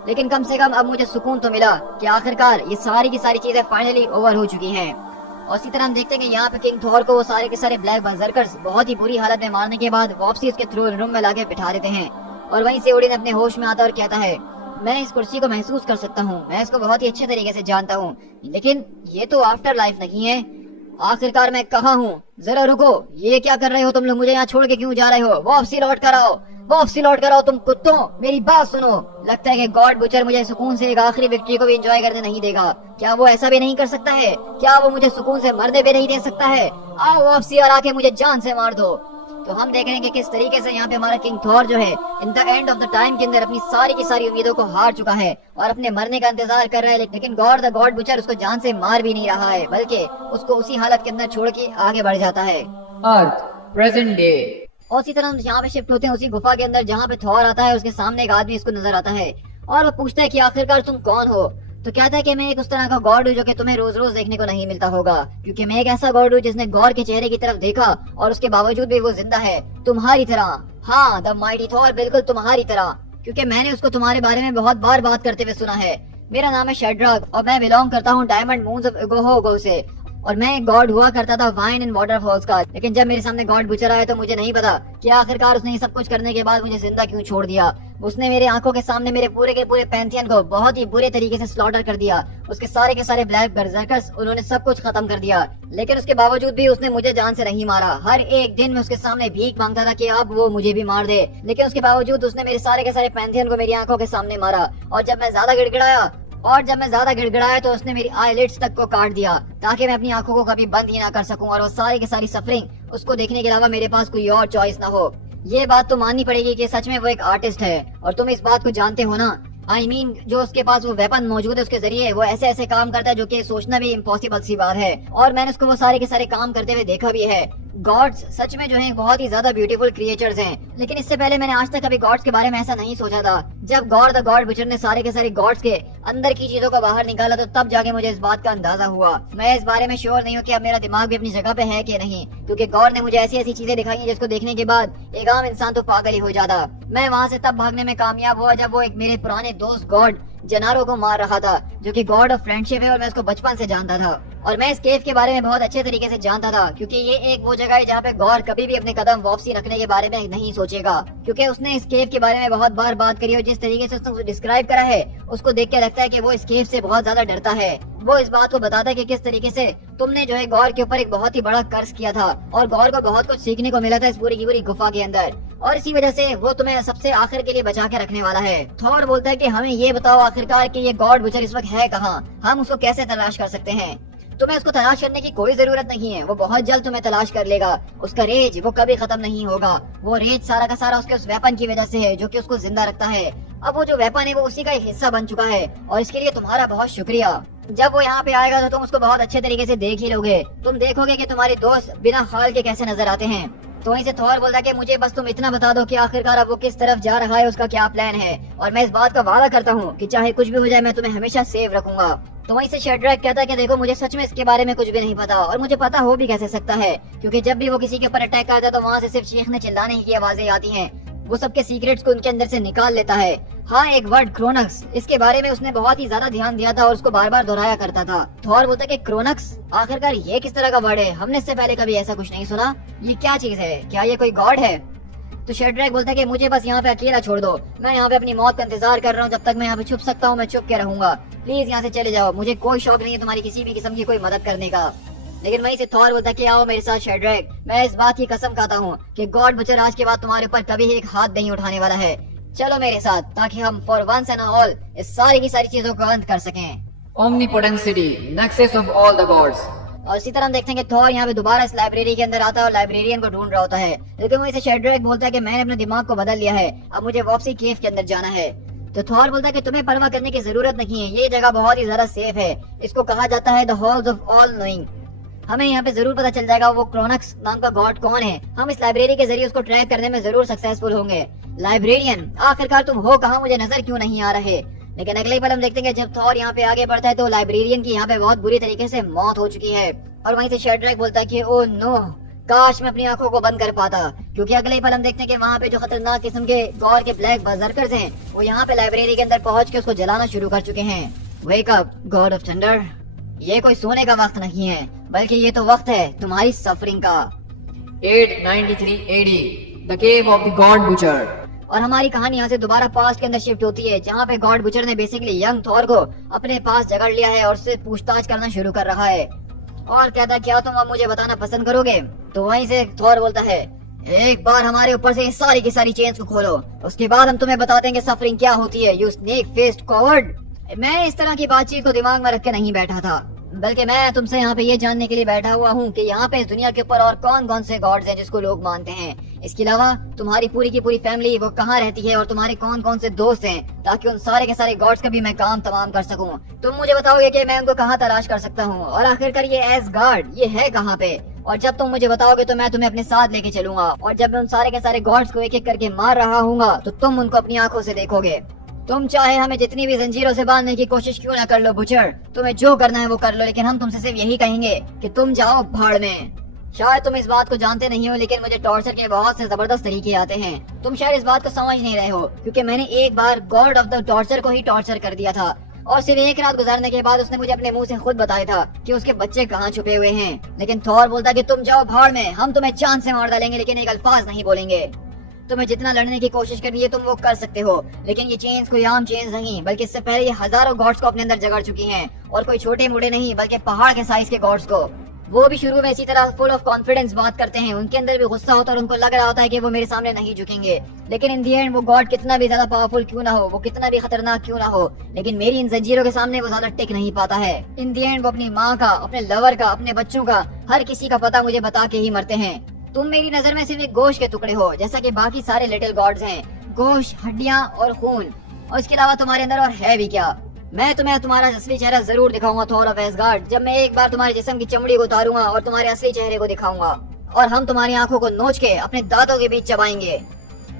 लेकिन कम से कम अब मुझे सुकून तो मिला कि आखिरकार ये सारी की सारी चीजें फाइनली ओवर हो चुकी हैं। और इसी तरह हम देखते हैं कि यहाँ पे किंग थॉर को वो सारे के सारे ब्लैक बर्जर्कर्स बहुत ही बुरी हालत में मारने के बाद वापसी उसके थ्रोन रूम में लाके बिठा देते हैं और वहीं से ओडिन अपने होश में आता और कहता है मैं इस कुर्सी को महसूस कर सकता हूँ, मैं इसको बहुत ही अच्छे तरीके से जानता हूँ, लेकिन ये तो आफ्टर लाइफ नहीं है। आखिरकार मैं कहाँ हूँ? जरा रुको, ये क्या कर रहे हो तुम लोग? मुझे यहाँ छोड़ के क्यों जा रहे हो? वापसी लौट कर आओ, वापसी लौट कर आओ तुम कुत्तों, मेरी बात सुनो। लगता है कि गॉड बुचर मुझे सुकून से एक आखिरी विक्ट्री को भी एंजॉय करने नहीं देगा। क्या वो ऐसा भी नहीं कर सकता है? क्या वो मुझे सुकून से मरने भी नहीं दे सकता है? आओ वापसी और आके मुझे जान से मार दो। तो हम देख रहे हैं कि किस तरीके से यहाँ पे हमारा किंग थॉर जो है in the end of the time के अंदर अपनी सारी की सारी उम्मीदों को हार चुका है और अपने मरने का इंतजार कर रहा है, लेकिन गॉड द गॉड बुचर उसको जान से मार भी नहीं रहा है, बल्कि उसको उसी हालत के अंदर छोड़ के आगे बढ़ जाता है। अर्थ, प्रेजेंट डे। और इसी तरह हम यहाँ पे शिफ्ट होते हैं उसी गुफा के अंदर जहाँ पे थॉर आता है। उसके सामने एक आदमी इसको नजर आता है और वो पूछता है कि आखिरकार तुम कौन हो। तो कहता है कि मैं एक उस तरह का गॉड हूँ जो कि तुम्हें रोज रोज देखने को नहीं मिलता होगा, क्योंकि मैं एक ऐसा गॉड हूँ जिसने गॉड के चेहरे की तरफ देखा और उसके बावजूद भी वो जिंदा है, तुम्हारी तरह। हाँ, द माइटी थॉर, बिल्कुल तुम्हारी तरह, क्योंकि मैंने उसको तुम्हारे बारे में बहुत बार बात करते हुए सुना है। मेरा नाम है शेड्राक और मैं बिलोंग करता हूँ डायमंड मून्स ऑफ इगोहो से, और मैं एक गॉड हुआ करता था वाइन एंड वाटरफॉल्स का। लेकिन जब मेरे सामने गॉड बुचर आया तो मुझे नहीं पता कि आखिरकार उसने ये सब कुछ करने के बाद मुझे जिंदा क्यों छोड़ दिया। उसने मेरे आंखों के सामने मेरे पूरे के पूरे पैंथियन को बहुत ही बुरे तरीके से स्लॉटर कर दिया। उसके सारे के सारे ब्लैक बर्जर्कर्स, उन्होंने सब कुछ खत्म कर दिया, लेकिन उसके बावजूद भी उसने मुझे जान से नहीं मारा। हर एक दिन मैं उसके सामने भीख मांगता था कि अब वो मुझे भी मार दे, लेकिन उसके बावजूद उसने मेरे सारे के सारे पैंथियन को मेरी आंखों के सामने मारा। और जब मैं ज्यादा गिड़गिड़ाया तो उसने मेरी आईलिड्स तक को काट दिया, ताकि मैं अपनी आंखों को कभी बंद ही ना कर सकूं और वो सारी की सारी सफरिंग उसको देखने के अलावा मेरे पास कोई और चॉइस ना हो। ये बात तो माननी पड़ेगी कि सच में वो एक आर्टिस्ट है, और तुम इस बात को जानते हो ना। I mean, जो उसके पास वो वेपन मौजूद है उसके जरिए वो ऐसे ऐसे काम करता है जो कि सोचना भी इम्पॉसिबल सी बात है, और मैंने उसको वो सारे के सारे काम करते हुए देखा भी है। गॉड्स सच में जो है बहुत ही ज्यादा ब्यूटीफुल क्रिएचर्स हैं, लेकिन इससे पहले मैंने आज तक कभी गॉड्स के बारे में ऐसा नहीं सोचा था। जब गॉड द गॉड बुचर ने सारे के सारे गॉड्स के अंदर की चीजों को बाहर निकाला तो तब जाके मुझे इस बात का अंदाजा हुआ। मैं इस बारे में श्योर नहीं हूँ कि अब मेरा दिमाग भी अपनी जगह पे है कि नहीं, क्योंकि गॉड ने मुझे ऐसी ऐसी चीजें दिखाई हैं जिसको देखने के बाद एक आम इंसान तो पागल ही हो जाता। मैं वहाँ से तब भागने में कामयाब हुआ जब वो एक मेरे पुराने दोस्त गॉड जनारो को मार रहा था, जो कि गॉड ऑफ फ्रेंडशिप है और मैं उसको बचपन से जानता था। और मैं इस केव के बारे में बहुत अच्छे तरीके से जानता था, क्योंकि ये एक वो जगह है जहाँ पे गॉड कभी भी अपने कदम वापसी रखने के बारे में नहीं सोचेगा, क्योंकि उसने इस केव के बारे में बहुत बार बात करी और जिस तरीके से उसने डिस्क्राइब करा है उसको देख के लगता है कि वो इस केव से बहुत ज्यादा डरता है। वो इस बात को बताता है कि किस तरीके से तुमने जो है गॉड के ऊपर एक बहुत ही बड़ा कर्ज किया था और गॉड को बहुत कुछ सीखने को मिला था इस पूरी की पूरी गुफा के अंदर, और इसी वजह से वो तुम्हें सबसे आखिर के लिए बचा के रखने वाला है। थॉर बोलता है कि हमें ये बताओ आखिरकार कि ये गॉड बुचर इस वक्त है कहाँ, हम उसको कैसे तलाश कर सकते हैं। तुम्हें उसको तलाश करने की कोई जरूरत नहीं है, वो बहुत जल्द तुम्हें तलाश कर लेगा। उसका रेज वो कभी खत्म नहीं होगा। वो रेज सारा का सारा उसके उस वेपन की वजह से है जो कि उसको जिंदा रखता है। अब वो जो वेपन है वो उसी का एक हिस्सा बन चुका है, और इसके लिए तुम्हारा बहुत शुक्रिया। जब वो यहाँ पे आएगा तो तुम उसको बहुत अच्छे तरीके से देख ही लोगे। तुम देखोगे कि तुम्हारे दोस्त बिना खाल के कैसे नजर आते हैं। तो वहीं से थॉर बोलता है कि मुझे बस तुम इतना बता दो कि आखिरकार अब वो किस तरफ जा रहा है, उसका क्या प्लान है, और मैं इस बात का वादा करता हूँ कि चाहे कुछ भी हो जाए मैं तुम्हें हमेशा सेव रखूंगा। तो वहीं से शेड्रैक कहता है कि देखो मुझे सच में इसके बारे में कुछ भी नहीं पता, और मुझे पता हो भी कैसे सकता है, क्योंकि जब भी वो किसी के ऊपर अटैक करता है तो वहाँ से सिर्फ चीखने चिल्लाने की आवाजें आती हैं। वो सबके सीक्रेट्स को उनके अंदर से निकाल लेता है। हाँ, एक वर्ड क्रोनक्स, इसके बारे में उसने बहुत ही ज्यादा ध्यान दिया था और उसको बार बार दोहराया करता था। थॉर बोलता है कि क्रोनक्स, आखिरकार ये किस तरह का वर्ड है, हमने इससे पहले कभी ऐसा कुछ नहीं सुना, ये क्या चीज है, क्या ये कोई गॉड है। तो शेड्रैक बोलता है कि मुझे बस यहाँ पे अकेला छोड़ दो, मैं यहाँ पे अपनी मौत का इंतजार कर रहा हूँ, जब तक मैं यहाँ पे छुप सकता हूँ मैं छुप के रहूंगा, प्लीज यहाँ से चले जाओ, मुझे कोई शौक नहीं है तुम्हारी किसी भी किस्म की कोई मदद करने का। लेकिन वहीं से थॉर बोलता है कि आओ मेरे साथ शेड्रैक, मैं इस बात की कसम खाता हूँ कि गॉड बुचर आज के बाद तुम्हारे ऊपर कभी एक हाथ नहीं उठाने वाला है। चलो मेरे साथ, ताकि हम फॉर वंस एंड ऑल इस सारी की सारी चीजों को अंत कर सकें। Omnipotency, nexus of all the gods। और इसी तरह हम देखते हैं कि थॉर यहाँ पे दोबारा इस लाइब्रेरी के अंदर आता है और लाइब्रेरियन को ढूंढ रहा होता है, लेकिन वहीं से शेड्रैक बोलता है कि मैंने अपने दिमाग को बदल लिया है, अब मुझे वापसी केव के अंदर जाना है। तो थॉर बोलता है कि तुम्हें परवाह करने की जरूरत नहीं है, ये जगह बहुत ही ज्यादा सेफ है, इसको कहा जाता है the halls of all knowing. हमें यहाँ पे जरूर पता चल जाएगा वो क्रोनक्स नाम का गॉड कौन है, हम इस लाइब्रेरी के जरिए उसको ट्रैक करने में जरूर सक्सेसफुल होंगे। लाइब्रेरियन, आखिरकार तुम हो कहाँ, मुझे नजर क्यों नहीं आ रहे। लेकिन अगले ही पल हम देखते हैं कि जब थॉर यहाँ पे आगे बढ़ता है तो लाइब्रेरियन की यहाँ पे बहुत बुरी तरीके से मौत हो चुकी है, और वहीं से शेड्रैक बोलता है कि ओ नो, काश मैं अपनी आंखों को बंद कर पाता, क्योंकि अगले ही पल हम देखते हैं कि वहाँ पे जो खतरनाक किस्म के गॉड के ब्लैक बर्जर्कर्स हैं वो यहाँ पे लाइब्रेरी के अंदर पहुंच के उसको जलाना शुरू कर चुके हैं। Wake up God of thunder, ये कोई सोने का वक्त नहीं है, बल्कि ये तो वक्त है तुम्हारी सफरिंग का। 893 AD, the cave of the god butcher। और हमारी कहानी यहाँ से दोबारा पास्ट के अंदर शिफ्ट होती है, जहाँ पे गॉड बुचर ने बेसिकली यंग थॉर को अपने पास जकड़ लिया है और उससे पूछताछ करना शुरू कर रहा है, और कहता क्या तुम अब मुझे बताना पसंद करोगे। तो वहीं से थॉर बोलता है, एक बार हमारे ऊपर से सारी की सारी चेन्स को खोलो, उसके बाद हम तुम्हें बताते हैं कि सफरिंग क्या होती है, यू स्नेक फेस्ड कॉवर्ड। मैं इस तरह की बातचीत को दिमाग में रख के नहीं बैठा था, बल्कि मैं तुमसे यहाँ पे ये जानने के लिए बैठा हुआ हूँ कि यहाँ पे इस दुनिया के ऊपर और कौन कौन से गॉड्स हैं जिसको लोग मानते हैं। इसके अलावा तुम्हारी पूरी की पूरी फैमिली वो कहाँ रहती है और तुम्हारे कौन कौन से दोस्त हैं, ताकि उन सारे के सारे गॉड्स का भी मैं काम तमाम कर सकूँ। तुम मुझे बताओगे कि मैं उनको कहाँ तलाश कर सकता हूँ, और आखिरकार ये एसगार्ड ये है कहाँ पे। और जब तुम मुझे बताओगे तो मैं तुम्हें अपने साथ लेके चलूंगा, और जब मैं उन सारे के सारे गॉड्स को एक एक करके मार रहा हूँ तो तुम उनको अपनी आंखों से देखोगे। तुम चाहे हमें जितनी भी जंजीरों से बांधने की कोशिश क्यों ना कर लो बुचर, तुम्हें जो करना है वो कर लो, लेकिन हम तुमसे सिर्फ यही कहेंगे कि तुम जाओ भाड़ में। शायद तुम इस बात को जानते नहीं हो, लेकिन मुझे टॉर्चर के बहुत से जबरदस्त तरीके आते हैं। तुम शायद इस बात को समझ नहीं रहे हो, क्योंकि मैंने एक बार गॉड ऑफ द टॉर्चर को ही टॉर्चर कर दिया था, और सिर्फ एक रात गुजारने के बाद उसने मुझे अपने मुंह से खुद बताया था कि उसके बच्चे कहाँ छुपे हुए हैं। लेकिन थॉर बोलता कि तुम जाओ भाड़ में, हम तुम्हें चांद से मार डालेंगे, लेकिन एक अल्फाज नहीं बोलेंगे। तुम्हें जितना लड़ने की कोशिश करनी है तुम वो कर सकते हो, लेकिन ये चेंज कोई आम चेंज नहीं, बल्कि इससे पहले ये हजारों गॉड्स को अपने अंदर जगड़ चुकी हैं, और कोई छोटे मोटे नहीं बल्कि पहाड़ के साइज के गॉड्स को। वो भी शुरू में इसी तरह फुल ऑफ कॉन्फिडेंस बात करते हैं, उनके अंदर भी गुस्सा होता है और उनको लग रहा होता है कि वो मेरे सामने नहीं झुकेंगे, लेकिन इन दी एंड वो गॉड कितना भी ज्यादा पावरफुल क्यों ना हो, वो कितना भी खतरनाक क्यों ना हो, लेकिन मेरी इन जंजीरों के सामने वो ज्यादा टिक नहीं पाता है। इन दी एंड वो अपनी माँ का, अपने लवर का, अपने बच्चों का, हर किसी का पता मुझे बता के ही मरते हैं। तुम मेरी नजर में सिर्फ एक गोश्त के टुकड़े हो, जैसा कि बाकी सारे लिटिल गॉड्स हैं, गोश्त, हड्डियां और खून, और इसके अलावा तुम्हारे अंदर और है भी क्या। मैं तुम्हें तुम्हारा असली चेहरा जरूर दिखाऊंगा थॉर ऑफ एसगार्ड, जब मैं एक बार तुम्हारे जिस्म की चमड़ी को उतारूंगा और तुम्हारे असली चेहरे को दिखाऊंगा, और हम तुम्हारी आंखों को नोच के अपने दांतों के बीच चबाएंगे।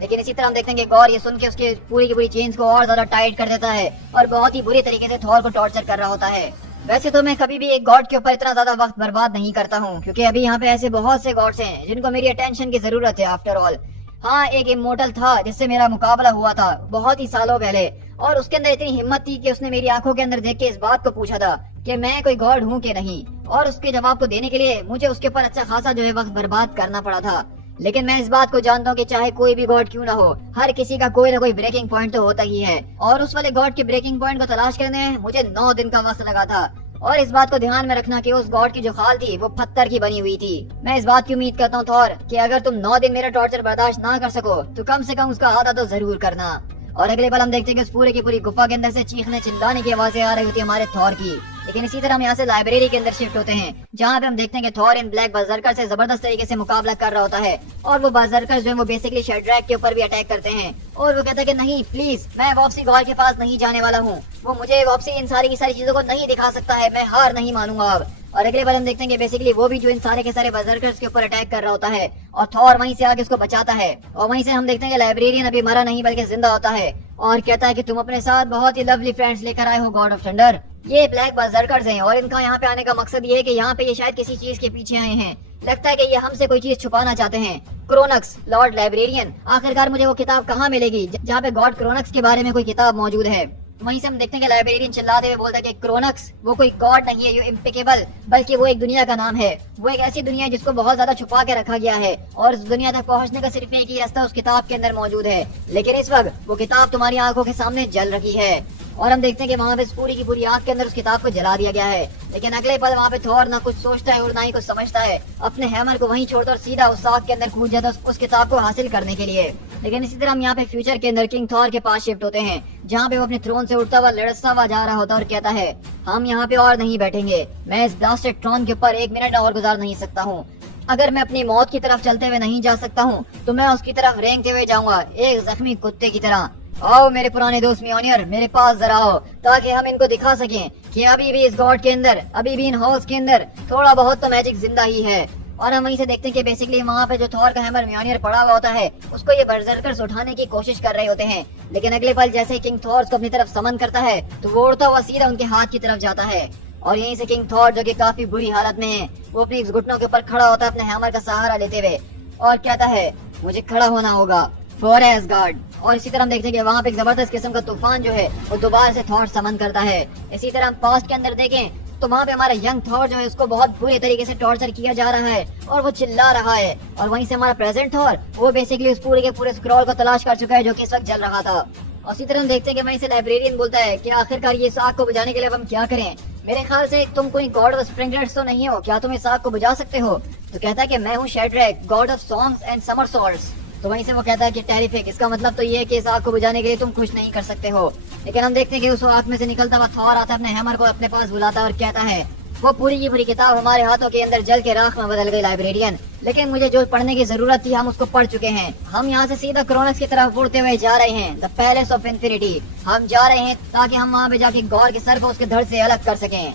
लेकिन इसी तरह हम देखते हैं कि गौर ये सुन के उसके पूरी की पूरी चेन्स को और ज्यादा टाइट कर देता है, और बहुत ही बुरी तरीके से थॉर को टॉर्चर कर रहा होता है। वैसे तो मैं कभी भी एक गॉड के ऊपर इतना ज्यादा वक्त बर्बाद नहीं करता हूँ, क्योंकि अभी यहाँ पे ऐसे बहुत से गॉड्स हैं जिनको मेरी अटेंशन की जरूरत है आफ्टर ऑल। हाँ, एक इमोर्टल था जिससे मेरा मुकाबला हुआ था बहुत ही सालों पहले, और उसके अंदर इतनी हिम्मत थी कि उसने मेरी आंखों के अंदर देख के इस बात को पूछा था कि मैं कोई गॉड हूँ कि नहीं, और उसके जवाब को देने के लिए मुझे उसके ऊपर अच्छा खासा जो है वक्त बर्बाद करना पड़ा था। लेकिन मैं इस बात को जानता हूँ कि चाहे कोई भी गॉड क्यों ना हो, हर किसी का कोई ना कोई ब्रेकिंग पॉइंट तो होता ही है, और उस वाले गॉड के ब्रेकिंग पॉइंट को तलाश करने में मुझे 9 दिन का वक्त लगा था। और इस बात को ध्यान में रखना कि उस गॉड की जो खाल थी वो पत्थर की बनी हुई थी। मैं इस बात की उम्मीद करता हूँ थॉर कि अगर तुम 9 दिन मेरा टॉर्चर बर्दाश्त ना कर सको तो कम से कम उसका आधा तो जरूर करना। और अगले पल हम देखते हैं कि उस पूरे की पूरी गुफा के अंदर से चीखने चिल्लाने की आवाजें आ रही होती है हमारे थॉर की। लेकिन इसी तरह हम यहाँ से लाइब्रेरी के अंदर शिफ्ट होते हैं, जहाँ पे हम देखते हैं कि थॉर इन ब्लैक बर्जर्कर से जबरदस्त तरीके से मुकाबला कर रहा होता है, और वो बर्जर्कर जो है वो बेसिकली शेड्रैक के ऊपर भी अटैक करते हैं, और वो कहता है कि नहीं प्लीज, मैं वापसी गॉड के पास नहीं जाने वाला हूँ, वो मुझे वापसी इन सारी की सारी चीजों को नहीं दिखा सकता है, मैं हार नहीं मानूंगा अब। और अगले बार हम देखते हैं कि बेसिकली वो भी जो इन सारे के सारे बर्जर्कर्स के ऊपर अटैक कर रहा होता है, और थॉर वहीं से आके उसको बचाता है। और वहीं से हम देखते हैं कि लाइब्रेरियन अभी मरा नहीं बल्कि जिंदा होता है, और कहता है कि तुम अपने साथ बहुत ही लवली फ्रेंड्स लेकर आए हो गॉड ऑफ थंडर। ये ब्लैक बर्जर्कर्स हैं, और इनका यहाँ पे आने का मकसद ये है कि यहाँ पे ये शायद किसी चीज के पीछे आए हैं। लगता है कि ये हमसे कोई चीज छुपाना चाहते हैं। क्रोनक्स, लॉर्ड लाइब्रेरियन, आखिरकार मुझे वो किताब कहाँ मिलेगी जहाँ पे गॉड क्रोनक्स के बारे में कोई किताब मौजूद है। वहीं से हम देखते हैं कि लाइब्रेरियन चिल्लाते हुए बोलता है कि क्रोनक्स वो कोई गॉड नहीं है, यू इम्पिकेबल, बल्कि वो एक दुनिया का नाम है। वो एक ऐसी दुनिया है जिसको बहुत ज्यादा छुपा के रखा गया है, और उस दुनिया तक पहुंचने का सिर्फ एक ही रास्ता उस किताब के अंदर मौजूद है। लेकिन इस वक्त वो किताब तुम्हारी आंखों के सामने जल रही है, और हम देखते हैं कि वहाँ पे पूरी की पूरी आग के अंदर उस किताब को जला दिया गया है। लेकिन अगले पल वहाँ पे थॉर ना कुछ सोचता है और ना ही कुछ समझता है, अपने हैमर को वहीं छोड़कर सीधा उस आग के अंदर कूद जाता है उस किताब को हासिल करने के लिए। लेकिन इसी तरह हम यहाँ पे फ्यूचर के अंदर किंग थॉर के पास शिफ्ट होते हैं, जहाँ पे वो अपने थ्रोन से उठता हुआ लड़ता हुआ जा रहा होता है और कहता है हम यहाँ पे और नहीं बैठेंगे, मैं इस ब्लास्टेड थ्रोन के ऊपर 1 मिनट और गुजार नहीं सकता हूँ। अगर मैं अपनी मौत की तरफ चलते हुए नहीं जा सकता हूँ तो मैं उसकी तरफ रेंगते हुए जाऊंगा, एक जख्मी कुत्ते की तरह। आओ मेरे पुराने दोस्त म्योनियर, मेरे पास जरा आओ, ताकि हम इनको दिखा सकें कि अभी भी इस गॉड के अंदर, अभी भी इन हॉल्स के अंदर थोड़ा बहुत तो मैजिक जिंदा ही है। और हम वहीं से देखते हैं कि बेसिकली वहाँ पे जो थॉर का हैमर म्योनियर पड़ा हुआ होता है उसको ये बर्जर्कर्स उठाने की कोशिश कर रहे होते हैं। लेकिन अगले पल जैसे ही किंग थॉर को अपनी तरफ समन करता है तो वो उड़ता हुआ सीधा उनके हाथ की तरफ जाता है, और यहीं से किंग थॉर जो कि काफी बुरी हालत में है, वो अपनी घुटनों के ऊपर खड़ा होता है अपने हैमर का सहारा लेते हुए, और कहता है मुझे खड़ा होना होगा फॉर एसगार्ड। और इसी तरह हम देखते हैं कि वहाँ पे एक जबरदस्त किस्म का तूफान जो है वो दोबारा से थॉर समन करता है। इसी तरह हम पास्ट के अंदर देखें तो वहाँ पे हमारा यंग थॉर जो है उसको बहुत बुरे तरीके से टॉर्चर किया जा रहा है और वो चिल्ला रहा है। और वहीं से हमारा प्रेजेंट थॉर वो बेसिकली उस पूरे के पूरे स्क्रॉल को तलाश कर चुका है जो कि इस वक्त जल रहा था। और इसी तरह हम देखते हैं कि वहीं से लाइब्रेरियन बोलता है कि आखिरकार ये इस आग को बुझाने के लिए अब हम क्या करें। मेरे ख्याल से तुम कोई गॉड ऑफ स्प्रिंगलेट्स तो नहीं हो, क्या तुम इस आग को बुझा सकते हो? तो कहता है कि मैं हूँ Shadrak, god of songs and somersaults. तो वहीं से वो कहता है कि टेरिफिक, इसका मतलब तो ये है कि इस आग को बुझाने के लिए तुम कुछ नहीं कर सकते हो। लेकिन हम देखते हैं कि उस आग में से निकलता हुआ थॉर आता है, अपने हैमर को अपने पास बुलाता है और कहता है वो पूरी की पूरी किताब हमारे हाथों के अंदर जल के राख में बदल गई लाइब्रेरियन। लेकिन मुझे जो पढ़ने की जरूरत थी हम उसको पढ़ चुके हैं। हम यहाँ से सीधा क्रोनक्स की तरफ उड़ते हुए जा रहे हैं, द पैलेस ऑफ इन्फिनिटी। हम जा रहे हैं ताकि हम वहाँ पे जाके गौर के सर को उसके धड़ से अलग कर सकें।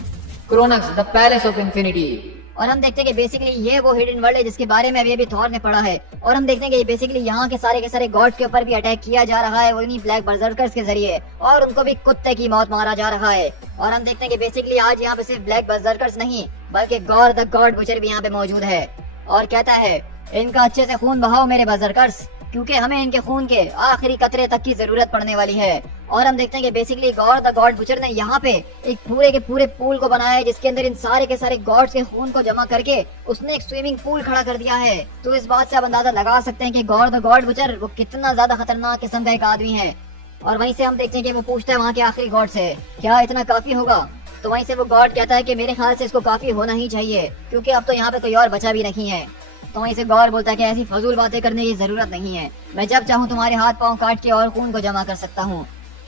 क्रोनक्स, द पैलेस ऑफ इन्फिनिटी। और हम देखते हैं कि बेसिकली ये वो हिडन वर्ल्ड है जिसके बारे में अभी थॉर ने पढ़ा है। और हम देखते हैं कि बेसिकली यहाँ के सारे गॉड्स के ऊपर भी अटैक किया जा रहा है, वो इन्हीं ब्लैक बर्जर्कर्स के जरिए, और उनको भी कुत्ते की मौत मारा जा रहा है। और हम देखते हैं कि बेसिकली आज यहाँ पे सिर्फ ब्लैक बर्जर्कर्स नहीं बल्कि गॉर द गॉड बुचर भी यहाँ पे मौजूद है। और कहता है इनका अच्छे से खून बहाओ मेरे बर्जर्कर्स, क्योंकि हमें इनके खून के आखिरी कतरे तक की जरूरत पड़ने वाली है। और हम देखते हैं कि basically God the god butcher ने यहाँ पे एक पूरे के पूरे पूल को बनाया है जिसके अंदर इन सारे के सारे गॉड्स के खून को जमा करके उसने एक स्विमिंग पूल खड़ा कर दिया है। तो इस बात से आप अंदाजा लगा सकते हैं कि गॉड द गॉड बुचर वो कितना ज्यादा खतरनाक किस्म का एक आदमी है। और वहीं से हम देखते हैं कि वो पूछता है वहाँ के आखिरी गॉड से, क्या इतना काफी होगा? तो वहीं से वो गॉड कहता है कि मेरे ख्याल से इसको काफी होना ही चाहिए, क्योंकि अब तो यहाँ पे कोई और बचा भी नहीं है। तो वहीं से गौर बोलता है कि ऐसी फजूल बातें करने की जरूरत नहीं है, मैं जब चाहूँ तुम्हारे हाथ पाँव काट के और खून को जमा कर सकता हूँ।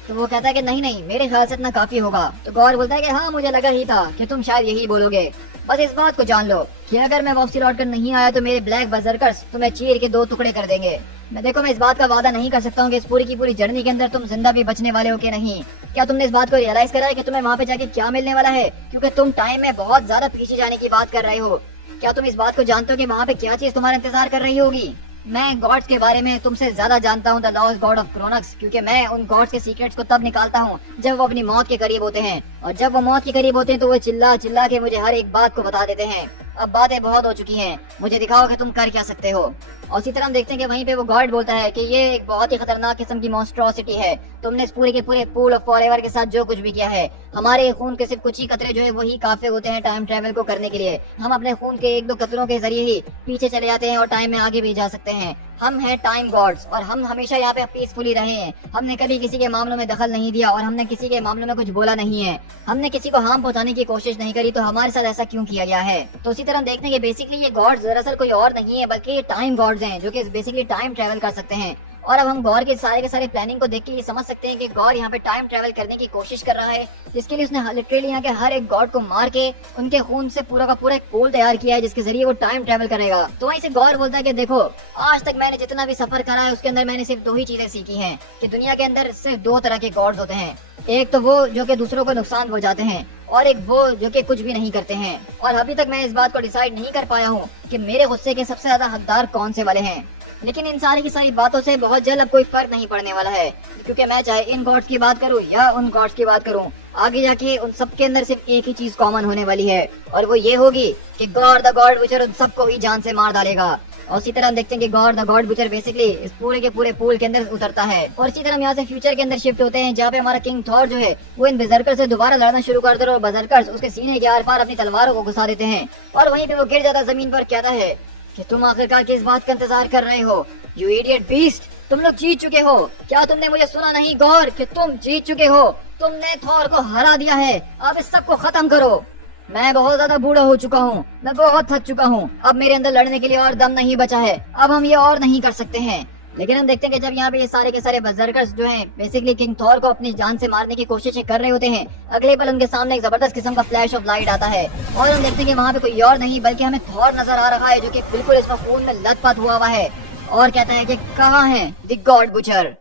तो वो कहता है कि नहीं नहीं, मेरे ख्याल से इतना काफी होगा। तो गौर बोलता है कि हाँ, मुझे लगा ही था कि तुम शायद यही बोलोगे। बस इस बात को जान लो कि अगर मैं वापसी लौट कर नहीं आया तो मेरे ब्लैक बर्जर्कर्स तुम्हें चीर के 2 टुकड़े कर देंगे। मैं इस बात का वादा नहीं कर सकता हूँ कि इस पूरी की पूरी जर्नी के अंदर तुम जिंदा भी बचने वाले हो कि नहीं। क्या तुमने इस बात को रियलाइज करा है कि तुम्हें वहाँ पे जाके क्या मिलने वाला है? क्योंकि तुम टाइम में बहुत ज्यादा पीछे जाने की बात कर रहे हो। क्या तुम इस बात को जानते हो कि वहाँ पे क्या चीज तुम्हारा इंतजार कर रही होगी? मैं गॉड्स के बारे में तुमसे ज्यादा जानता हूँ, द लॉस्ट गॉड ऑफ क्रोनक्स, क्योंकि मैं उन गॉड्स के सीक्रेट्स को तब निकालता हूँ जब वो अपनी मौत के करीब होते हैं। और जब वो मौत के करीब होते हैं तो वो चिल्ला चिल्ला के मुझे हर एक बात को बता देते हैं। अब बातें बहुत हो चुकी हैं, मुझे दिखाओ कि तुम कर क्या सकते हो। और इसी तरह हम देखते हैं कि वहीं पे वो गॉड बोलता है कि ये एक बहुत ही खतरनाक किस्म की मॉन्स्ट्रोसिटी है। तुमने इस पूरे के पूरे पूल ऑफ फॉरएवर के साथ जो कुछ भी किया है, हमारे खून के सिर्फ कुछ ही कतरे जो है वही काफी होते हैं टाइम ट्रेवल को करने के लिए। हम अपने खून के 1-2 कतरों के जरिए ही पीछे चले जाते हैं और टाइम में आगे भी जा सकते हैं। हम हैं टाइम गॉड्स और हम हमेशा यहाँ पे पीसफुली रहे हैं। हमने कभी किसी के मामलों में दखल नहीं दिया और हमने किसी के मामलों में कुछ बोला नहीं है। हमने किसी को हार्म पहुंचाने की कोशिश नहीं करी, तो हमारे साथ ऐसा क्यों किया गया है? तो इसी तरह हम देखते हैं कि बेसिकली ये गॉड्स दरअसल कोई और नहीं है बल्कि ये टाइम गॉड्स हैं जो कि बेसिकली टाइम ट्रेवल कर सकते हैं। और अब हम गौर के सारे प्लानिंग को देख के ये समझ सकते हैं कि गौर यहाँ पे टाइम ट्रेवल करने की कोशिश कर रहा है, जिसके लिए उसने लिटरली यहाँ के हर एक गॉड को मार के उनके खून से पूरा का पूरा एक पोल तैयार किया है जिसके जरिए वो टाइम ट्रेवल करेगा। तो वहीं से गौर बोलता है कि देखो, आज तक मैंने जितना भी सफर करा है उसके अंदर मैंने सिर्फ 2 ही चीजें सीखी हैं कि दुनिया के अंदर सिर्फ 2 तरह के गॉड्स होते हैं। एक तो वो जो कि दूसरों को नुकसान पहुंचाते हैं और एक वो जो कि कुछ भी नहीं करते हैं। और अभी तक मैं इस बात को डिसाइड नहीं कर पाया हूँ कि मेरे गुस्से के सबसे ज्यादा हकदार कौन से वाले हैं। लेकिन इन सारी की सारी बातों से बहुत जल्द अब कोई फर्क नहीं पड़ने वाला है, क्योंकि मैं चाहे इन गॉड्स की बात करूं या उन गॉड्स की बात करूं, आगे जाके उन सब के अंदर सिर्फ एक ही चीज कॉमन होने वाली है और वो ये होगी कि गॉड द गॉड बुचर उन सबको ही जान से मार डालेगा। और इसी तरह हम देखते हैं कि God the god butcher basically इस पूरे के पूरे पूल के अंदर उतरता है। और इसी तरह हम यहाँ से फ्यूचर के अंदर शिफ्ट होते हैं जहाँ पे हमारा किंग थॉर जो है वो इन बर्जर्कर से दोबारा लड़ना शुरू कर देते हैं और बर्जर्कर्स उसके सीने के आर पार अपनी तलवारों को घुसा देते हैं। और वहीं पे वो गिर जाता जमीन पर। कहता है कि तुम आखिरकार किस बात का इंतजार कर रहे हो, यू इडियट बीस्ट? तुम लोग जीत चुके हो। क्या तुमने मुझे सुना नहीं गौर कि तुम जीत चुके हो? तुमने थॉर को हरा दिया है। अब इस सब को खत्म करो। मैं बहुत ज्यादा बूढ़ा हो चुका हूँ, मैं बहुत थक चुका हूँ, अब मेरे अंदर लड़ने के लिए और दम नहीं बचा है, अब हम ये और नहीं कर सकते हैं। लेकिन हम देखते हैं कि जब यहाँ पे ये सारे के सारे बर्जर्कर्स जो हैं बेसिकली किंग थॉर को अपनी जान से मारने की कोशिशें कर रहे होते हैं, अगले पल उनके सामने एक जबरदस्त किस्म का फ्लैश ऑफ लाइट आता है और हम देखते हैं कि वहाँ पे कोई और नहीं बल्कि हमें थॉर नजर आ रहा है जो कि बिल्कुल इसमें खून में लथपथ हुआ है और कहता है कि कहाँ है the god butcher?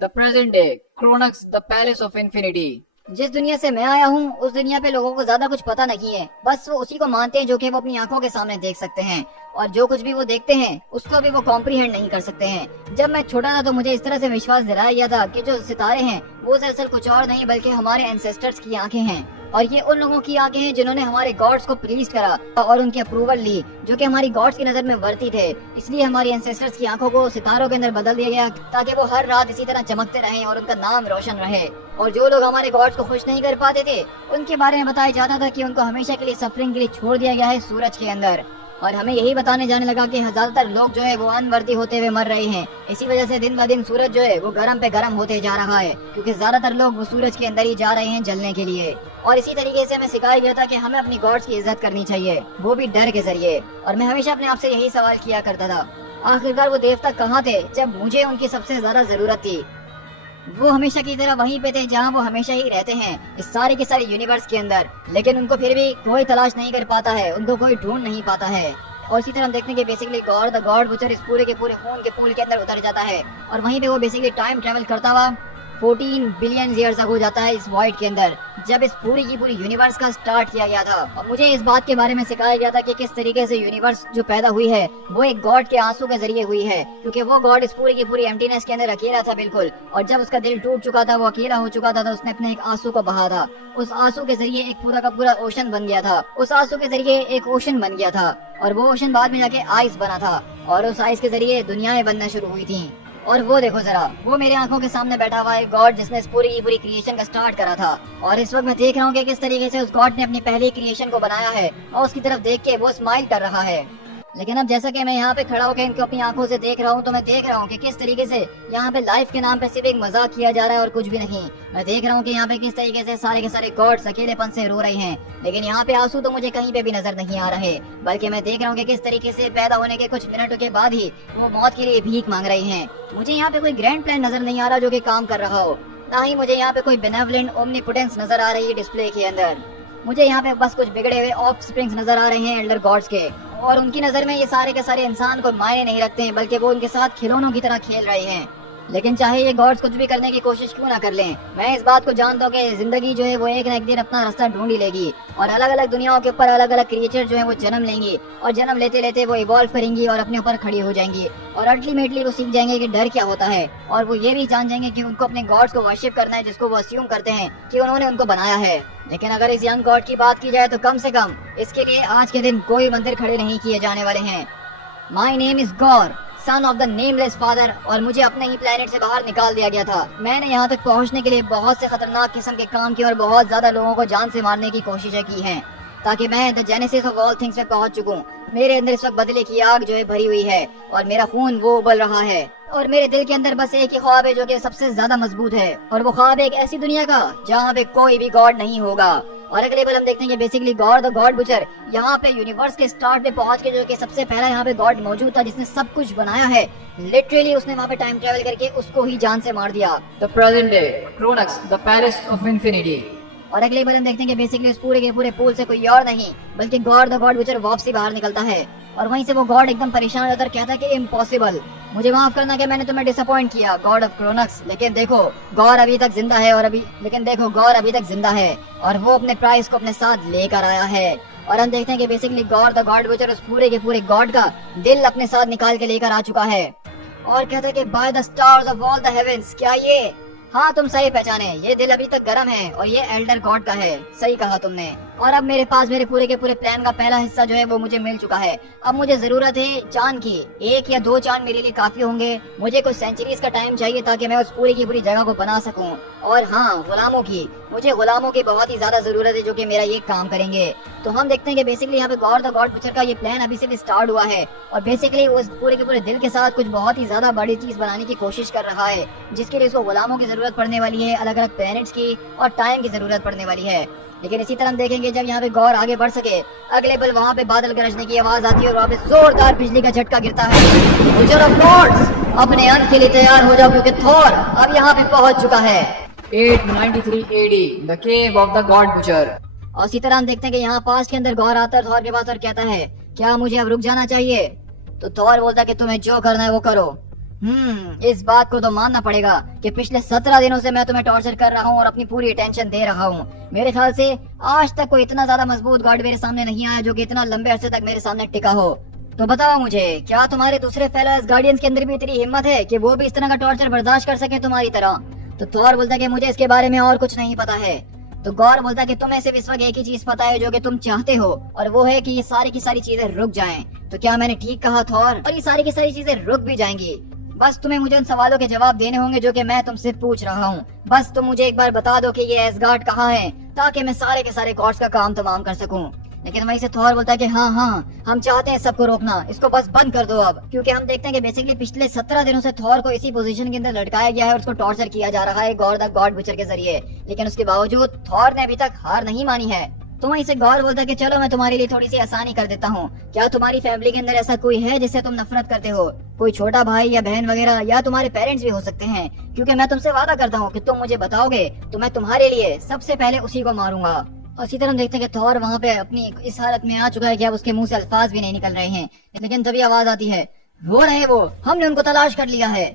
The present day, Chronux, the palace of infinity. जिस दुनिया से मैं आया हूँ उस दुनिया पे लोगों को ज्यादा कुछ पता नहीं है, बस वो उसी को मानते हैं जो कि वो अपनी आंखों के सामने देख सकते हैं और जो कुछ भी वो देखते हैं उसको भी वो कॉम्प्रीहेंड नहीं कर सकते हैं। जब मैं छोटा था तो मुझे इस तरह से विश्वास दिलाया गया था कि जो सितारे हैं वो दरअसल कुछ और नहीं बल्कि हमारे एंसेस्टर्स की आंखें हैं और ये उन लोगों की आंखें हैं जिन्होंने हमारे गॉड्स को प्लीज करा और उनकी अप्रूवल ली, जो कि हमारी गॉड्स की नजर में वर्ती थे। इसलिए हमारी एंसेस्टर्स की आंखों को सितारों के अंदर बदल दिया गया ताकि वो हर रात इसी तरह चमकते रहें और उनका नाम रोशन रहे। और जो लोग हमारे गॉड्स को खुश नहीं कर पाते थे उनके बारे में बताया जाता था कि उनको हमेशा के लिए सफरिंग के लिए छोड़ दिया गया है सूरज के अंदर। और हमें यही बताने जाने लगा कि ज्यादातर लोग जो है वो अनवर्दी होते हुए मर रहे हैं। इसी वजह से दिन ब दिन सूरज जो है वो गर्म पे गर्म होते जा रहा है, क्योंकि ज्यादातर लोग वो सूरज के अंदर ही जा रहे हैं जलने के लिए। और इसी तरीके से हमें सिखाया गया था कि हमें अपनी गॉड्स की इज्जत करनी चाहिए, वो भी डर के जरिए। और मैं हमेशा अपने आप से यही सवाल किया करता था, आखिरकार वो देवता कहाँ थे जब मुझे उनकी सबसे ज्यादा जरूरत थी? वो हमेशा की तरह वहीं पे थे जहाँ वो हमेशा ही रहते हैं, इस सारे के सारे यूनिवर्स के अंदर। लेकिन उनको फिर भी कोई तलाश नहीं कर पाता है, उनको कोई ढूंढ नहीं पाता है। और इसी तरह हम देखते हैं कि basically God the god butcher इस पूरे के पूरे खून के पूल के अंदर उतर जाता है और वहीं पे वो बेसिकली टाइम ट्रेवल करता हुआ 14 बिलियन ईयर्स तक हो जाता है इस वॉइड के अंदर, जब इस पूरी की पूरी यूनिवर्स का स्टार्ट किया गया था। और मुझे इस बात के बारे में सिखाया गया था कि किस तरीके से यूनिवर्स जो पैदा हुई है वो एक गॉड के आंसू के जरिए हुई है, क्योंकि वो गॉड इस पूरी की पूरी एम्प्टीनेस के अंदर अकेला था बिल्कुल। और जब उसका दिल टूट चुका था, वो अकेला हो चुका था, तो उसने अपने एक आंसू को बहा था। उस आंसू के जरिए एक पूरा का पूरा ओशन बन गया था, उस आंसू के जरिए एक ओशन बन गया था और वो ओशन बाद में जाके आइस बना था और उस आइस के जरिए दुनियाएं बनना शुरू हुई थी। और वो देखो जरा, वो मेरे आंखों के सामने बैठा हुआ है गॉड जिसने इस पूरी की पूरी क्रिएशन का स्टार्ट करा था। और इस वक्त मैं देख रहा हूँ कि किस तरीके से उस गॉड ने अपनी पहली क्रिएशन को बनाया है और उसकी तरफ देख के वो स्माइल कर रहा है। लेकिन अब जैसा कि मैं यहाँ पे खड़ा होकर इनको अपनी आंखों से देख रहा हूँ, तो मैं देख रहा हूँ कि किस तरीके से यहाँ पे लाइफ के नाम पे सिर्फ एक मजाक किया जा रहा है और कुछ भी नहीं। मैं देख रहा हूँ कि यहाँ पे किस तरीके से सारे के सारे गॉड्स अकेलेपन से रो रहे हैं, लेकिन यहाँ पे आंसू तो मुझे कहीं पे भी नजर नहीं आ रहे, बल्कि मैं देख रहा हूँ कि किस तरीके से पैदा होने के कुछ मिनटों के बाद ही वो मौत के लिए भीख मांग रहे हैं। मुझे यहाँ पे कोई ग्रैंड प्लान नजर नहीं आ रहा जो कि काम कर रहा हो, ना ही मुझे यहाँ पे कोई बेनेवलेंट ओमनीपोटेंस नजर आ रही है डिस्प्ले के अंदर। मुझे यहाँ पे बस कुछ बिगड़े हुए ऑफ स्प्रिंग्स नजर आ रहे हैं एल्डर गॉड्स के, और उनकी नजर में ये सारे के सारे इंसान को मायने नहीं रखते हैं, बल्कि वो उनके साथ खिलौनों की तरह खेल रहे हैं। लेकिन चाहे ये गॉड्स कुछ भी करने की कोशिश क्यों ना कर लें, मैं इस बात को जानता हूँ कि जिंदगी जो है वो एक न एक दिन अपना रास्ता ढूंढ ही लेगी और अलग अलग दुनियाओं के ऊपर अलग अलग क्रिएचर जो है वो जन्म लेंगी और जन्म लेते लेते वो इवॉल्व करेंगी और अपने ऊपर खड़ी हो जाएंगी और अल्टीमेटली वो सीख जाएंगे कि डर क्या होता है, और वो ये भी जान जाएंगे कि उनको अपने गॉड्स को वर्शिप करना है जिसको वो अस्यूम करते हैं कि उन्होंने उनको बनाया है। लेकिन अगर इस यंग गॉड की बात की जाए तो कम से कम इसके लिए आज के दिन कोई मंदिर खड़े नहीं किए जाने वाले हैं। My name is gore, son of the nameless father, और मुझे अपने ही प्लेनेट से बाहर निकाल दिया गया था। मैंने यहाँ तक पहुँचने के लिए बहुत से खतरनाक किस्म के काम किए और बहुत ज्यादा लोगों को जान से मारने की कोशिशें की हैं, ताकि मैं the genesis of all things में पहुँच चुकूं। मेरे अंदर इस वक्त बदले की आग जो है भरी हुई है और मेरा खून वो उबल रहा है और मेरे दिल के अंदर बस एक ही ख्वाब है जो कि सबसे ज्यादा मजबूत है, और वो ख्वाब एक ऐसी दुनिया का जहाँ पे कोई भी गॉड नहीं होगा। और अगले बार हम देखते हैं कि basically God the god butcher यहाँ पे यूनिवर्स के स्टार्ट पे पहुंच के जो कि सबसे पहला यहाँ पे गॉड मौजूद था जिसने सब कुछ बनाया है, लिटरली उसने वहाँ पे टाइम ट्रेवल करके उसको ही जान से मार दिया। The present day, Cronax, the Palace of Infinity. और अगले बार हम देखते हैं कि बेसिकली उस पूरे के पूरे पूल से कोई और नहीं बल्कि गॉड द गॉड बुचर वापसी बाहर निकलता है और वहीं से वो गॉड एकदम परेशान होकर कहता है कि इम्पॉसिबल, मुझे माफ करना कि मैंने तुम्हें डिसअपॉइंट किया गॉड ऑफ क्रोनक्स, लेकिन देखो गॉड अभी तक जिंदा है और वो अपने प्राइस को अपने साथ लेकर आया है। और हम देखते हैं कि basically God the god butcher उस पूरे के पूरे गॉड का दिल अपने साथ निकाल के लेकर आ चुका है और कहता है कि by the stars of all the heavens, क्या ये, हाँ तुम सही पहचाने, ये दिल अभी तक गर्म है और ये एल्डर गॉड का है, सही कहा तुमने। और अब मेरे पास मेरे पूरे के पूरे प्लान का पहला हिस्सा जो है वो मुझे मिल चुका है। अब मुझे जरूरत है चांद की, 1 या 2 चांद मेरे लिए काफी होंगे। मुझे कुछ सेंचुरीज का टाइम चाहिए ताकि मैं उस पूरी की पूरी जगह को बना सकूं। और हाँ, गुलामों की, मुझे गुलामों की बहुत ही ज्यादा जरूरत है जो कि मेरा ये काम करेंगे। तो हम देखते हैं कि बेसिकली यहाँ पे गॉड द गॉड बुचर का ये प्लान अभी से भी स्टार्ट हुआ है और बेसिकली उस पूरे के पूरे दिल के साथ कुछ बहुत ही ज्यादा बड़ी चीज बनाने की कोशिश कर रहा है, जिसके लिए उसको गुलामों की जरूरत पड़ने वाली है, अलग अलग प्लैनेट्स की और टाइम की जरूरत पड़ने वाली है। लेकिन इसी तरह हम देखेंगे जब यहाँ पे गौर आगे बढ़ सके, अगले पल वहाँ पे बादल गरजने की आवाज आती है और वहाँ पे जोरदार बिजली का झटका गिरता है। बुचर ऑफ गॉड्स, अपने अंत के लिए तैयार हो जाओ क्योंकि थॉर अब यहाँ पे पहुँच चुका है। 893 AD, the cave of the God Butcher. और इसी तरह हम देखते हैं कि यहाँ पास के अंदर गौर आता है थॉर के पास और कहता है, क्या मुझे अब रुक जाना चाहिए? तो थॉर बोलता है कि तुम्हें जो करना है वो करो। इस बात को तो मानना पड़ेगा कि पिछले 17 दिनों से मैं तुम्हें टॉर्चर कर रहा हूँ और अपनी पूरी अटेंशन दे रहा हूँ। मेरे ख्याल से आज तक कोई इतना ज्यादा मजबूत गॉड मेरे सामने नहीं आया जो कि इतना लंबे अरसे तक मेरे सामने टिका हो। तो बताओ मुझे, क्या तुम्हारे दूसरे फेलो गार्डियंस के अंदर भी इतनी हिम्मत है कि वो भी इस तरह का टॉर्चर बर्दाश्त कर सके तुम्हारी तरह? तो थॉर बोलता है कि मुझे इसके बारे में और कुछ नहीं पता है। तो गौर बोलता है कि तुम्हें सिर्फ इस वक्त एक ही चीज पता है जो कि तुम चाहते हो, और वो है कि ये सारी की सारी चीजें रुक जाएं। तो क्या मैंने ठीक कहा थॉर? और ये सारी की सारी चीजें रुक भी जाएंगी, बस तुम्हें मुझे उन सवालों के जवाब देने होंगे जो कि मैं तुमसे पूछ रहा हूँ। बस तुम मुझे एक बार बता दो कि ये एसगार्ड कहाँ है ताकि मैं सारे के सारे गॉड्स का काम तमाम कर सकूं। लेकिन वहीं से थॉर बोलता है कि हाँ हम चाहते हैं सबको रोकना, इसको बस बंद कर दो अब, क्योंकि हम देखते हैं कि बेसिकली पिछले 17 दिनों से थॉर को इसी पोजीशन के अंदर लटकाया गया है और उसको टॉर्चर किया जा रहा है गॉड द गॉड बुचर के जरिए। लेकिन उसके बावजूद थॉर ने अभी तक हार नहीं मानी है तो वहीं से गौर बोलता है कि चलो मैं तुम्हारे लिए थोड़ी सी आसानी कर देता हूँ। क्या तुम्हारी फैमिली के अंदर ऐसा कोई है जिससे तुम नफरत करते हो? कोई छोटा भाई या बहन वगैरह, या तुम्हारे पेरेंट्स भी हो सकते हैं, क्योंकि मैं तुमसे वादा करता हूँ कि तुम मुझे बताओगे तो मैं तुम्हारे लिए सबसे पहले उसी को मारूंगा। और इसी तरह हम देखते हैं कि थॉर वहाँ पे अपनी इस हालत में आ चुका है कि अब उसके मुंह से अल्फाज भी नहीं निकल रहे हैं। लेकिन तभी आवाज आती है, वो रहे वो, हमने उनको तलाश कर लिया है।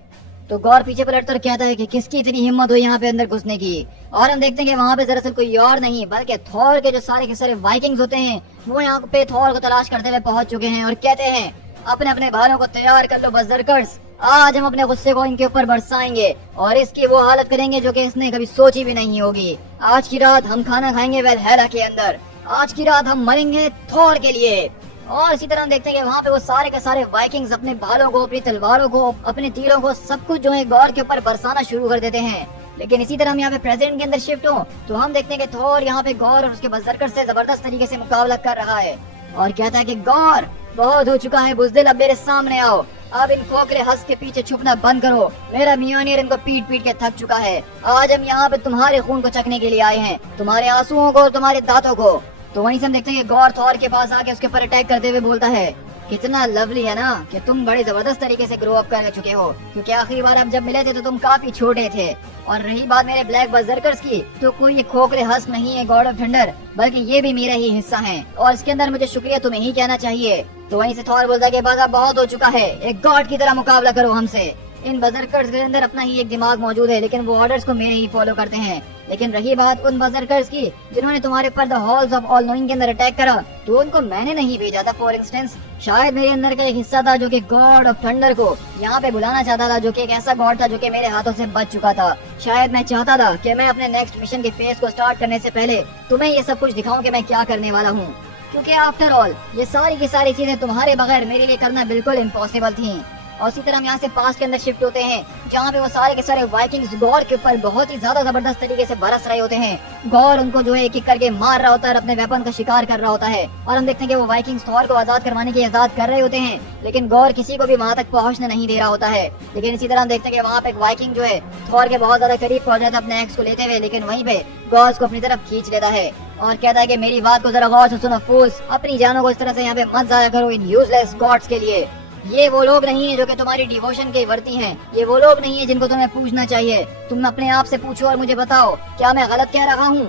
तो गौर पीछे पलटकर कहता है कि किसकी इतनी हिम्मत हुई यहाँ पे अंदर घुसने की। और हम देखते हैं कि वहाँ पे दरअसल कोई और नहीं बल्कि थॉर के जो सारे के सारे वाइकिंग्स होते हैं वो यहाँ पे थॉर को तलाश करते हुए पहुंच चुके हैं और कहते हैं, अपने अपने भाइयों को तैयार कर लो बर्ज़र्कर्स, आज हम अपने गुस्से को इनके ऊपर बरसाएंगे और इसकी वो हालत करेंगे जो कि इसने कभी सोची भी नहीं होगी। आज की रात हम खाना खाएंगे वैल्हैला के अंदर, आज की रात हम मरेंगे थॉर के लिए। और इसी तरह हम देखते हैं कि वहाँ पे वो सारे के सारे वाइकिंग्स अपने भालों को, अपनी तलवारों को, अपने तीरों को, सब कुछ जो है गौर के ऊपर बरसाना शुरू कर देते हैं। लेकिन इसी तरह हम यहाँ पे प्रेजेंट के अंदर शिफ्ट हो तो हम देखते हैं कि थॉर यहाँ पे गौर और उसके बर्ज़र्कर से जबरदस्त तरीके से मुकाबला कर रहा है और कहता है कि गौर, बहुत हो चुका है बुज़दिल, अब मेरे सामने आओ, अब इन खोखले हंस के पीछे छुपना बंद करो। मेरा मियानीर इनको पीट पीट के थक चुका है। आज हम यहाँ पे तुम्हारे खून को चखने के लिए आए हैं, तुम्हारे आंसुओं को और तुम्हारे दांतों को। तो वहीं से हम देखते हैं कि गौर थॉर के पास आके उसके ऊपर अटैक करते हुए बोलता है, कितना लवली है ना कि तुम बड़े जबरदस्त तरीके से ग्रो अप कर चुके हो, क्योंकि आखिरी बार अब जब मिले थे तो तुम काफी छोटे थे। और रही बात मेरे ब्लैक बर्ज़र्कर्स की, तो कोई ये खोखले हस्क नहीं है गॉड ऑफ थंडर, बल्कि ये भी मेरा ही हिस्सा है और इसके अंदर मुझे शुक्रिया तुम्हें ही कहना चाहिए। तो वहीं से थॉर बोलता है कि बस अब बहुत हो चुका है, एक गॉड की तरह मुकाबला करो हमसे। इन बर्ज़र्कर्स के अंदर अपना ही एक दिमाग मौजूद है, लेकिन वो ऑर्डर्स को मेरे ही फॉलो करते हैं। लेकिन रही बात उन बर्ज़र्कर्स की जिन्होंने तुम्हारे पर the halls of all knowing के अंदर अटैक करा, तो उनको मैंने नहीं भेजा था। फॉर इंस्टेंस, शायद मेरे अंदर का एक हिस्सा था जो कि गॉड ऑफ थंडर को यहाँ पे बुलाना चाहता था, जो कि एक ऐसा गॉड था जो कि मेरे हाथों से बच चुका था। शायद मैं चाहता था कि मैं अपने नेक्स्ट मिशन के फेज को स्टार्ट करने से पहले तुम्हें ये सब कुछ दिखाऊं कि मैं क्या करने वाला हूँ, क्योंकि आफ्टर ऑल ये सारी की सारी चीजें तुम्हारे बगैर मेरे लिए करना बिल्कुल इम्पॉसिबल थी। और इसी तरह हम यहाँ से पास्ट के अंदर शिफ्ट होते हैं, जहाँ पे वो सारे के सारे वाइकिंग्स गौर के ऊपर बहुत ही ज्यादा जबरदस्त तरीके से बरस रहे होते हैं। गौर उनको जो है एक एक करके मार रहा होता है और अपने वेपन का शिकार कर रहा होता है। और हम देखते हैं कि वो वाइकिंग्स थॉर को आजाद करवाने की आजाद कर रहे होते हैं, लेकिन गौर किसी को भी वहाँ तक पहुँचने नहीं दे रहा होता है। लेकिन इसी तरह हम देखते हैं कि वहाँ पे एक वाइकिंग जो है थॉर के बहुत ज्यादा करीब पहुँच जाता है अपने एक्स को लेते हुए, लेकिन वहीं पे गौर को अपनी तरफ खींच लेता है और कहता है कि मेरी बात को जरा गौर से सुनो फूस, अपनी जानों को इस तरह से यहाँ पे मत जाया करो इन यूजलेस गॉड्स के लिए। ये वो लोग नहीं है जो कि तुम्हारी डिवोशन के वर्ती हैं, ये वो लोग नहीं है जिनको तुम्हें पूछना चाहिए। तुम अपने आप से पूछो और मुझे बताओ क्या मैं गलत कह रहा हूँ।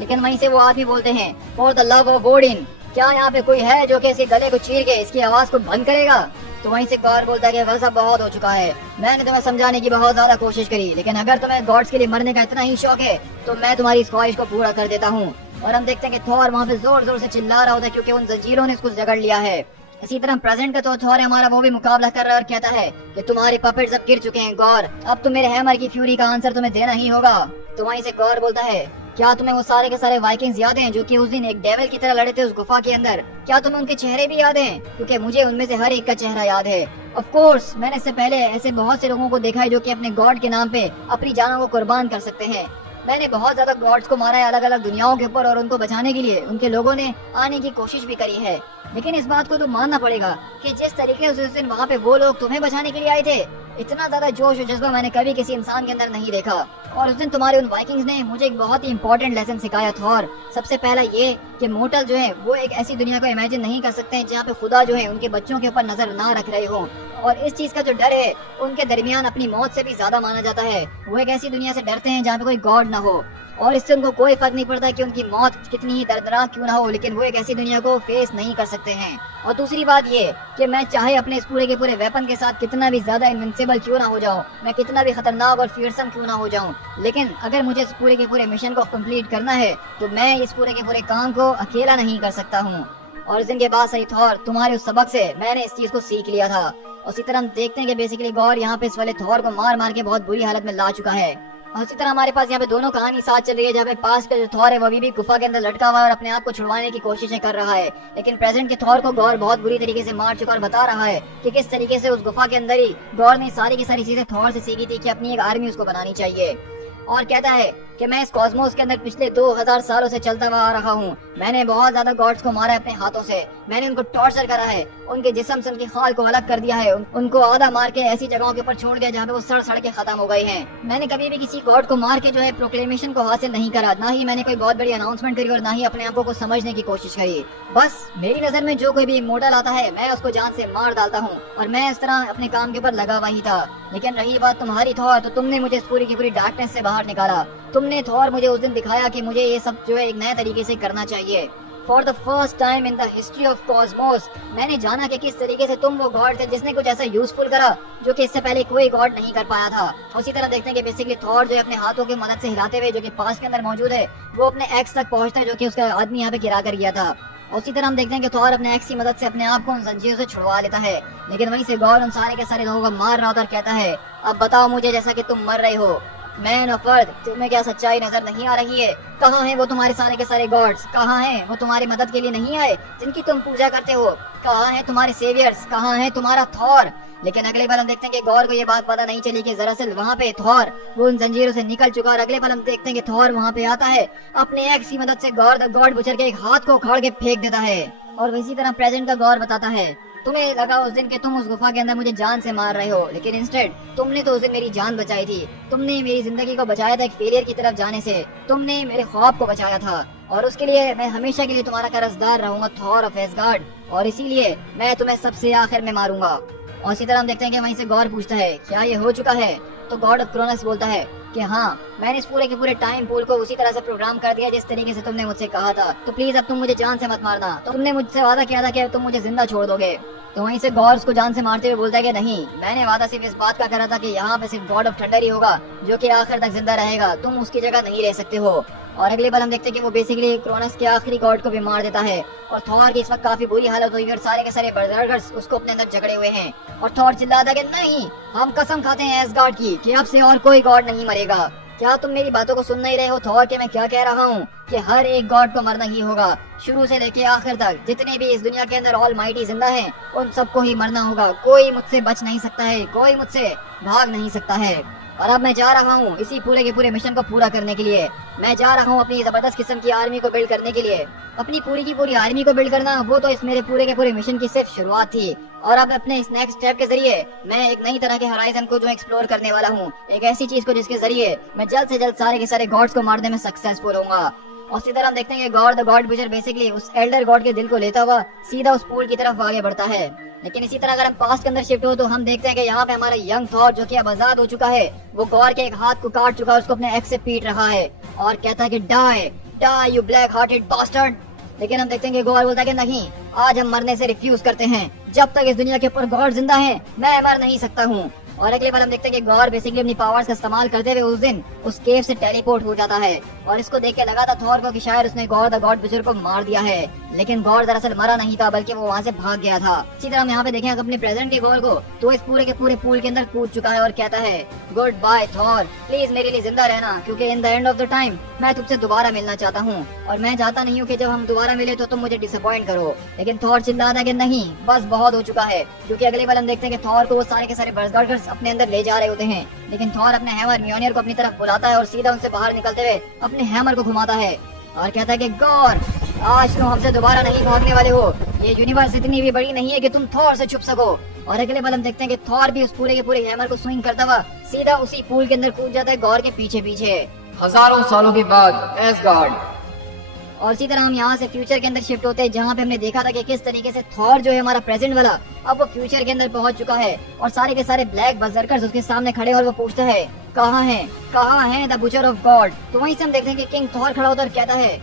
लेकिन वहीं से वो आदमी बोलते हैं, for the love of Odin, क्या यहाँ पे कोई है जो कि इसके गले को चीर के इसकी आवाज को बंद करेगा। तो वहीं से गौर बोलता है कि वह सब बहुत हो चुका है, मैंने तुम्हें समझाने की बहुत ज्यादा कोशिश करी, लेकिन अगर तुम्हें गॉड्स के लिए मरने का इतना ही शौक है तो मैं तुम्हारी इस ख्वाहिश को पूरा कर देता हूँ। और हम देखते हैं कि थॉर वहाँ पे जोर जोर से चिल्ला रहा होता है क्योंकि उन जंजीरों ने इसको जकड़ लिया है। इसी तरह प्रेजेंट का तो थॉर है हमारा, वो भी मुकाबला कर रहा है और कहता है कि तुम्हारे पपेट्स अब गिर चुके हैं गौर, अब तो मेरे हैमर की फ्यूरी का आंसर तुम्हें देना ही होगा। तो वहीं से गौर बोलता है, क्या तुम्हें वो सारे के सारे वाइकिंग्स याद हैं जो कि उस दिन एक डेविल की तरह लड़े थे उस गुफा के अंदर? क्या तुम्हें उनके चेहरे भी याद हैं? क्योंकि मुझे उनमें से हर एक का चेहरा याद है। ऑफ कोर्स मैंने इससे पहले ऐसे बहुत से लोगों को देखा है जो कि अपने गॉड के नाम पे अपनी जानों को कुर्बान कर सकते हैं। मैंने बहुत ज्यादा गॉड्स को मारा है अलग अलग दुनियाओं के ऊपर और उनको बचाने के लिए उनके लोगों ने आने की कोशिश भी करी है। लेकिन इस बात को तो मानना पड़ेगा कि जिस तरीके से उस दिन वहाँ पे वो लोग तुम्हें बचाने के लिए आए थे, इतना ज्यादा जोश और जज्बा मैंने कभी किसी इंसान के अंदर नहीं देखा। और उस दिन तुम्हारे उन वाइकिंग्स ने मुझे एक बहुत ही इंपॉर्टेंट लेसन सिखाया थॉर। सबसे पहला ये कि मोर्टल जो है वो एक ऐसी दुनिया को इमेजिन नहीं कर सकते हैं जहाँ पे खुदा जो है उनके बच्चों के ऊपर नजर ना रख रहे हो। और इस चीज का जो डर है उनके दरमियान अपनी मौत से भी ज्यादा माना जाता है। वो एक ऐसी दुनिया से डरते हैं जहाँ पे कोई गॉड ना हो और इससे उनको कोई फर्क नहीं पड़ता कि उनकी मौत कितनी ही दर्दनाक क्यों ना हो, लेकिन वो एक ऐसी दुनिया को फेस नहीं कर सकते हैं। और दूसरी बात ये कि मैं चाहे अपने इस पूरे के पूरे वेपन के साथ कितना भी ज्यादा इनविंसिबल क्यों ना हो जाऊं, मैं कितना भी खतरनाक और फियरसम क्यों ना हो जाऊं, लेकिन अगर मुझे इस पूरे के पूरे मिशन को कंप्लीट करना है तो मैं इस पूरे के पूरे काम को अकेला नहीं कर सकता हूँ। और इस दिन के बाद सही थॉर, तुम्हारे उस सबक से मैंने इस चीज को सीख लिया था। और इसी तरह हम देखते हैं कि बेसिकली गौर यहाँ पे इस वाले थॉर को मार मार के बहुत बुरी हालत में ला चुका है। और इसी तरह हमारे पास यहाँ पे दोनों कहानी साथ चल रही है, जहाँ पे पास का जो थॉर है वो अभी भी गुफा के अंदर लटका हुआ है और अपने आप को छुड़वाने की कोशिशें कर रहा है। लेकिन प्रेजेंट के थॉर को गौर बहुत बुरी तरीके से मार चुका और बता रहा है कि किस तरीके से उस गुफा के अंदर ही गौर ने सारी की सारी चीजें थॉर से सीखी थी कि अपनी एक आर्मी उसको बनानी चाहिए। और कहता है कि मैं इस कॉस्मोस के अंदर पिछले 2000 सालों से चलता हुआ आ रहा हूँ। मैंने बहुत ज्यादा गॉड्स को मारा है अपने हाथों से, मैंने उनको टॉर्चर करा है, उनके जिस्म से उनकी खाल को अलग कर दिया है, उनको आधा मार के ऐसी जगहों के ऊपर छोड़ दिया जहाँ पे वो सड़ सड़ के खत्म हो गए हैं। मैंने कभी भी किसी गॉड को मार के जो है प्रोक्लेमेशन को हासिल नहीं करा, ना ही मैंने कोई बहुत बड़ी अनाउंसमेंट करी और ना ही अपने आप को समझने की कोशिश करी। बस मेरी नजर में जो कोई भी इमोर्टल आता है मैं उसको जान से मार डालता हूँ, और मैं इस तरह अपने काम के ऊपर लगा हुआ ही था। लेकिन रही बात तुम्हारी थॉर, तो तुमने मुझे इस पूरी की पूरी डार्कनेस से बाहर निकाला। तुमने थॉर मुझे उस दिन दिखाया कि मुझे ये सब जो है एक नए तरीके से करना चाहिए। For the first time in the history of Cosmos मैंने जाना कि किस तरीके से तुम वो गॉड थे जिसने कुछ ऐसा यूजफुल करा जो कि इससे पहले कोई गॉड नहीं कर पाया था। उसी तरह देखते हैं कि बेसिकली थॉर जो है अपने हाथों की मदद से हिलाते हुए, जो कि पास के अंदर मौजूद है, वो अपने एक्स तक पहुंचता है जो कि उसका आदमी यहाँ पे गिरा कर गया था। उसी तरह हम देखते हैं कि थॉर अपने एक्स की मदद से अपने आप को उन जंजीरों से छुड़वा लेता है। लेकिन वहीं से गॉड उन सारे के सारे लोगों को मार रहा होता है और कहता है, अब बताओ मुझे, जैसा कि तुम मर रहे हो, मैन ऑफ अर्थ, तुम्हें क्या सच्चाई नजर नहीं आ रही है? कहाँ हैं वो तुम्हारे सारे के सारे गॉड्स? कहाँ हैं वो तुम्हारी मदद के लिए नहीं आए जिनकी तुम पूजा करते हो? कहाँ हैं तुम्हारे सेवियर्स? कहाँ है तुम्हारा थॉर? लेकिन अगले बार हम देखते हैं कि गौर को ये बात पता नहीं चली कि दरअसल वहाँ पे थॉर वो उन जंजीरों से निकल चुका। और अगले बार हम देखते हैं कि थॉर वहाँ पे आता है, अपने एक्स की मदद से गॉड बुचर के एक हाथ को उखाड़ के फेंक देता है। और इसी तरह प्रेजेंट का गौर बताता है, तुम्हें लगा उस दिन कि तुम उस गुफा के अंदर मुझे जान से मार रहे हो, लेकिन इंस्टेड तुमने तो उस दिन मेरी जान बचाई थी। तुमने मेरी जिंदगी को बचाया था एक फेलियर की तरफ जाने से। तुमने मेरे ख्वाब को बचाया था, और उसके लिए मैं हमेशा के लिए तुम्हारा कर्जदार रहूंगा, थॉर ऑफ एसगार्ड। और इसीलिए मैं तुम्हें सबसे आखिर में मारूंगा। और इसी तरह हम देखते हैं कि वहीं से गौर पूछता है, क्या ये हो चुका है? तो गॉड ऑफ क्रोनस बोलता है कि हाँ, मैंने इस पूरे के पूरे टाइम पूल को उसी तरह से प्रोग्राम कर दिया जिस तरीके से तुमने मुझसे कहा था। तो प्लीज अब तुम मुझे जान से मत मारना। तो तुमने मुझसे वादा किया था कि तुम मुझे जिंदा छोड़ दोगे। तो वहीं से गॉड उसको जान से मारते हुए बोलता है कि नहीं, मैंने वादा सिर्फ इस बात का करा था कि यहाँ पे सिर्फ गॉड ऑफ थंडर ही होगा जो कि आखिर तक जिंदा रहेगा, तुम उसकी जगह नहीं रह सकते हो। और अगले बार हम देखते हैं कि वो बेसिकली क्रोनस के आखिरी गॉड को भी मार देता है। और थॉर की इस वक्त काफी बुरी हालत हुई है और सारे के सारे बर्जर्कर्स उसको अपने अंदर जकड़े हुए हैं। और थॉर चिल्लाता है कि नहीं, हम कसम खाते हैं एसगार्ड की कि अब से और कोई गॉड नहीं मरेगा। क्या तुम मेरी बातों को सुन नहीं रहे हो थॉर कि मैं क्या कह रहा हूँ कि हर एक गॉड को मरना ही होगा, शुरू से लेके आखिर तक। जितने भी इस दुनिया के अंदर ऑल माइटी जिंदा हैं, उन सबको ही मरना होगा। कोई मुझसे बच नहीं सकता है, कोई मुझसे भाग नहीं सकता है। और अब मैं जा रहा हूँ इसी पूरे के पूरे मिशन को पूरा करने के लिए। मैं जा रहा हूँ अपनी जबरदस्त किस्म की आर्मी को बिल्ड करने के लिए। अपनी पूरी की पूरी आर्मी को बिल्ड करना, वो तो इस मेरे पूरे के पूरे मिशन की सिर्फ शुरुआत थी। और अब अपने इस नेक्स्ट स्टेप के जरिए मैं एक नई तरह के होराइजन को जो एक्सप्लोर करने वाला हूँ, एक ऐसी चीज को जिसके जरिए मैं जल्द से जल्द सारे के सारे गॉड्स को मारने में सक्सेसफुल होऊंगा। और इसी तरह हम देखते हैं कि God the god butcher basically उस एल्डर गॉड के दिल को लेता हुआ सीधा उस पूल की तरफ आगे बढ़ता है। लेकिन इसी तरह अगर हम पास्ट के अंदर शिफ्ट हो तो हम देखते हैं कि यहाँ पे हमारा यंग थॉर जो कि अब आजाद हो चुका है, वो गॉर के एक हाथ को काट चुका है, उसको अपने एक्स से पीट रहा है और कहता है कि die die you black hearted bastard. लेकिन हम देखते हैं कि गॉर बोलता है कि नहीं, आज हम मरने से रिफ्यूज करते हैं। जब तक इस दुनिया के ऊपर गॉड जिंदा है मैं मर नहीं सकता हूँ। और अगली बार हम देखते हैं कि गॉर बेसिकली अपनी पावर्स का इस्तेमाल करते हुए उस दिन उस केव से टेलीपोर्ट हो जाता है। और इसको देख के लगा था थॉर को कि शायद उसने गॉर द गॉड बुचर को मार दिया है, लेकिन गॉर दरअसल मरा नहीं था, बल्कि वो वहाँ से भाग गया था। इसी तरह हम यहाँ पे देखें अपने प्रेजेंट के गॉर को, तो इस पूरे के पूरे पूल के अंदर कूद चुका है और कहता है, गुड बाय थॉर, प्लीज मेरे लिए जिंदा रहना, क्योंकि in the end of the time मैं तुमसे दोबारा मिलना चाहता हूँ और मैं चाहता नहीं हूँ कि जब हम दोबारा मिले तो तुम मुझे डिसअपॉइंट करो। लेकिन थॉर चिल्लाता है कि नहीं, बस बहुत हो चुका है। क्योंकि अगले बार हम देखते हैं कि थॉर को वो सारे के सारे बर्जर्कर्स अपने अंदर ले जा रहे होते हैं, लेकिन थॉर अपने हैमर म्योनियर को अपनी तरफ बुलाता है और सीधा उनसे बाहर निकलते हुए अपने हैमर को घुमाता है और कहता है कि गॉर, आज तुम हमसे दोबारा नहीं भागने वाले हो। ये यूनिवर्स इतनी भी बड़ी नहीं है कि तुम थॉर से छुप सको। और अगले बार हम देखते हैं कि थॉर भी उस पूरे के पूरे हैमर को स्विंग करता हुआ सीधा उसी पूल के अंदर कूद जाता है गॉर के पीछे पीछे। हजारों सालों के बाद एसगार्ड। और इसी तरह हम यहाँ से फ्यूचर के अंदर शिफ्ट होते हैं, जहाँ पे हमने देखा था कि किस तरीके से थॉर जो है हमारा प्रेजेंट वाला, अब वो फ्यूचर के अंदर पहुंच चुका है और सारे के सारे ब्लैक बर्जर्कर्स उसके सामने खड़े और वो पूछता है, कहाँ है द बुचर ऑफ गॉड। तो वहीं से हम देखते हैं कि किंग थॉर खड़ा होकर कहता है,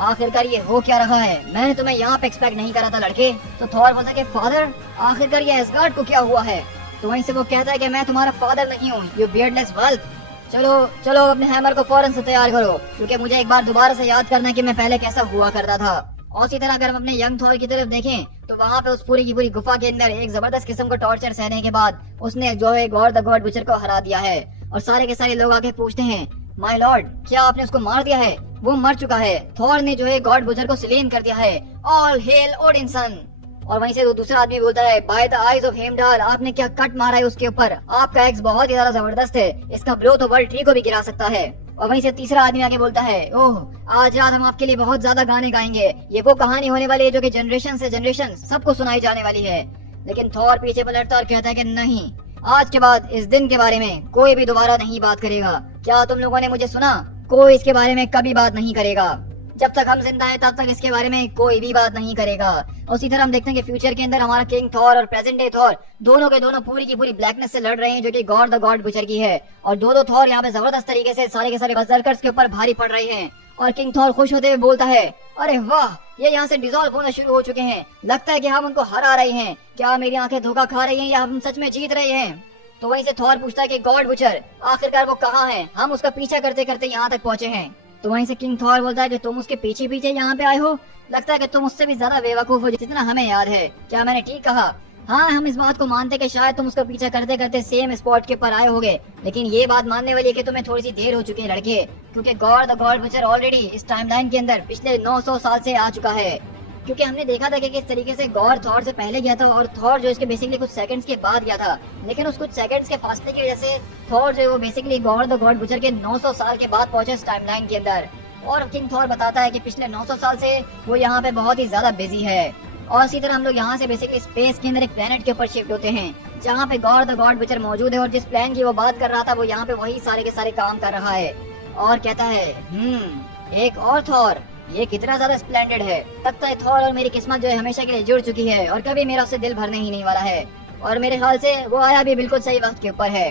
आखिरकार ये हो क्या रहा है, मैंने तुम्हें यहाँ पे एक्सपेक्ट नहीं करा था लड़के। तो थॉर बोलता है कि फादर, आखिरकार ये एसगार्ड को क्या हुआ है। तो वहीं से वो कहता है कि मैं तुम्हारा फादर नहीं हूँ, यू बियर्डलेस वल्फ। चलो चलो अपने हैमर को फौरन से तैयार करो, क्योंकि मुझे एक बार दोबारा से याद करना है कि मैं पहले कैसा हुआ करता था। और इसी तरह अगर हम अपने यंग थॉर की तरफ देखें तो वहाँ पे उस पूरी की पूरी गुफा के अंदर एक जबरदस्त किस्म का टॉर्चर सहने के बाद उसने जो है गॉड द गॉड बुचर को हरा दिया है। और सारे के सारे लोग आके पूछते हैं, माय लॉर्ड, क्या आपने उसको मार दिया है? वो मर चुका है, थॉर ने जो है गॉड बुचर को स्लेन कर दिया है। All hail Odinson. और वहीं से वो दूसरा आदमी बोलता है, by the eyes of Heimdall, आपने क्या कट मारा है उसके ऊपर, आपका एक्स बहुत ही ज्यादा जबरदस्त है, इसका ब्लो तो वर्ल्ड ट्री को भी गिरा सकता है। और वहीं से तीसरा आदमी आके बोलता है, ओह आज रात हम आपके लिए बहुत ज्यादा गाने गाएंगे, ये वो कहानी होने वाली है जो कि जनरेशन से जनरेशन सबको सुनाई जाने वाली है। लेकिन थॉर पीछे पलटता और कहता है कि नहीं, आज के बाद इस दिन के बारे में कोई भी दोबारा नहीं बात करेगा। क्या तुम लोगों ने मुझे सुना? कोई इसके बारे में कभी बात नहीं करेगा। जब तक हम जिंदा हैं तब तक इसके बारे में कोई भी बात नहीं करेगा। और उसी तरह हम देखते हैं कि फ्यूचर के अंदर हमारा किंग थॉर और प्रेजेंट डे थॉर दोनों के दोनों पूरी की पूरी ब्लैकनेस से लड़ रहे हैं, जो कि गॉड द गॉड बुचर की है। और दो थॉर यहाँ पे जबरदस्त तरीके से सारे के सारे बर्सर्कर्स के ऊपर भारी पड़ रहे हैं। और किंग थॉर खुश होते हुए बोलता है, अरे वाह, ये यहाँ से डिसॉल्व होना शुरू हो चुके हैं, लगता है कि हम उनको हरा रहे हैं। क्या मेरी आंखें धोखा खा रही हैं या हम सच में जीत रहे हैं? तो वहीं से थॉर पूछता है कि गॉड बुचर आखिरकार वो कहाँ है? हम उसका पीछा करते करते यहाँ तक पहुँचे हैं। तो वहीं से किंग थॉर बोलता है कि तुम उसके पीछे पीछे यहाँ पे आए हो, लगता है कि तुम उससे भी ज्यादा बेवकूफ हो जितना हमें याद है। क्या मैंने ठीक कहा? हाँ, हम इस बात को मानते कि शायद तुम उसका पीछा करते करते सेम स्पॉट के ऊपर आए होगे, लेकिन ये बात मानने वाली है कि तुम्हें थोड़ी सी देर हो चुकी है लड़के, क्योंकि God the god butcher already इस टाइमलाइन के अंदर पिछले 900 साल से आ चुका है। क्योंकि हमने देखा था कि किस तरीके से गॉड थॉर से पहले गया था और थॉर जो इसके बेसिकली कुछ सेकंड्स के बाद गया था, लेकिन उस कुछ सेकंड्स के फासले की वजह से थॉर जो है वो basically God the god butcher के 900 साल के बाद पहुंचे इस टाइमलाइन के अंदर। और किंग थॉर बताता है कि पिछले 900 साल से वो यहाँ पे बहुत ही ज्यादा बिजी है। और इसी तरह हम लोग यहाँ से बेसिकली स्पेस के अंदर एक प्लेनेट के ऊपर शिफ्ट होते हैं, जहाँ पे गॉड द गॉड बुचर मौजूद है। और जिस प्लान की वो बात कर रहा था वो यहाँ पे वही सारे के सारे काम कर रहा है। और कहता है, एक और थॉर, ये कितना ज्यादा स्प्लेंडेड है। लगता है थॉर और मेरी किस्मत जो है हमेशा के लिए जुड़ चुकी है और कभी मेरा उससे दिल भरने ही नहीं वाला है। और मेरे ख्याल से वो आया भी बिल्कुल सही वक्त के ऊपर है।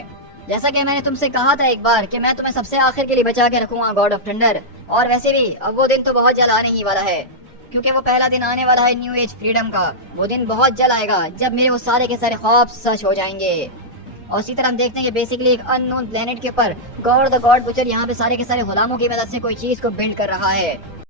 जैसा कि मैंने तुमसे कहा था एक बार कि मैं तुम्हें सबसे आखिर के लिए बचा के रखूंगा गॉड ऑफ थंडर। और वैसे भी अब वो दिन तो बहुत जल्द आने ही वाला है, क्योंकि वो पहला दिन आने वाला है न्यू एज फ्रीडम का। वो दिन बहुत जल्द आएगा जब मेरे वो सारे के सारे ख्वाब सच हो जाएंगे। और इसी तरह हम देखते हैं कि बेसिकली एक अननोन प्लेनेट के ऊपर गॉड द गॉड बुचर यहाँ पे सारे के सारे गुलामों की मदद से कोई चीज को बिल्ड कर रहा है।